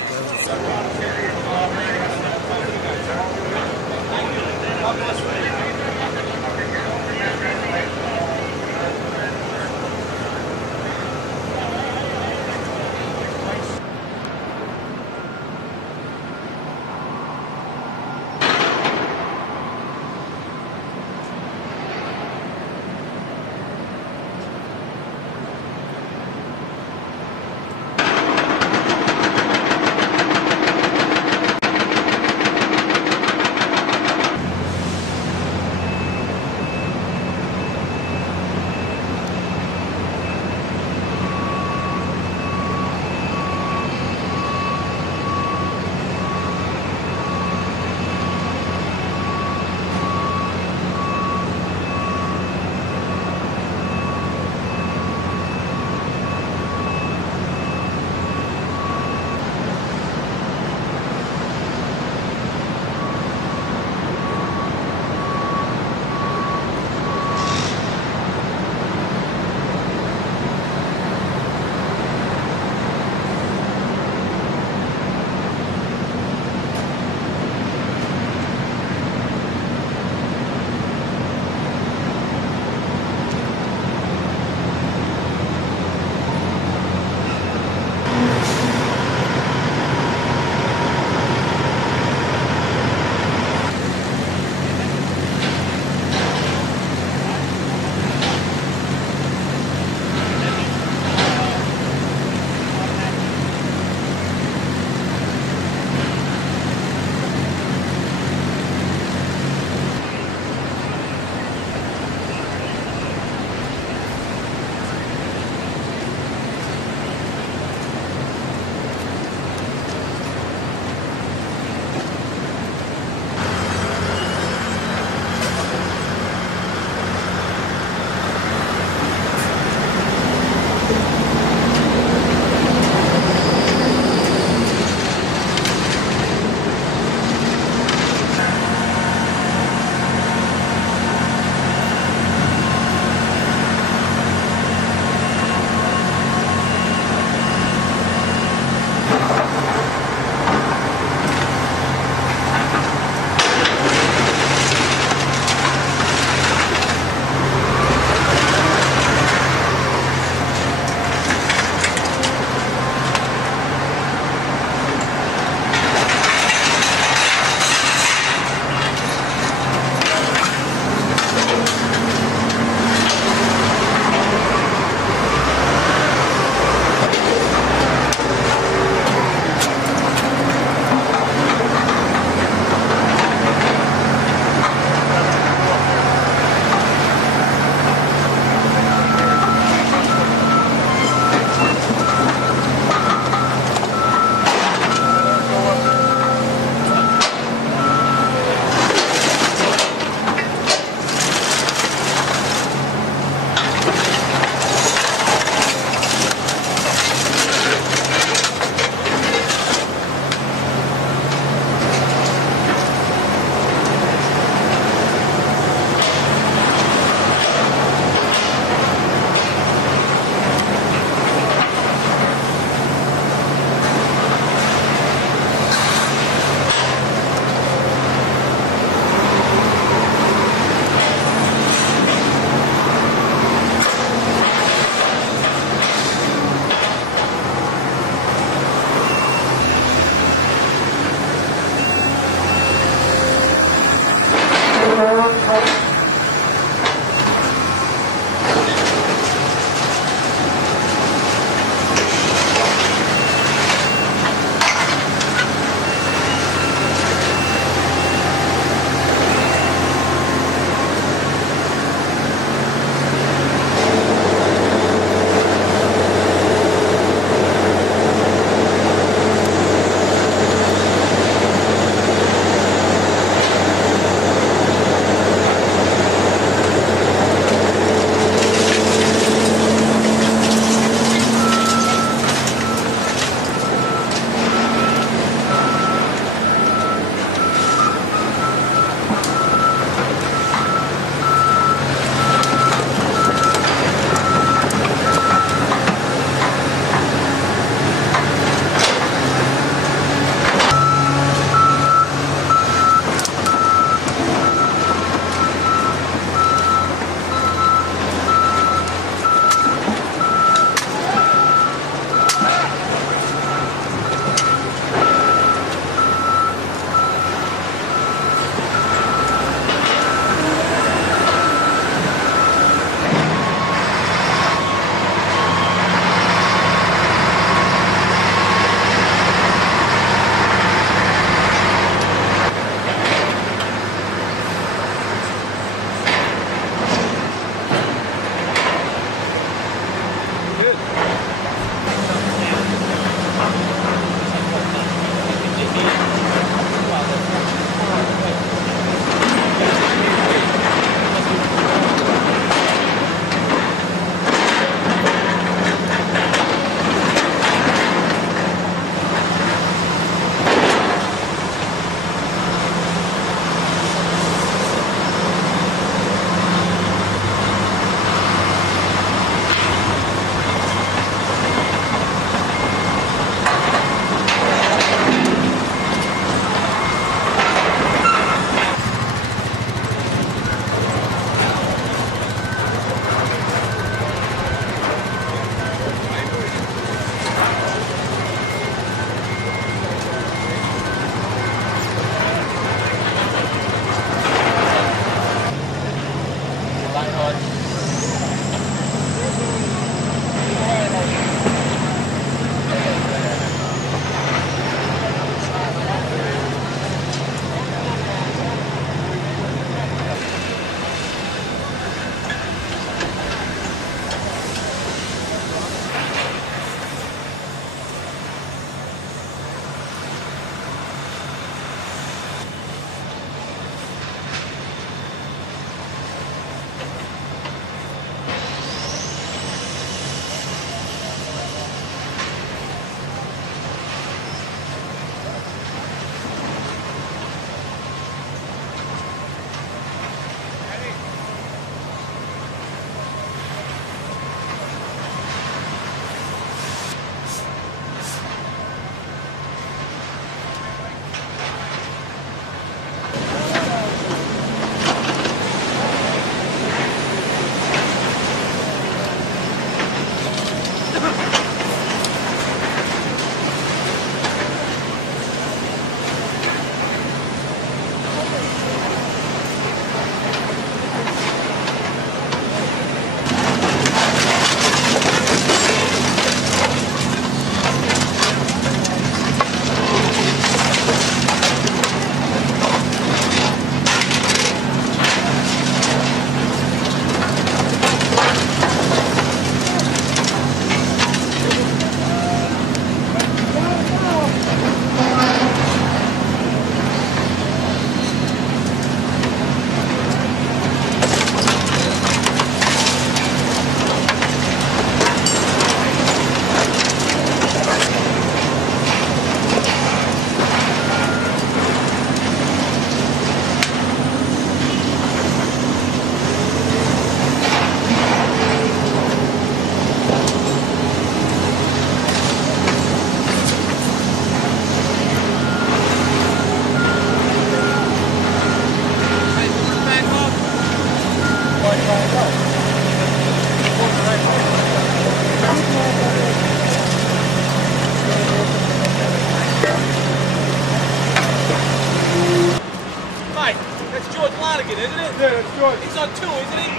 He's on 2, isn't he?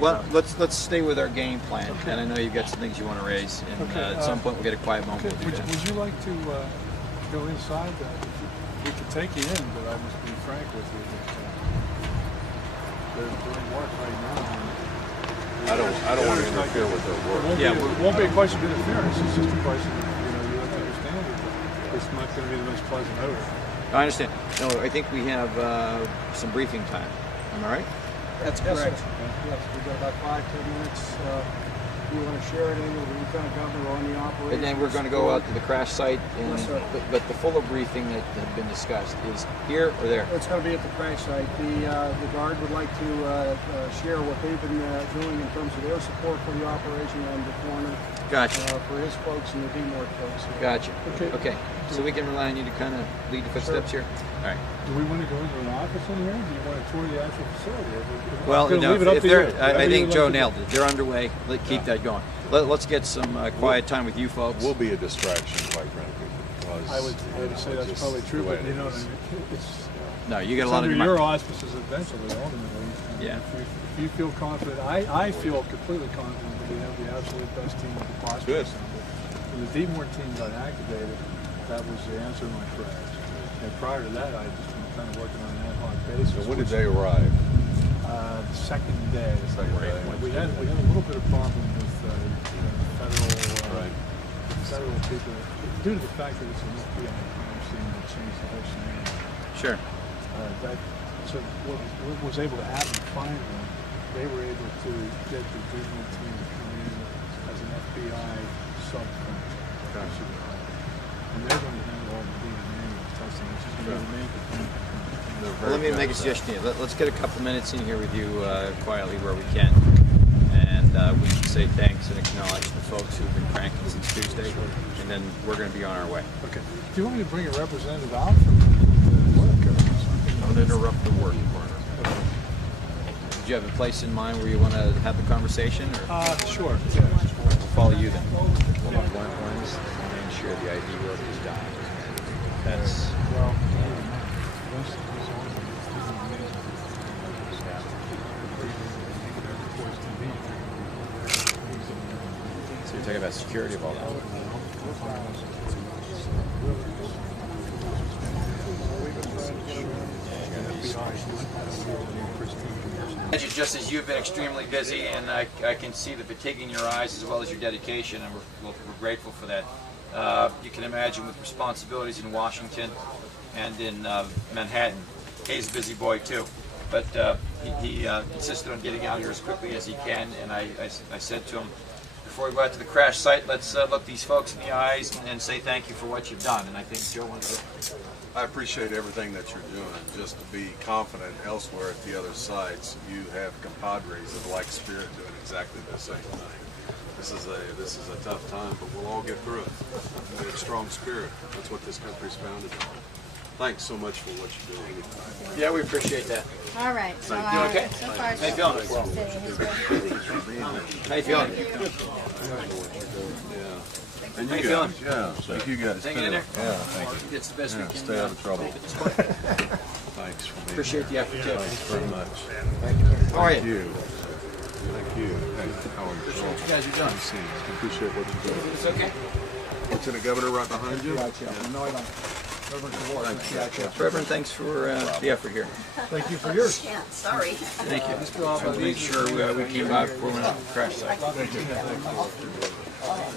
Well, let's stay with our game plan, okay. And I know you've got some things you want to raise, and okay. At some point we'll get a quiet moment. Okay. Would you like to go inside? We could take you in, but I must be frank with you that they're doing work right now. I don't want to interfere with their work. It won't be a question of interference. It's just a question of you have to understand that it's not going to be the most pleasant odor. I understand. No, I think we have some briefing time. Am I right? That's correct. Yes, we've got about 5-10 minutes. We want to share it in with the Lieutenant Governor on the operation. And then we're going to go out to the crash site. And, yes, sir. But the fuller briefing that had been discussed is here or there? It's going to be at the crash site. The Guard would like to share what they've been doing in terms of their support for the operation on the corner. Gotcha. For his folks and the DMOR folks. Gotcha. Okay. So we can rely on you to kind of lead the footsteps here? All right. Do we want to go into an office in here? Do you want to tour the actual facility? Well, no, if they're, I think Joe nailed it. They're underway. Keep that going. Let's get some quiet time with you folks. We'll be a distraction, quite frankly. I would say that's probably true, but you know, it's no, you get a lot of your auspices eventually, ultimately. Yeah. If you feel confident, I feel completely confident that we have the absolute best team we could possibly assemble. When the DMOR team got activated, that was the answer to my prayers. And prior to that, I had just been kind of working on an ad hoc basis. So when did they arrive? The second day. We had a little bit of problem with federal people due to the fact that it's an FBI crime scene that changed the whole scenario. Sure. So what was able to happen finally, they were able to get the DMOR team to come in as an FBI subcontractor. Gotcha. And they're going to handle all the DNA testing, which is going to be the main component. Well, let me make a suggestion here. Let's get a couple minutes in here with you quietly where we can. And we can say thanks and acknowledge the folks who've been cranking since Tuesday. And then we're going to be on our way. Okay. Do you want me to bring a representative out from the work or something? Don't interrupt the work, partner. Okay. you have a place in mind where you want to have the conversation? Or? Sure. We'll follow you then. Once and share the ID work is done. That's well. So you're talking about security of all that. Just as you've been extremely busy, and I can see the fatigue in your eyes as well as your dedication, and we're grateful for that. You can imagine with responsibilities in Washington and in Manhattan. Hay's a busy boy too, but he insisted on getting out here as quickly as he can, and I said to him, before we go out to the crash site, let's look these folks in the eyes and say thank you for what you've done. And I think Joe wants to... I appreciate everything that you're doing. Just to be confident elsewhere at the other sites, you have compadres of like spirit doing exactly the same thing. This is a tough time, but we'll all get through it. We have strong spirit. That's what this country's founded on. Thanks so much for what you do. Yeah, we appreciate that. All right. So, you okay? So far, how you feeling? How you feeling? Yeah. And how you guys, feeling? yeah. Thank you guys. Hanging in there? Yeah, thank you. It's the best we can. Stay out of trouble. Thanks for being Appreciate the effort too. Thanks very much. How are you? Thank you. Thank you. How are you? Appreciate what you guys have done. Appreciate what you're doing. It's okay. Lieutenant Governor right behind you. No, I don't. Reverend, thanks for the effort here. Thank you for yours. Yeah, sorry. Thank you. So make sure we came by before we went to the crash site. Thank you.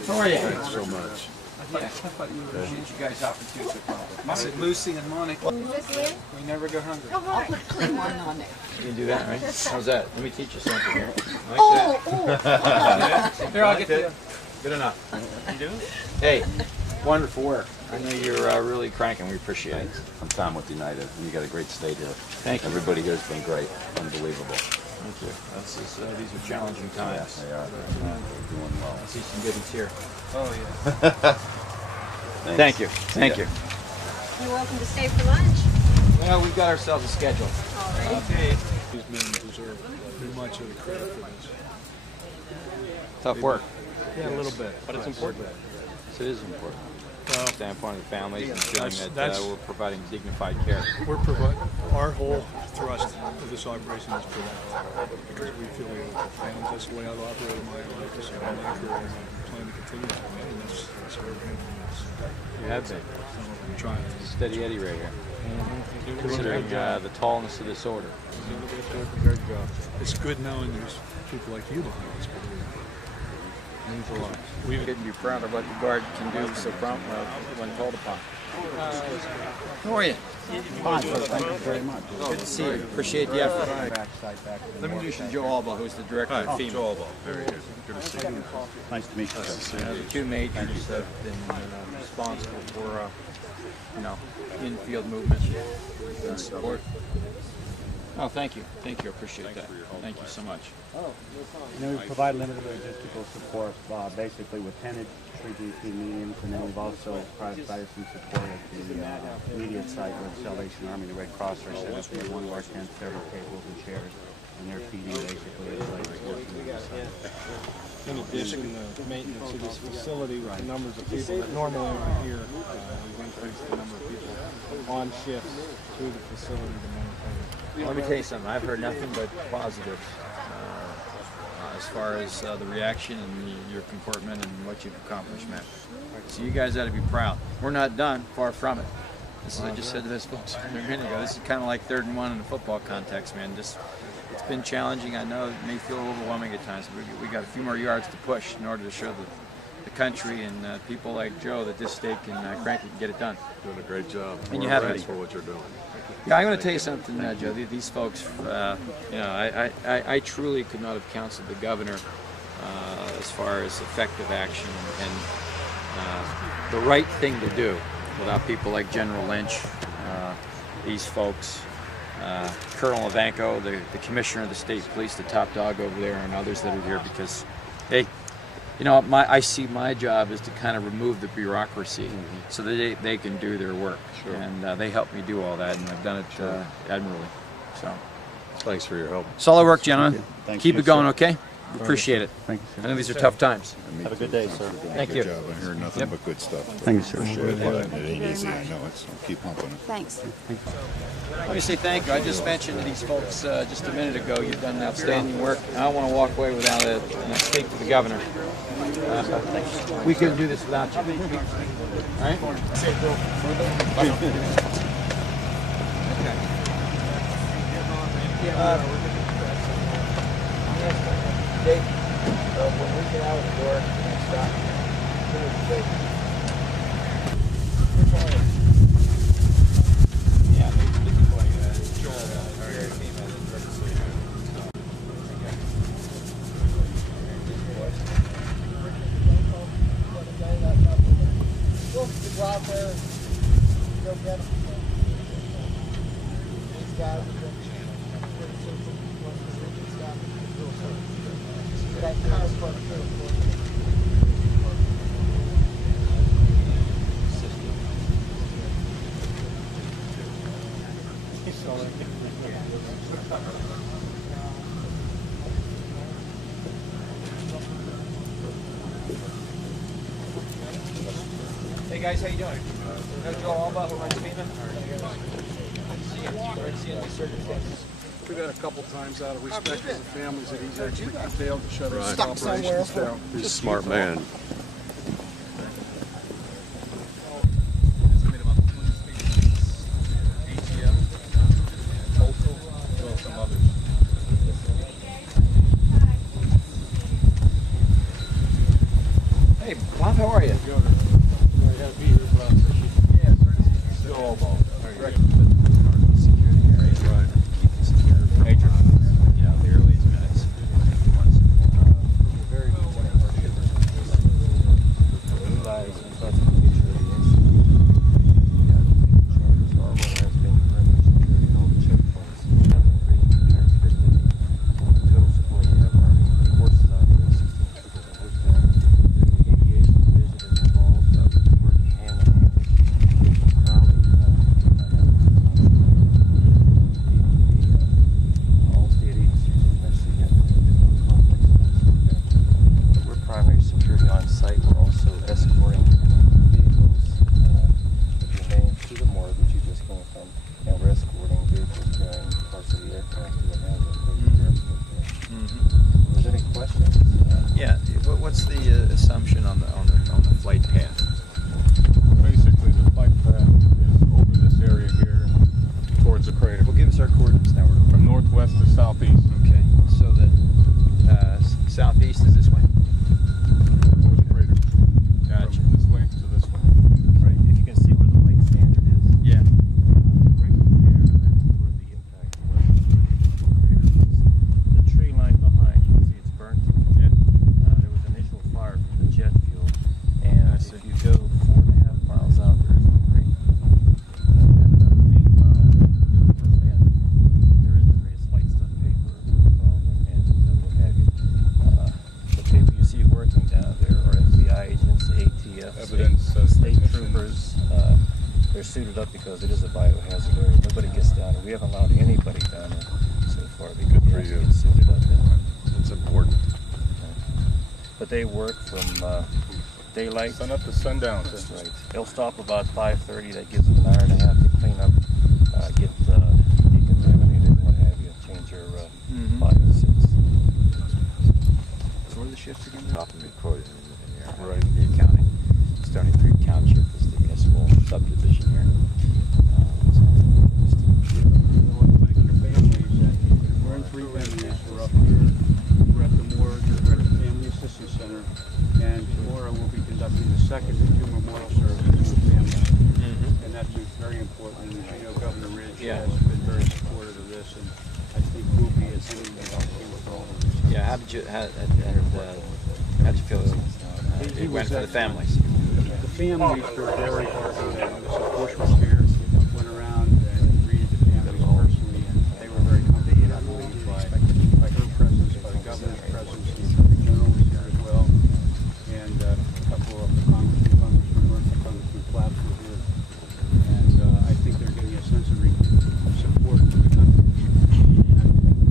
How are you? Thanks so much. Yeah, I thought you guys out for two. I said Lucy and Monica. We never go hungry. I'll put a clean one on there. You can do that, right? How's that? Let me teach you something here. Like Oh, Here, I'll get you. Good enough. You do? Hey, wonderful work. I know you're really cranking. We appreciate it. I'm Tom with United, and you got a great state here. Thank you. Everybody here's been great. Unbelievable. Thank you. These are challenging times. Yes, they are. They're doing well. I see some goodies here. Oh, yeah. Thank you. Thank you. You're welcome to stay for lunch. Well, we've got ourselves a schedule. All right. Okay. These men deserve too much of the credit for this. Tough work. Yeah, a little bit. But it's important. It is important. From the standpoint of the families and feeling that we're providing dignified care. We're providing our whole thrust of this operation is for that, because we feel we have families. That's the way I've operated my life. So I'm not sure I plan to continue that way, and that's where we're going. You have been. I'm trying. Steady Eddie right here. Considering the tallness of this order. Great job. It's good knowing there's people like you behind us. Means a lot. We couldn't be proud of what the Guard can do so promptly when called upon. How are you? Fine, sir. Thank you very much. Good to see you. Appreciate the effort. Let me introduce you to Joe Alba, who's the director of FEMA. Joe Alba. Very good. Good to see you. Nice to meet you, sir. The two majors have been responsible for, in-field movement and support. Oh, thank you. Thank you. I appreciate that. Thank you so much. We provide limited logistical support, basically with 10-inch 3GP mediums, and then we've also provided some support at the immediate site where the Salvation Army, the Red Cross, are set up in one of our tents, several tables and chairs, and they're feeding basically everybody working on the site. In addition to maintenance of this facility with the numbers of people that normally aren't here, we've increased the number of people on shifts through the facility to maintain. Let me tell you something. I've heard nothing but positives as far as the reaction and your comportment and what you've accomplished, man. So you guys ought to be proud. We're not done. Far from it. This is, I just said to those folks a minute ago, this is kind of like 3rd and 1 in a football context, man. It's been challenging. I know it may feel overwhelming at times, but we got a few more yards to push in order to show the country and people like Joe that this state can crank it and get it done. Doing a great job. And you have for what you're doing. Yeah, I'm going to tell you something, Joe. These folks, I truly could not have counseled the governor as far as effective action and the right thing to do without people like General Lynch, these folks, Colonel Ivanko, the commissioner of the state police, the top dog over there, and others that are here because, hey, I see my job is to kind of remove the bureaucracy so that they can do their work. Sure. And they help me do all that, and I've done it admirably. So, Thanks for your help. Solid work, gentlemen. Thank Keep you, it going, sir. okay? Appreciate it. Thank you, sir. I know these are tough times. Have a good day, sir. Thank Good you. job. I heard nothing but good stuff. Thank you, sir. Appreciate it. Good. It ain't easy, I know it, so keep humping it. Thanks. Let me say thank you. I just mentioned to these folks just a minute ago, you've done outstanding work. I don't want to walk away without an escape to the governor. We couldn't do this without you. All right? Jake, when we get out of the door, next stop, go out there, go get them. These guys have been that car for Hey guys, how you doing? Joe Alba, who runs FEMA. We've had a couple times out of respect for the families that he's actually failed to shut his Right. operations down. He's a smart man. Hey, Bob, how are you? What's the assumption on the flight path? Basically, the flight path is over this area here towards the crater. Well, give us our coordinates now. We're from northwest to southeast. Okay, so that southeast is this way? Towards the crater. Gotcha. From this way to this way. Right. If you can see where the white standard is. Yeah. Right there, that's where the impact was. The tree line behind, you can see it's burnt. Yeah. There was initial fire from the jet fuel, and if you go 4.5 miles out, there is a creek. And then another 8 miles from in, there is various flight stuff paper involvement and what have you. The people you see working down there are FBI agents, ATF, state troopers. They're suited up because it is a biohazard area. Nobody gets down there. We haven't allowed anybody down there so far because they have to get suited up. It's important. But they work from daylight. Sun up to sundown. That's right. They'll stop about 5:30. That gives them an hour and a half to clean up, get decontaminated, and what have you, change your 5 and 6. So what are the shifts again? Often recorded in the accounting. Stony Creek Township is the municipal subdivision here. We're in 3 venues. We're up here, we're at the morgue, we're at the Family Assistance Center, and tomorrow we'll be conducting the second of 2 memorial services for families. And that's very important. I know Governor Ridge has been very supportive of this, and I think we'll be attending the LP with all of this. Yeah, how'd you feel it went for the families? The families were very hard on it. The support was here. Went around and greeted the families personally, and they were very comforted, I believe, by her presence, by the governor's presence, the attorney general was here as well, and a couple of the Congressman Claps were here. And I think they're getting a sense of support for the country. And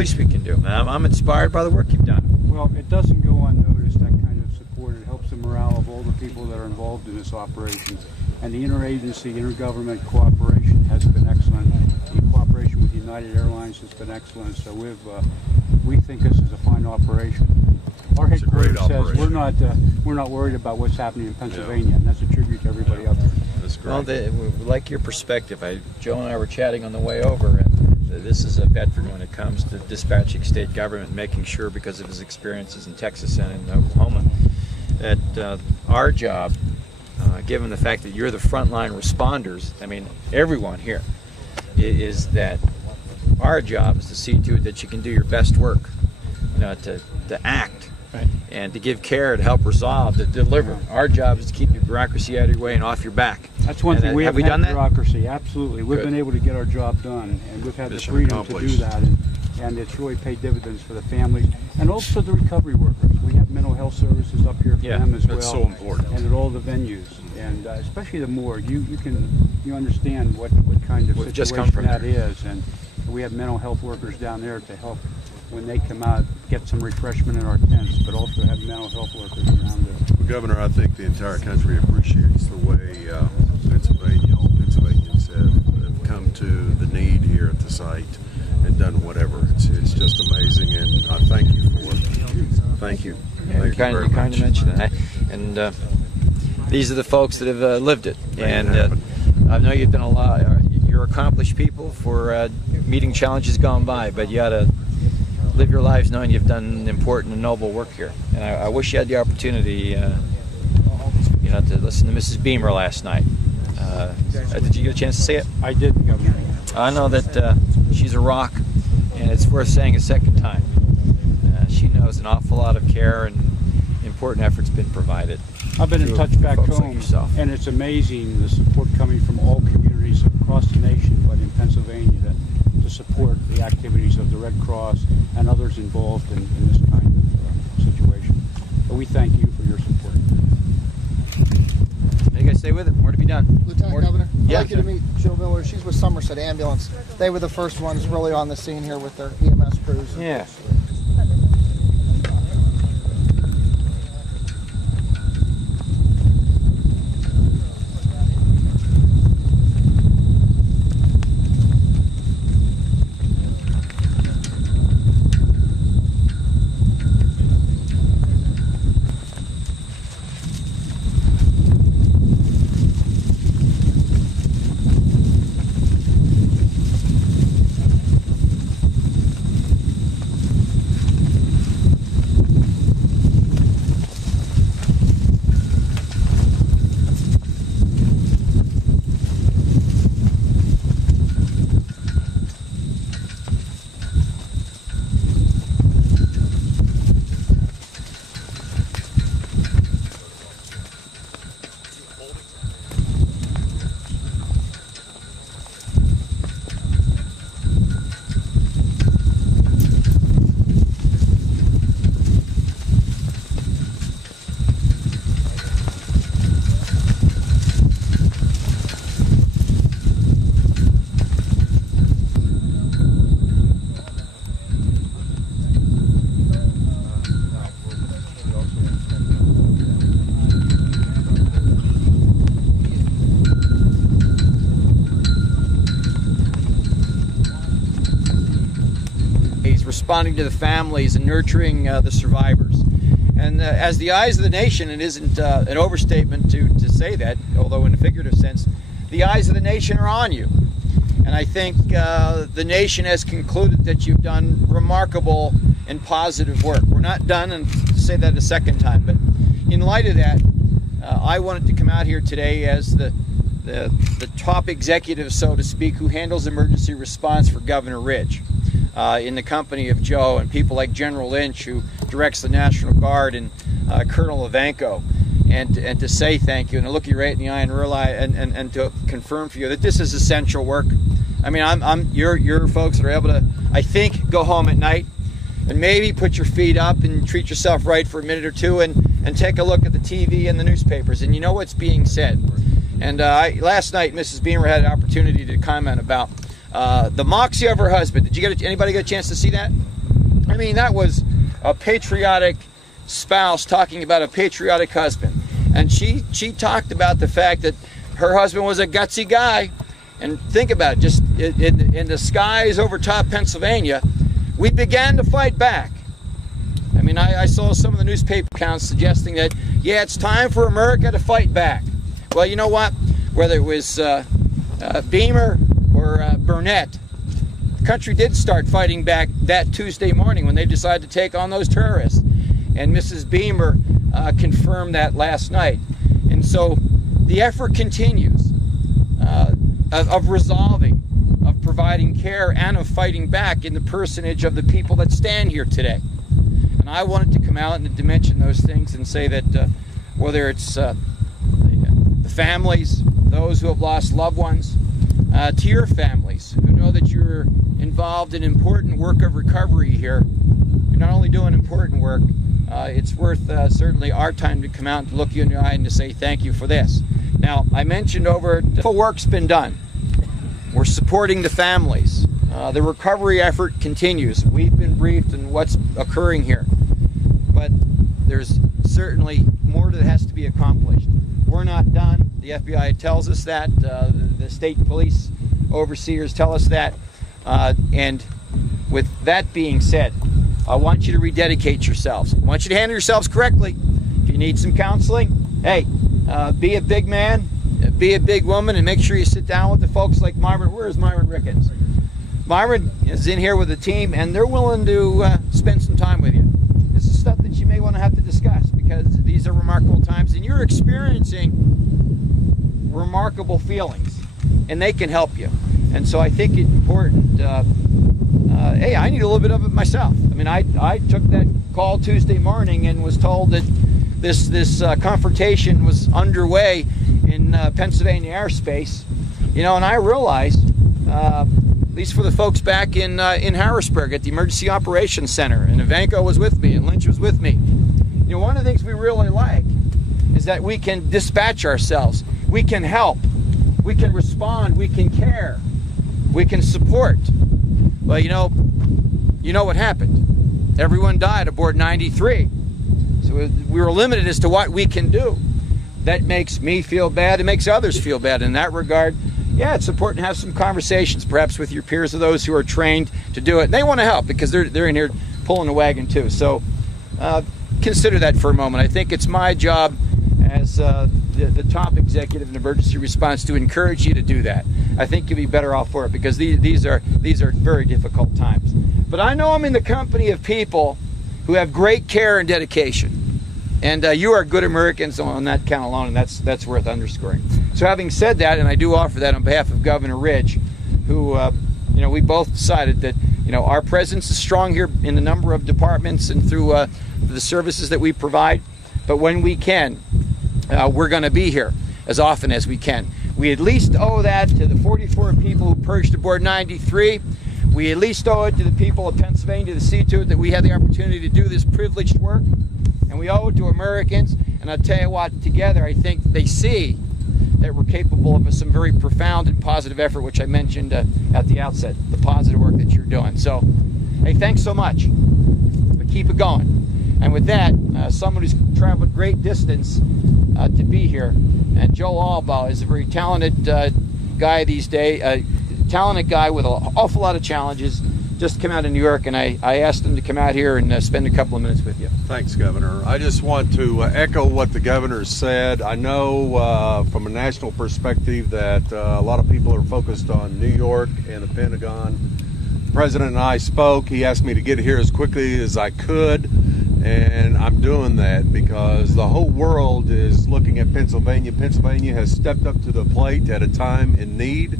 least we can do. I'm inspired by the work you've done. Well, it doesn't go unnoticed, that kind of support. It helps the morale of all the people that are involved in this operation. And the interagency, intergovernment cooperation has been excellent. The cooperation with United Airlines has been excellent. So we think this is a fine operation. Our headquarters says we're not worried about what's happening in Pennsylvania, and that's a tribute to everybody up there. That's great. Well, we like your perspective. Joe and I were chatting on the way over, and this is a veteran when it comes to dispatching state government, making sure, because of his experiences in Texas and in Oklahoma, that our job, given the fact that you're the frontline responders, I mean, everyone here, is that our job is to see to it that you can do your best work, to act. Right. And to give care, to help resolve, to deliver. Our job is to keep your bureaucracy out of your way and off your back. That's one thing. Have we done that? Bureaucracy, absolutely. We've been able to get our job done, and we've had the freedom to do that, and it's really paid dividends for the families and also the recovery workers. We have mental health services up here for them as well. That's so important. And at all the venues, and especially the morgue, you understand what kind of situation that is, and we have mental health workers down there to help when they come out, get some refreshment in our tents, but also have mental health workers around there. Well, Governor, I think the entire country appreciates the way Pennsylvania, all Pennsylvanians have come to the need here at the site and done whatever. It's just amazing, and I thank you for it. Thank you. Yeah, you kind of mentioned that. And these are the folks that have lived it. And I know you've done a lot. You're accomplished people for meeting challenges gone by, but you got to live your lives knowing you've done important and noble work here. And I wish you had the opportunity, to listen to Mrs. Beamer last night. Did you get a chance to see it? I did, Governor. I know that she's a rock, and it's worth saying a second time. She knows an awful lot of care and important effort's been provided. I've been in touch back home, and it's amazing the support coming from all communities across the nation, but in Pennsylvania, to support the activities of the Red Cross and others involved in this kind of situation. But we thank you for your support. You guys stay with it. More to be done. Lieutenant Governor, I'd like you to sir. meet Jill Miller. She's with Somerset Ambulance. They were the first ones really on the scene here with their EMS crews. Yeah. Responding to the families and nurturing the survivors. And as the eyes of the nation, it isn't an overstatement to say that, although in a figurative sense, the eyes of the nation are on you. And I think the nation has concluded that you've done remarkable and positive work. We're not done, and to say that a second time, but in light of that, I wanted to come out here today as the top executive, so to speak, who handles emergency response for Governor Ridge. In the company of Joe and people like General Lynch, who directs the National Guard, and Colonel Ivanko, and to say thank you and to look you right in the eye and realize and to confirm for you that this is essential work. I mean, you're folks that are able to, I think, go home at night and maybe put your feet up and treat yourself right for a minute or two and take a look at the TV and the newspapers, and you know what's being said. And last night, Mrs. Beamer had an opportunity to comment about the moxie of her husband. Did you anybody get a chance to see that? I mean, that was a patriotic spouse talking about a patriotic husband. And she talked about the fact that her husband was a gutsy guy. And think about it, just in the skies over top Pennsylvania, we began to fight back. I mean, I saw some of the newspaper accounts suggesting that, yeah, it's time for America to fight back. Well, you know what? Whether it was Beamer or Burnett, the country did start fighting back that Tuesday morning when they decided to take on those terrorists. And Mrs. Beamer confirmed that last night. And so the effort continues of resolving, of providing care, and of fighting back in the personage of the people that stand here today. And I wanted to come out and to mention those things and say that whether it's the families, those who have lost loved ones, to your families who know that you're involved in important work of recovery here, you're not only doing important work, it's worth certainly our time to come out and to look you in the eye and to say thank you for this. Now, I mentioned the work's been done. We're supporting the families. The recovery effort continues. We've been briefed on what's occurring here. But there's certainly more that has to be accomplished. We're not done. The FBI tells us that. The state police overseers tell us that. And with that being said, I want you to rededicate yourselves. I want you to handle yourselves correctly. If you need some counseling, hey, be a big man, be a big woman, and make sure you sit down with the folks like Myron. Where is Myron Rickens? Myron is in here with the team, and they're willing to spend some time with you. This is stuff that you may want to have to discuss because these are remarkable times, and you're experiencing remarkable feelings, and they can help you. And so I think it's important. Hey, I need a little bit of it myself. I mean, I took that call Tuesday morning and was told that this confrontation was underway in Pennsylvania airspace, you know, and I realized, at least for the folks back in Harrisburg at the Emergency Operations Center, and Ivanko was with me, and Lynch was with me. You know, one of the things we really like is that we can dispatch ourselves, we can help, we can respond, we can care, we can support. Well, you know what happened. Everyone died aboard 93. So we were limited as to what we can do. That makes me feel bad. It makes others feel bad. In that regard, yeah, it's important to have some conversations, perhaps with your peers or those who are trained to do it. And they want to help because they're in here pulling the wagon too. So consider that for a moment. I think it's my job as the top executive in emergency response to encourage you to do that. I think you'll be better off for it because these are very difficult times. But I know I'm in the company of people who have great care and dedication. And you are good Americans on that count alone, and that's worth underscoring. So having said that, and I do offer that on behalf of Governor Ridge, who, you know, we both decided that, you know, our presence is strong here in the number of departments and through the services that we provide. But when we can, we're going to be here as often as we can. We at least owe that to the 44 people who perished aboard 93. We at least owe it to the people of Pennsylvania to see to it that we had the opportunity to do this privileged work. And we owe it to Americans. And I'll tell you what, together I think they see that we're capable of some very profound and positive effort, which I mentioned at the outset, the positive work that you're doing. So, hey, thanks so much. But keep it going. And with that, someone who's traveled great distance to be here, and Joe Albaugh is a very talented guy these days, talented guy with an awful lot of challenges. Just came out of New York, and I asked him to come out here and spend a couple of minutes with you. Thanks, Governor. I just want to echo what the Governor said. I know from a national perspective that a lot of people are focused on New York and the Pentagon. The President and I spoke. He asked me to get here as quickly as I could, and I'm doing that because the whole world is looking at Pennsylvania. Pennsylvania has stepped up to the plate at a time in need.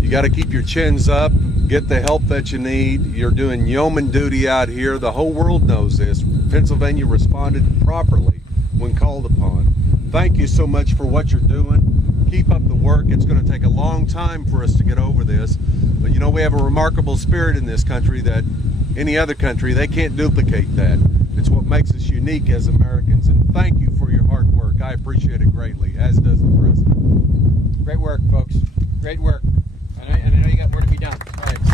You got to keep your chins up. Get the help that you need. You're doing yeoman duty out here. The whole world knows this. Pennsylvania responded properly when called upon. Thank you so much for what you're doing. Keep up the work. It's going to take a long time for us to get over this. But you know, we have a remarkable spirit in this country that any other country, they can't duplicate that. It's what makes us unique as Americans. And thank you for your hard work. I appreciate it greatly, as does the President. Great work, folks. Great work. And I know you got more to be done. Thanks.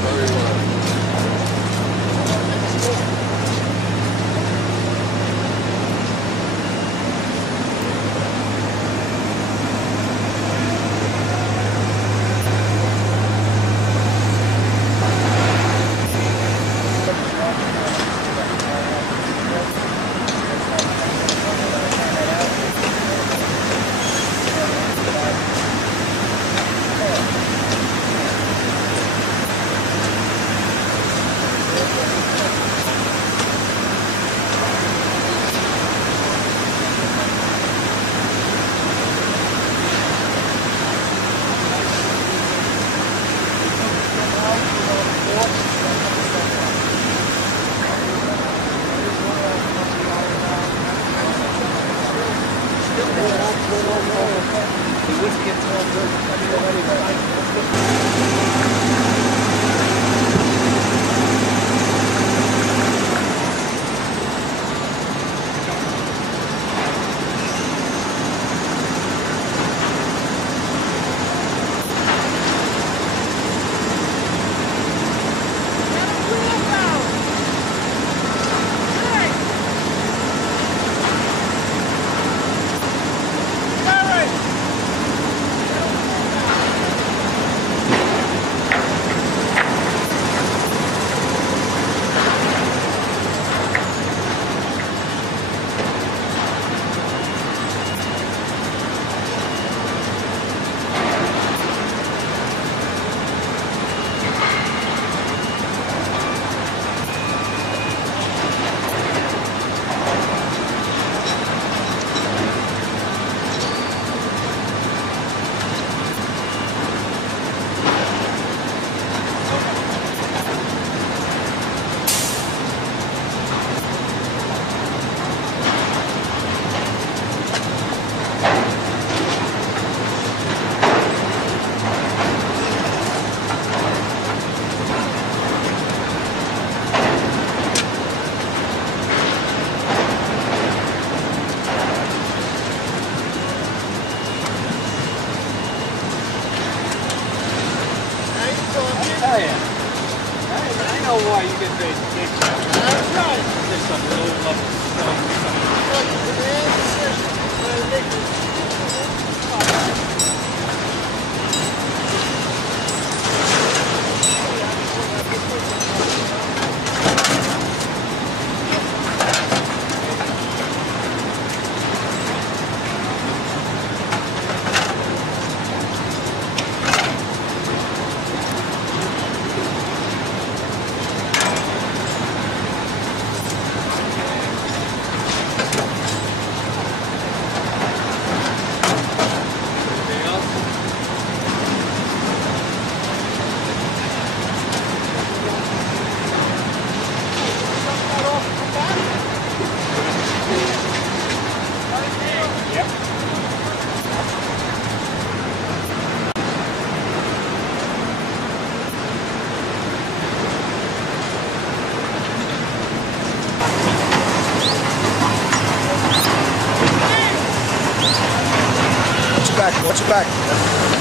Very well. Watch your back.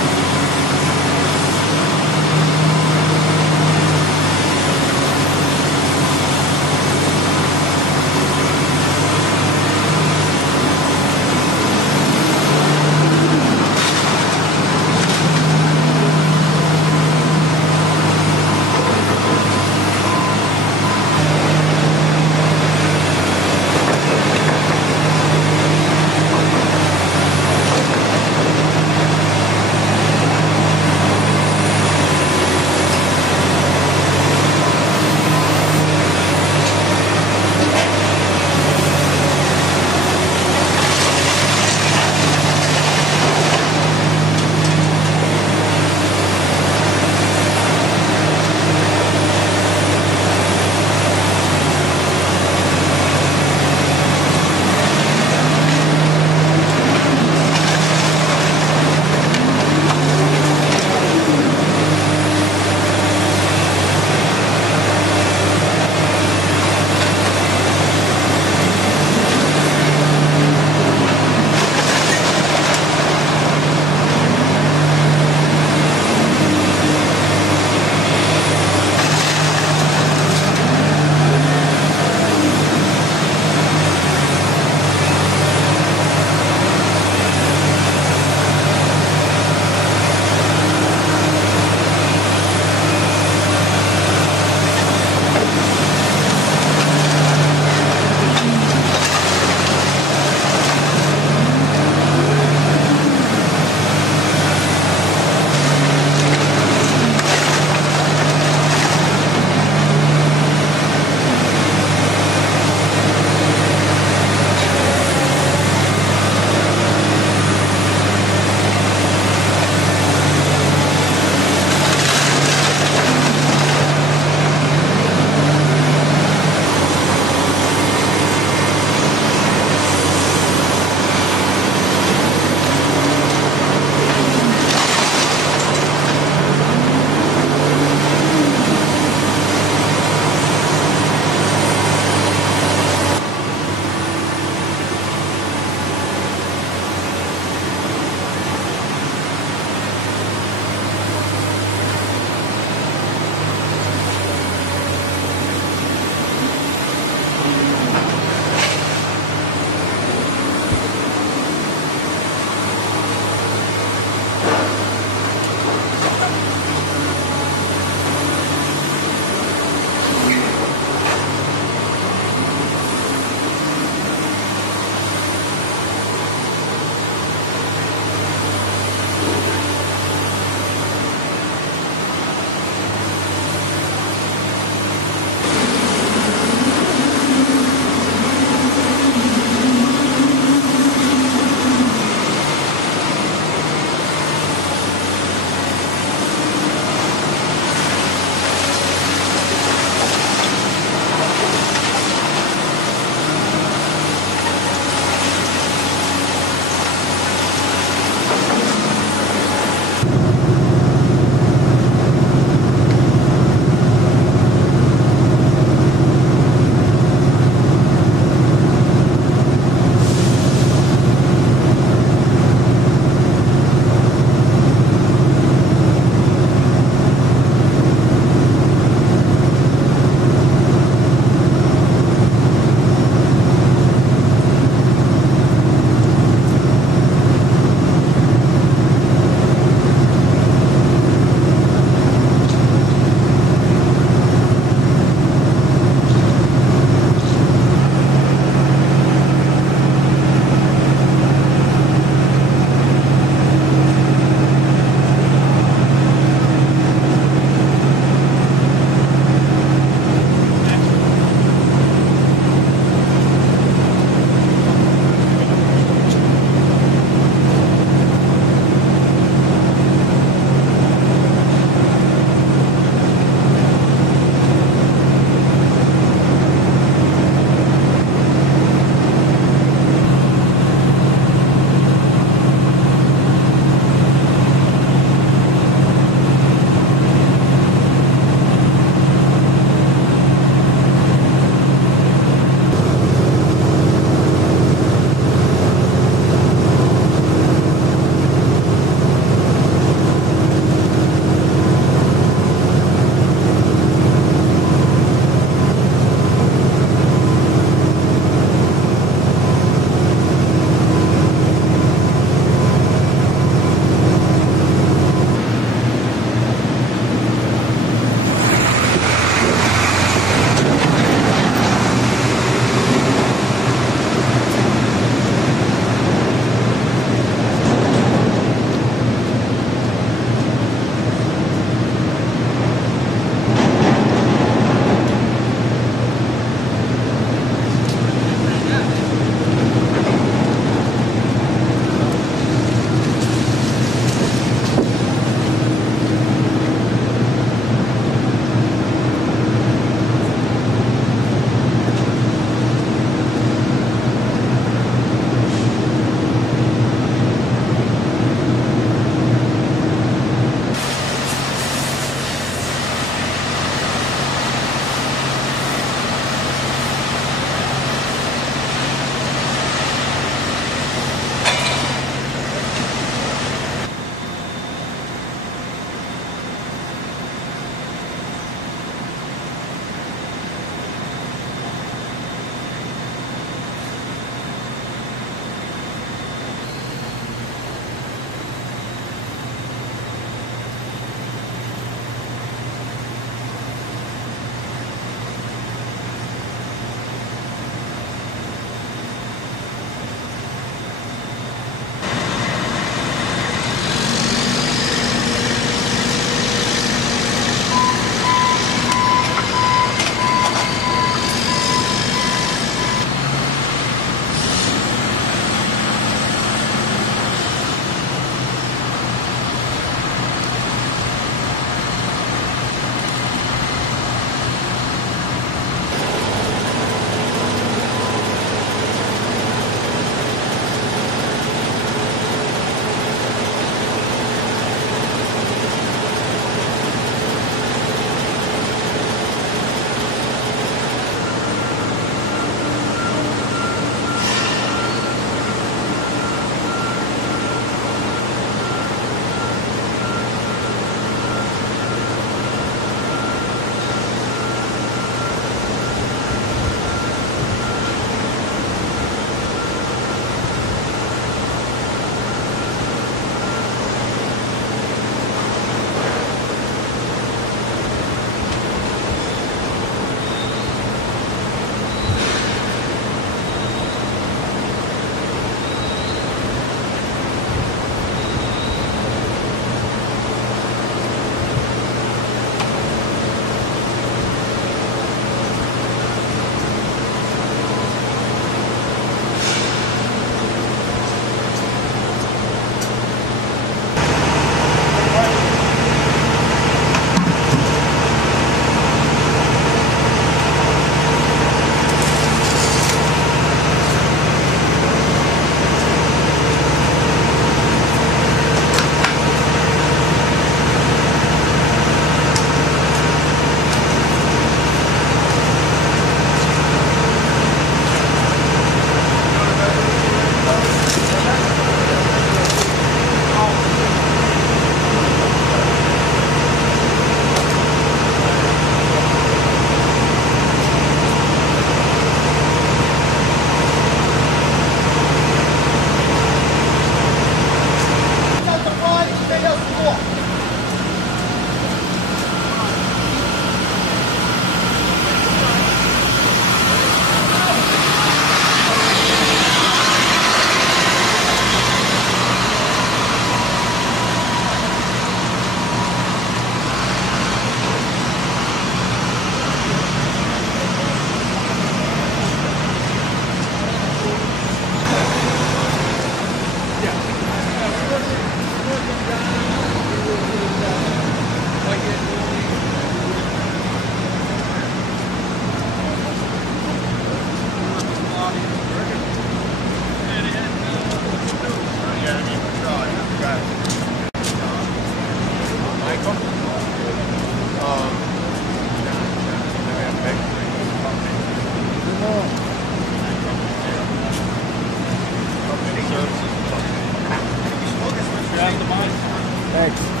Thanks.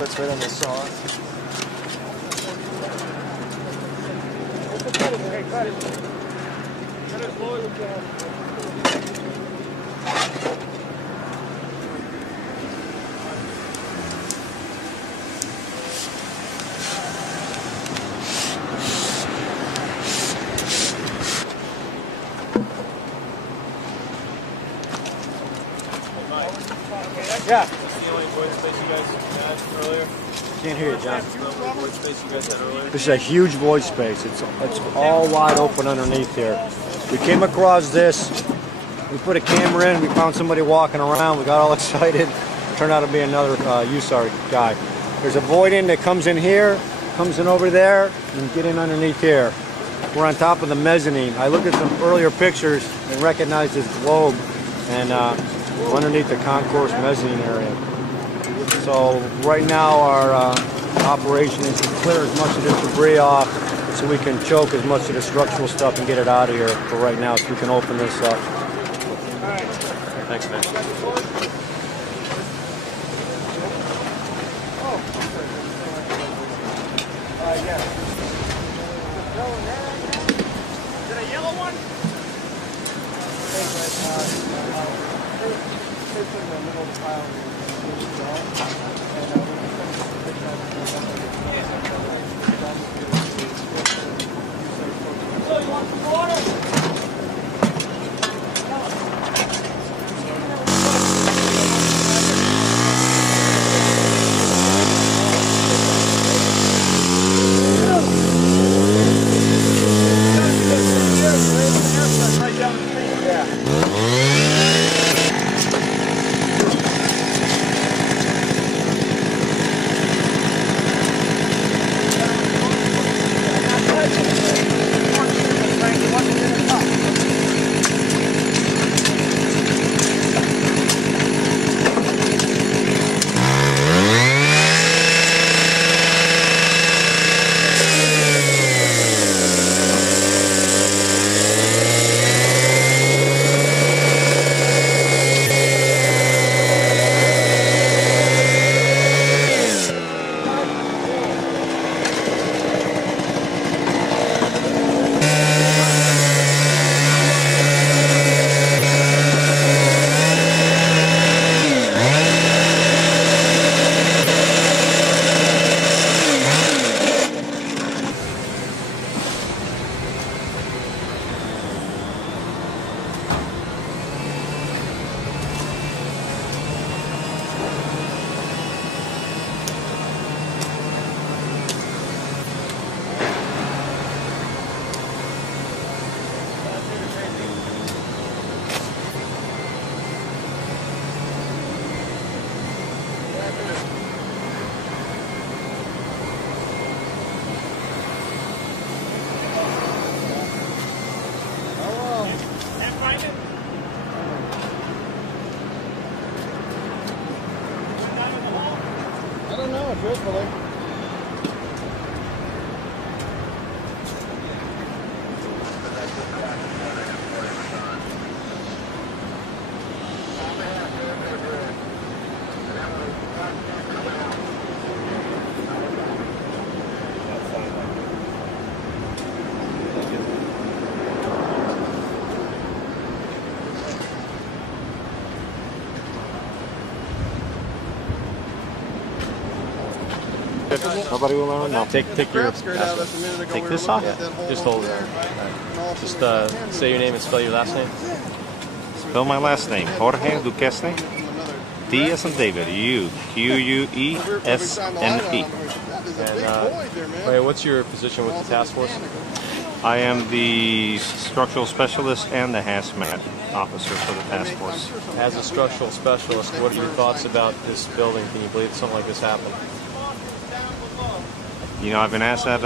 Let's wait on the saw. Yeah. That's the only void space you guys had earlier? Can't hear you, John. That's the only void space you guys had earlier? This is a huge void space. It's all wide open underneath here. We came across this. We put a camera in. We found somebody walking around. We got all excited. Turned out to be another USAR guy. There's a void in that comes in here, comes in over there, and get in underneath here. We're on top of the mezzanine. I looked at some earlier pictures and recognized this globe, and underneath the concourse mezzanine area. So right now our operation is to clear as much of this debris off so we can choke as much of the structural stuff and get it out of here for right now so we can open this up. Thanks, man. Is it a yellow one? So you want some water? truthfully. Nobody will learn? No. Take your Take this off? Just hold it. Just say your name and spell your last name. Spell my last name. Jorge Duquesne. D as in David. U. Q-U-E-S-N-E. And wait, what's your position with the task force? I am the structural specialist and the hazmat officer for the task force. As a structural specialist, what are your thoughts about this building? Can you believe something like this happened? You know, I've been asked that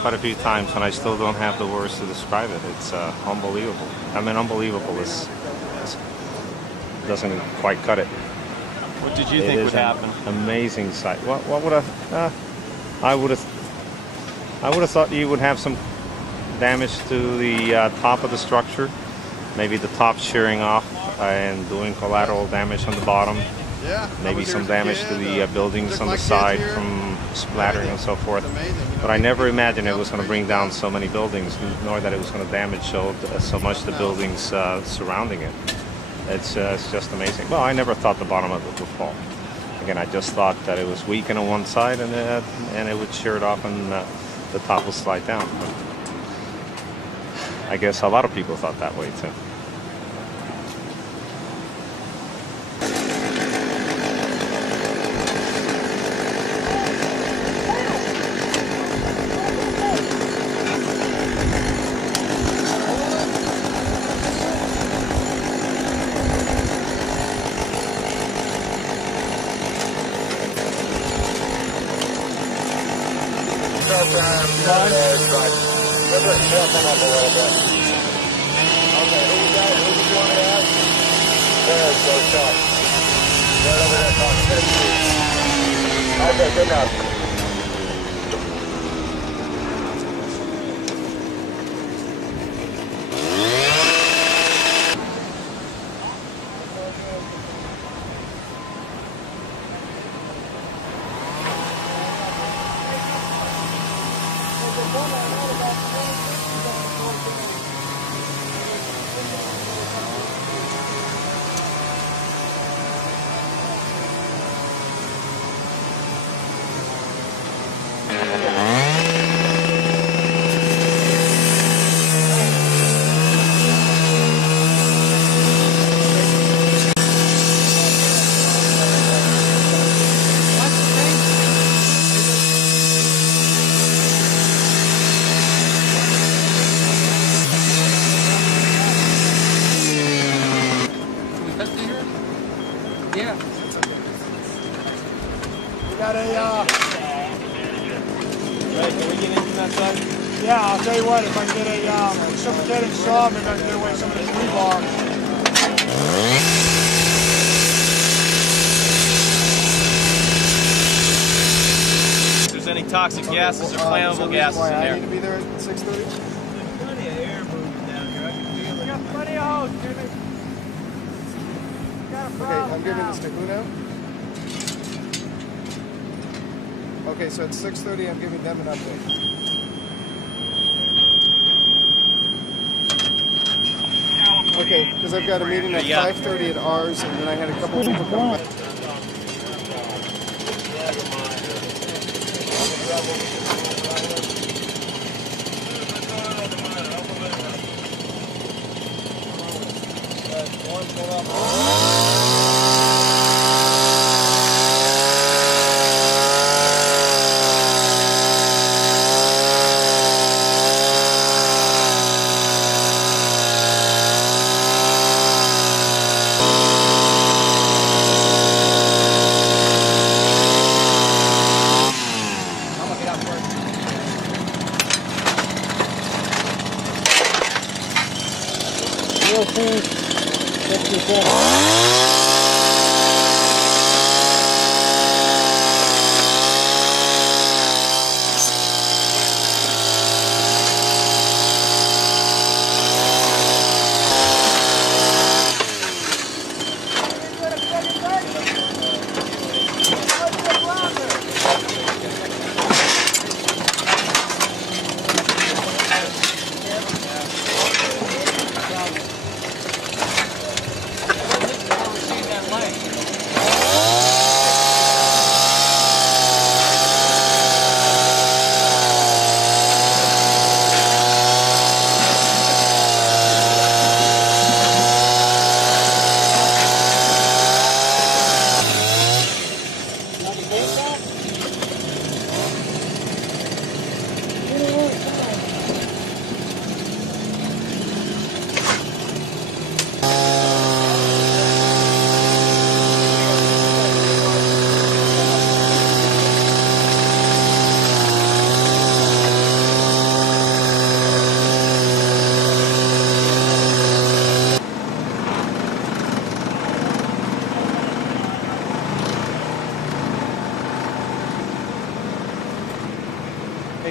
quite a few times, and I still don't have the words to describe it. It's unbelievable. I mean, unbelievable doesn't quite cut it. What did you think would happen? Amazing sight. What would I would have thought you would have some damage to the top of the structure, maybe the top shearing off and doing collateral damage on the bottom. Yeah, maybe some damage to the buildings on the side from splattering and so forth. But I never imagined it was going to bring down so many buildings, nor that it was going to damage so much the buildings surrounding it. It's just amazing. Well, I never thought the bottom of it would fall. Again, I just thought that it was weakened on one side and it would shear it off and the top will slide down. But I guess a lot of people thought that way too. Okay, good enough. Yeah, I'll tell you what, if I can get a reciprocating saw, maybe I can get away some of this rebar. If there's any toxic gases or flammable gases in there. I need to be there at 6:30? Plenty of air moving down here. I can feel it. We got plenty of hose, Jimmy. Got a problem. Okay, I'm giving this to who now? Okay, so at 6:30 I'm giving them an update. Okay, because I've got a meeting at 5:30 at ours, and then I had a couple people come back.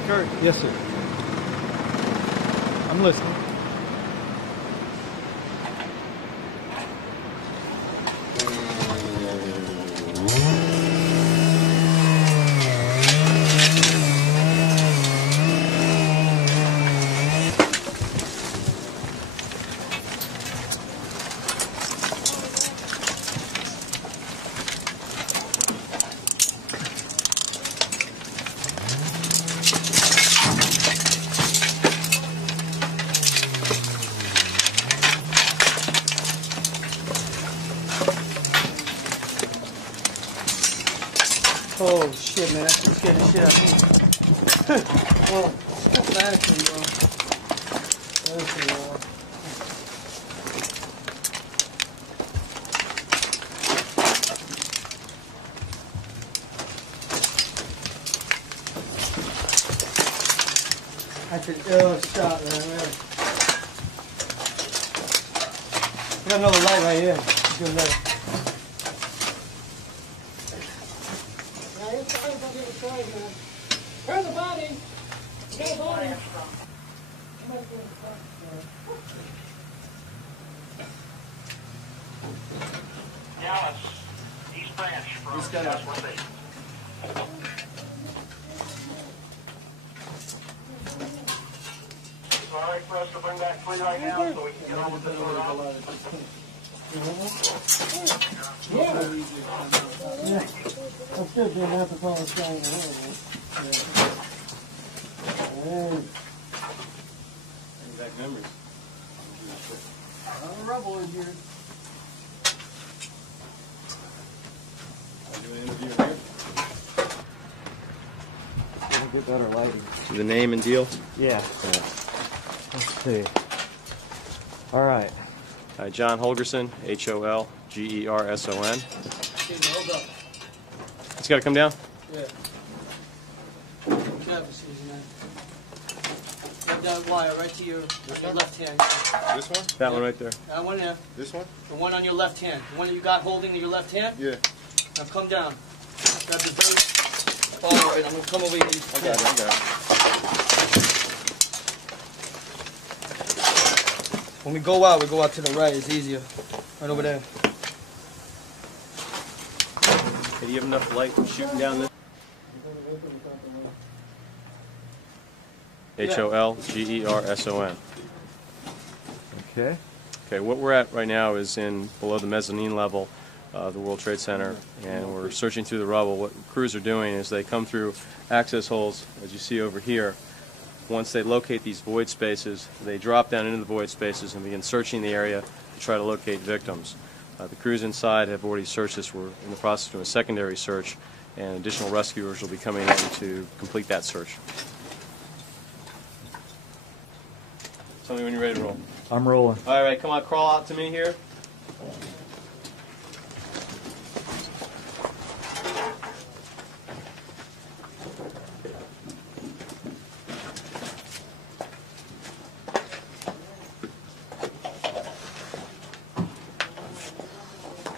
Kurt. Yes, sir. I'm listening. Oh shit, man, that's just scared the shit out of me. Oh, that's mannequin, bro. That's an ill shot, man. We got another light right here. Good light. Where's the body? Get the body. Dallas, East Branch from Task Force 8. It's all right for us to bring that clear right now so we can get on with this around. Yeah. I'm still doing that for all the time. Exact numbers. I'm a rebel in here. I'll do an interview here. Get better lighting. The name and deal? Yeah. Let's see. All right. John Holgerson, Holgerson. It's got to come down? Yeah. Right down wire, right to your left hand. This one? That one right there. That one there. This one? The one on your left hand. The one that you got holding in your left hand? Yeah. Now come down. Grab the bird. Follow it. I'm going to come over here. I got it. When we go out to the right. It's easier. Right over there. Hey, do you have enough light shooting down this? Holgerson. Okay. Okay, what we're at right now is in below the mezzanine level of the World Trade Center, and we're searching through the rubble. What crews are doing is they come through access holes, as you see over here. Once they locate these void spaces, they drop down into the void spaces and begin searching the area to try to locate victims. The crews inside have already searched this. We're in the process of doing a secondary search, and additional rescuers will be coming in to complete that search. Tell me when you're ready to roll. I'm rolling. All right, come on, crawl out to me here.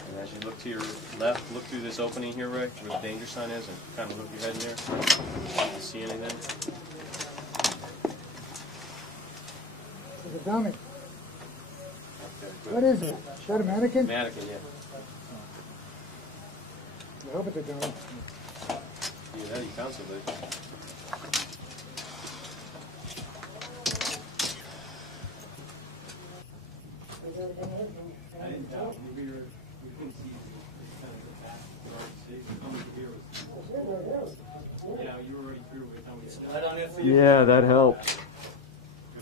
And as you look to your left, look through this opening here, Ray, where the danger sign is, and kind of look your head in there. Do you see anything? It's a dummy. What is it? Is that a mannequin? Mannequin, yeah. I hope it's a dummy. Yeah, you found something. I didn't know. We couldn't see kind of the back. Yeah, you were already through by the time we started. Light on there for you? Yeah, that helped.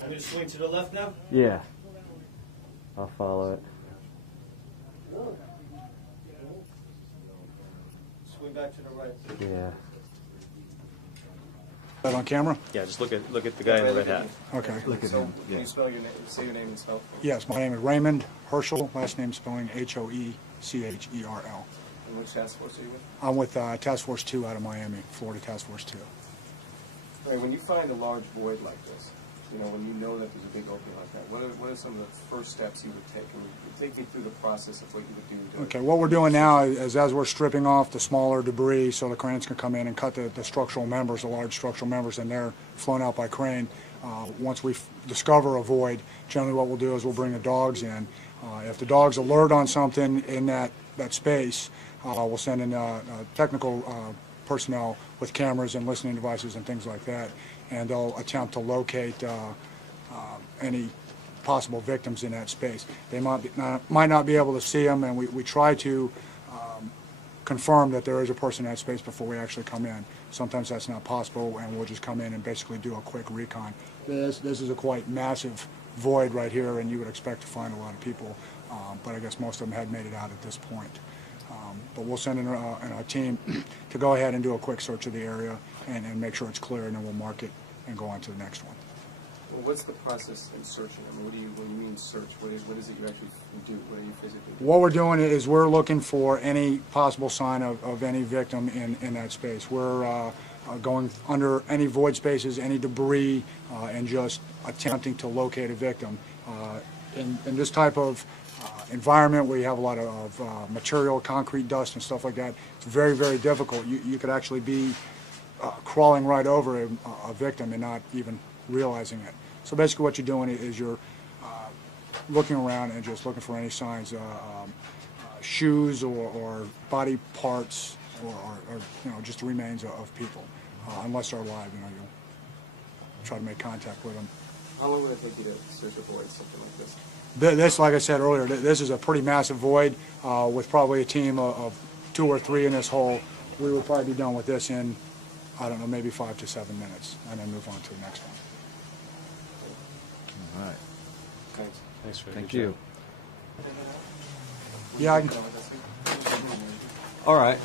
I'm going to swing to the left now? Yeah. I'll follow it. Swing back to the right. Yeah. That on camera? Yeah, just look at the guy in the red hat. Okay. Look at him. Can you spell your name? Say your name and spell. Yes, my name is Raymond Herschel. Last name spelling Hoecherl. And which task force are you with? I'm with Task Force 2 out of Miami, Florida Task Force 2. Ray, when you find a large void like this, you know, when you know that there's a big opening like that? What are some of the first steps you would take? And take me through the process of what you would do. Okay, what we're doing now is as we're stripping off the smaller debris so the cranes can come in and cut the structural members, the large structural members, and they're flown out by crane. Once we discover a void, generally what we'll do is we'll bring the dogs in. If the dogs alert on something in that space, we'll send in technical personnel with cameras and listening devices and things like that, and they'll attempt to locate any possible victims in that space. They might not be able to see them, and we try to confirm that there is a person in that space before we actually come in. Sometimes that's not possible, and we'll just come in and basically do a quick recon. This is a quite massive void right here, and you would expect to find a lot of people, but I guess most of them had made it out at this point. But we'll send in a team to go ahead and do a quick search of the area and make sure it's clear, and then we'll mark it and go on to the next one. Well, what's the process in searching? I mean, when you mean search, what is it you actually do? What are you physically doing? What we're doing is we're looking for any possible sign of any victim in that space. We're going under any void spaces, any debris, and just attempting to locate a victim. In this type of environment where you have a lot of material, concrete dust and stuff like that, it's very, very difficult. You could actually be crawling right over a victim and not even realizing it. So basically what you're doing is you're looking around and just looking for any signs, shoes or body parts or you know, just the remains of people. Unless they're alive, you know, you'll try to make contact with them. How long would it take you to search a void, something like this? This, like I said earlier, this is a pretty massive void with probably a team of 2 or 3 in this hole. We would probably be done with this in, I don't know, maybe 5 to 7 minutes, and then move on to the next one. All right. Thanks. Thanks for Thank you. Yeah, I can. All right.